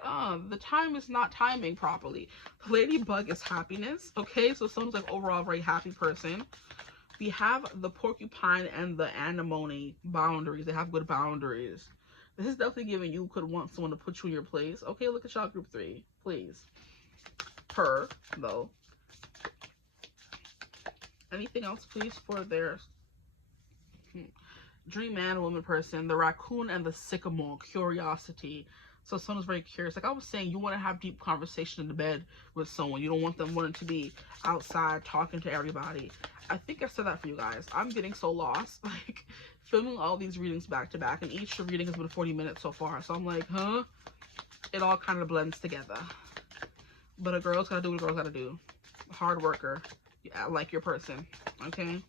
the time is not timing properly. The ladybug is happiness. Okay, so someone's like overall very happy person. We have the porcupine and the anemone. Boundaries. They have good boundaries. This is definitely giving you could want someone to put you in your place. Okay, look at y'all group three, please. Per, though. Anything else, please, for their dream man, woman person. The raccoon and the sycamore. Curiosity. So someone's very curious. Like I was saying, you want to have deep conversation in the bed with someone. You don't want them wanting to be outside talking to everybody. I think I said that for you guys. I'm getting so lost. Like filming all these readings back to back, and each reading has been 40 minutes so far. So I'm like, huh? It all kind of blends together. But a girl's gotta do what a girl's gotta do. Hard worker. Yeah, like your person. Okay?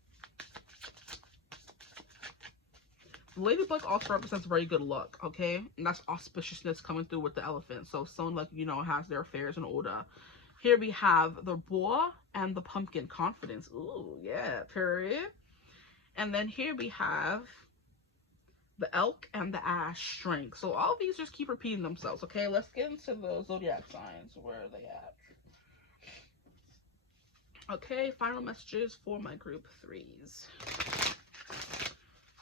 Ladybug also represents very good luck, okay? And that's auspiciousness coming through with the elephant. So someone like, you know, has their affairs in order. Here we have the boar and the pumpkin. Confidence. Ooh, yeah, period. And then here we have the elk and the ash. Strength. So all these just keep repeating themselves, okay? Let's get into the zodiac signs. Where are they at? Okay, final messages for my group threes.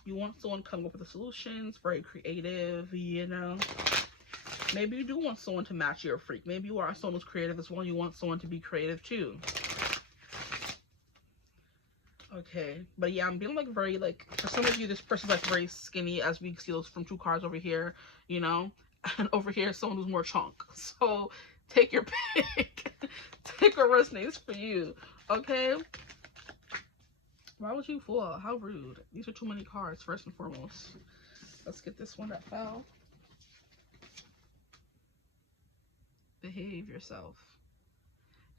You want someone coming up with the solutions, very creative, you know. Maybe you do want someone to match your freak. Maybe you are someone who's creative as well. You want someone to be creative too. Okay, but yeah, I'm feeling like very, like, for some of you, this person's like very skinny, as we see those from two cards over here, you know. And over here, someone who's more chunk. So take your pick. Take what resonates for you, okay? Why would you fall? How rude. These are too many cards, first and foremost. Let's get this one that fell. Behave yourself.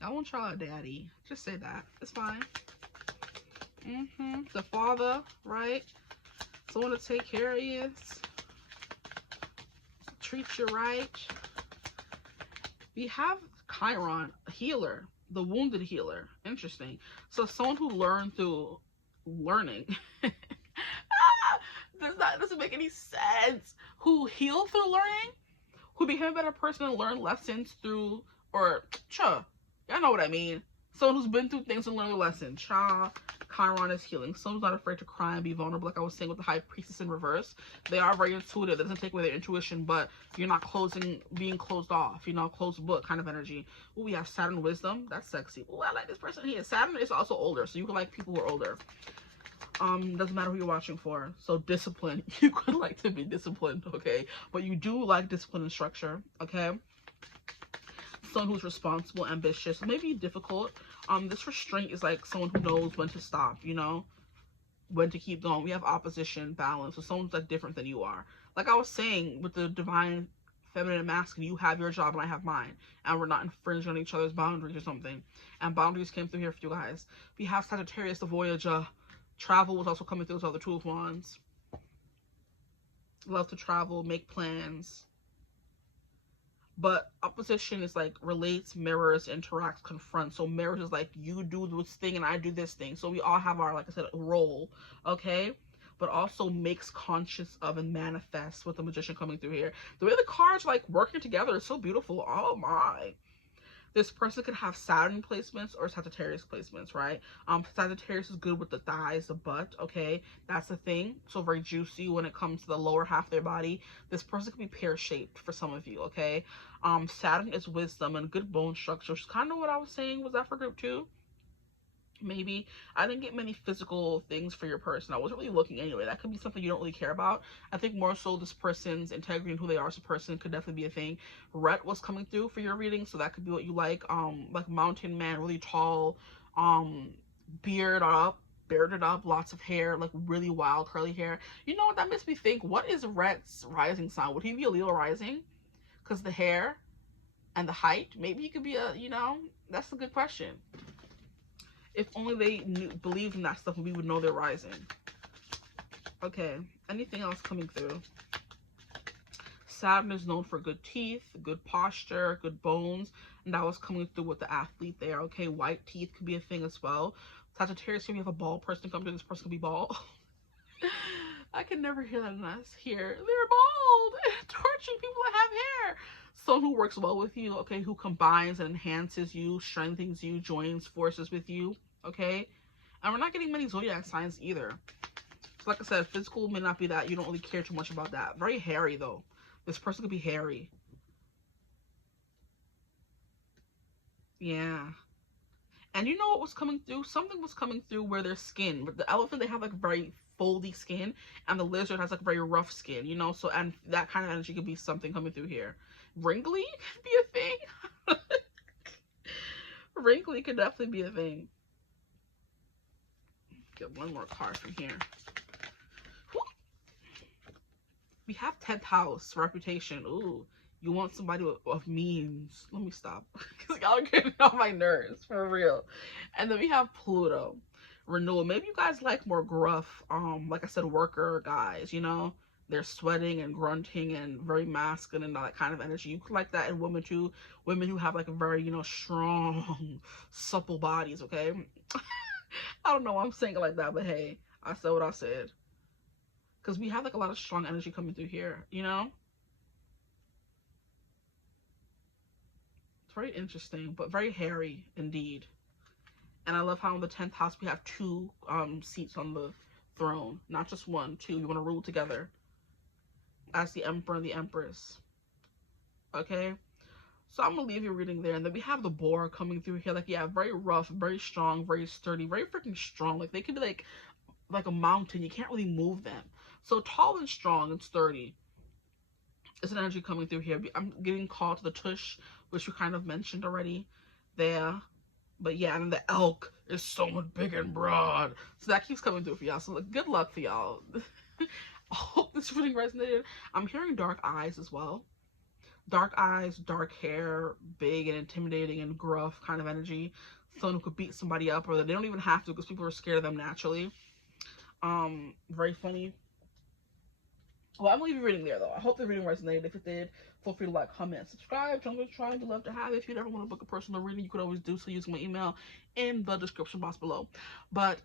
I won't try a daddy. Just say that. It's fine. The father, right? Someone to take care of you. Treat you right. We have Chiron, a healer. The wounded healer. Interesting. So someone who learned through learning. Doesn't make any sense. Who heal through learning? Who became a better person and learned lessons through, or y'all know what I mean. Someone who's been through things and learned a lesson. Chiron is healing. Someone's not afraid to cry and be vulnerable, like I was saying with the High Priestess in reverse. They are very intuitive. That doesn't take away their intuition, but you're not being closed off, you know, closed book kind of energy. Ooh, we have Saturn wisdom. That's sexy. Ooh, I like this person here. Saturn is also older, so you can like people who are older. Doesn't matter who you're watching for. So discipline. You could like to be disciplined, okay? But you do like discipline and structure, okay? Someone who's responsible, ambitious, maybe difficult. This restraint is like someone who knows when to stop, you know, when to keep going. We have opposition, balance. So someone's like different than you are. Like I was saying with the divine feminine and masculine, you have your job and I have mine, and we're not infringing on each other's boundaries or something. And boundaries came through here for you guys. We have Sagittarius, the Voyager. Travel was also coming through as well, the Two of Wands. Love to travel, make plans. But opposition is like relates, mirrors, interacts, confronts. So mirrors is like you do this thing and I do this thing. So we all have our, like I said, role, okay? But also makes conscious of and manifests with the Magician coming through here. The way the cards like working together is so beautiful. Oh my. This person could have Saturn placements or Sagittarius placements, right? Sagittarius is good with the thighs, the butt, okay? That's the thing. So very juicy when it comes to the lower half of their body. This person could be pear-shaped for some of you, okay? Saturn is wisdom and good bone structure, which is kind of what I was saying. Was that for group 2? Maybe. I didn't get many physical things for your person. I wasn't really looking anyway. That could be something you don't really care about. I think more so this person's integrity and who they are as a person could definitely be a thing. Ret was coming through for your reading, so that could be what you like. Like mountain man, really tall, bearded up, lots of hair, like really wild curly hair. You know what, that makes me think, what is Ret's rising sign? Would he be a Leo rising? Because the hair and the height, maybe he could be a, you know, that's a good question. If only they believed in that stuff, we would know they're rising. Okay, anything else coming through? Saturn is known for good teeth, good posture, good bones, and that was coming through with the athlete there, okay? White teeth could be a thing as well. Sagittarius, here we have a bald person come through. This person could be bald. I can never hear that enough. Here, they're bald, torching people that have hair. Someone who works well with you, okay, who combines and enhances you, strengthens you, joins forces with you, okay? And we're not getting many zodiac signs either. So like I said, physical may not be that. You don't really care too much about that. Very hairy, though. This person could be hairy. Yeah. And you know what was coming through? Something was coming through where their skin, but the elephant, they have like very foldy skin, and the lizard has like very rough skin, you know? So, and that kind of energy could be something coming through here. Wrinkly could be a thing. Wrinkly could definitely be a thing. Get one more card from here. We have 10th house, reputation. Ooh, you want somebody of means. Let me stop, because y'all are getting on my nerves, for real. And then we have Pluto, renewal. Maybe you guys like more gruff, like I said, worker guys, you know? They're sweating and grunting and very masculine and that kind of energy. You could like that in women too. Women who have like a very, you know, strong, supple bodies, okay? I don't know why I'm saying it like that, but hey, I said what I said. Because we have like a lot of strong energy coming through here, you know? It's very interesting, but very hairy indeed. And I love how in the 10th house we have 2 seats on the throne. Not just 1, 2. You want to rule together as the Emperor and the Empress. Okay? So I'm going to leave you reading there. And then we have the boar coming through here. Like, yeah, very rough, very strong, very sturdy, very freaking strong. Like, they could be like a mountain. You can't really move them. So tall and strong and sturdy. It's an energy coming through here. I'm getting called to the tush, which we kind of mentioned already there. But yeah, and the elk is so much big and broad. So that keeps coming through for y'all. So good luck for y'all. I hope this reading resonated. I'm hearing dark eyes as well. Dark eyes, dark hair, big and intimidating and gruff kind of energy. Someone who could beat somebody up, or that they don't even have to because people are scared of them naturally. Very funny. Well, I'm leaving reading there though. I hope the reading resonated. If it did, feel free to like, comment, subscribe. I'm trying to love to have it. If you ever want to book a personal reading, you could always do so using my email in the description box below. But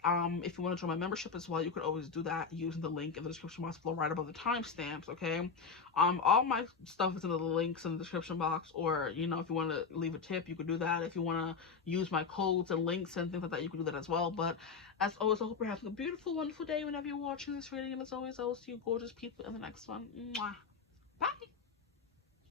if you want to join my membership as well, you could always do that using the link in the description box below, right above the timestamps. Okay. All my stuff is in the links in the description box, or if you want to leave a tip, you could do that. If you want to use my codes and links and things like that, you can do that as well. But as always, I hope you're having a beautiful, wonderful day whenever you're watching this reading. And as always, I will see you gorgeous people in the next one. Mwah. Bye.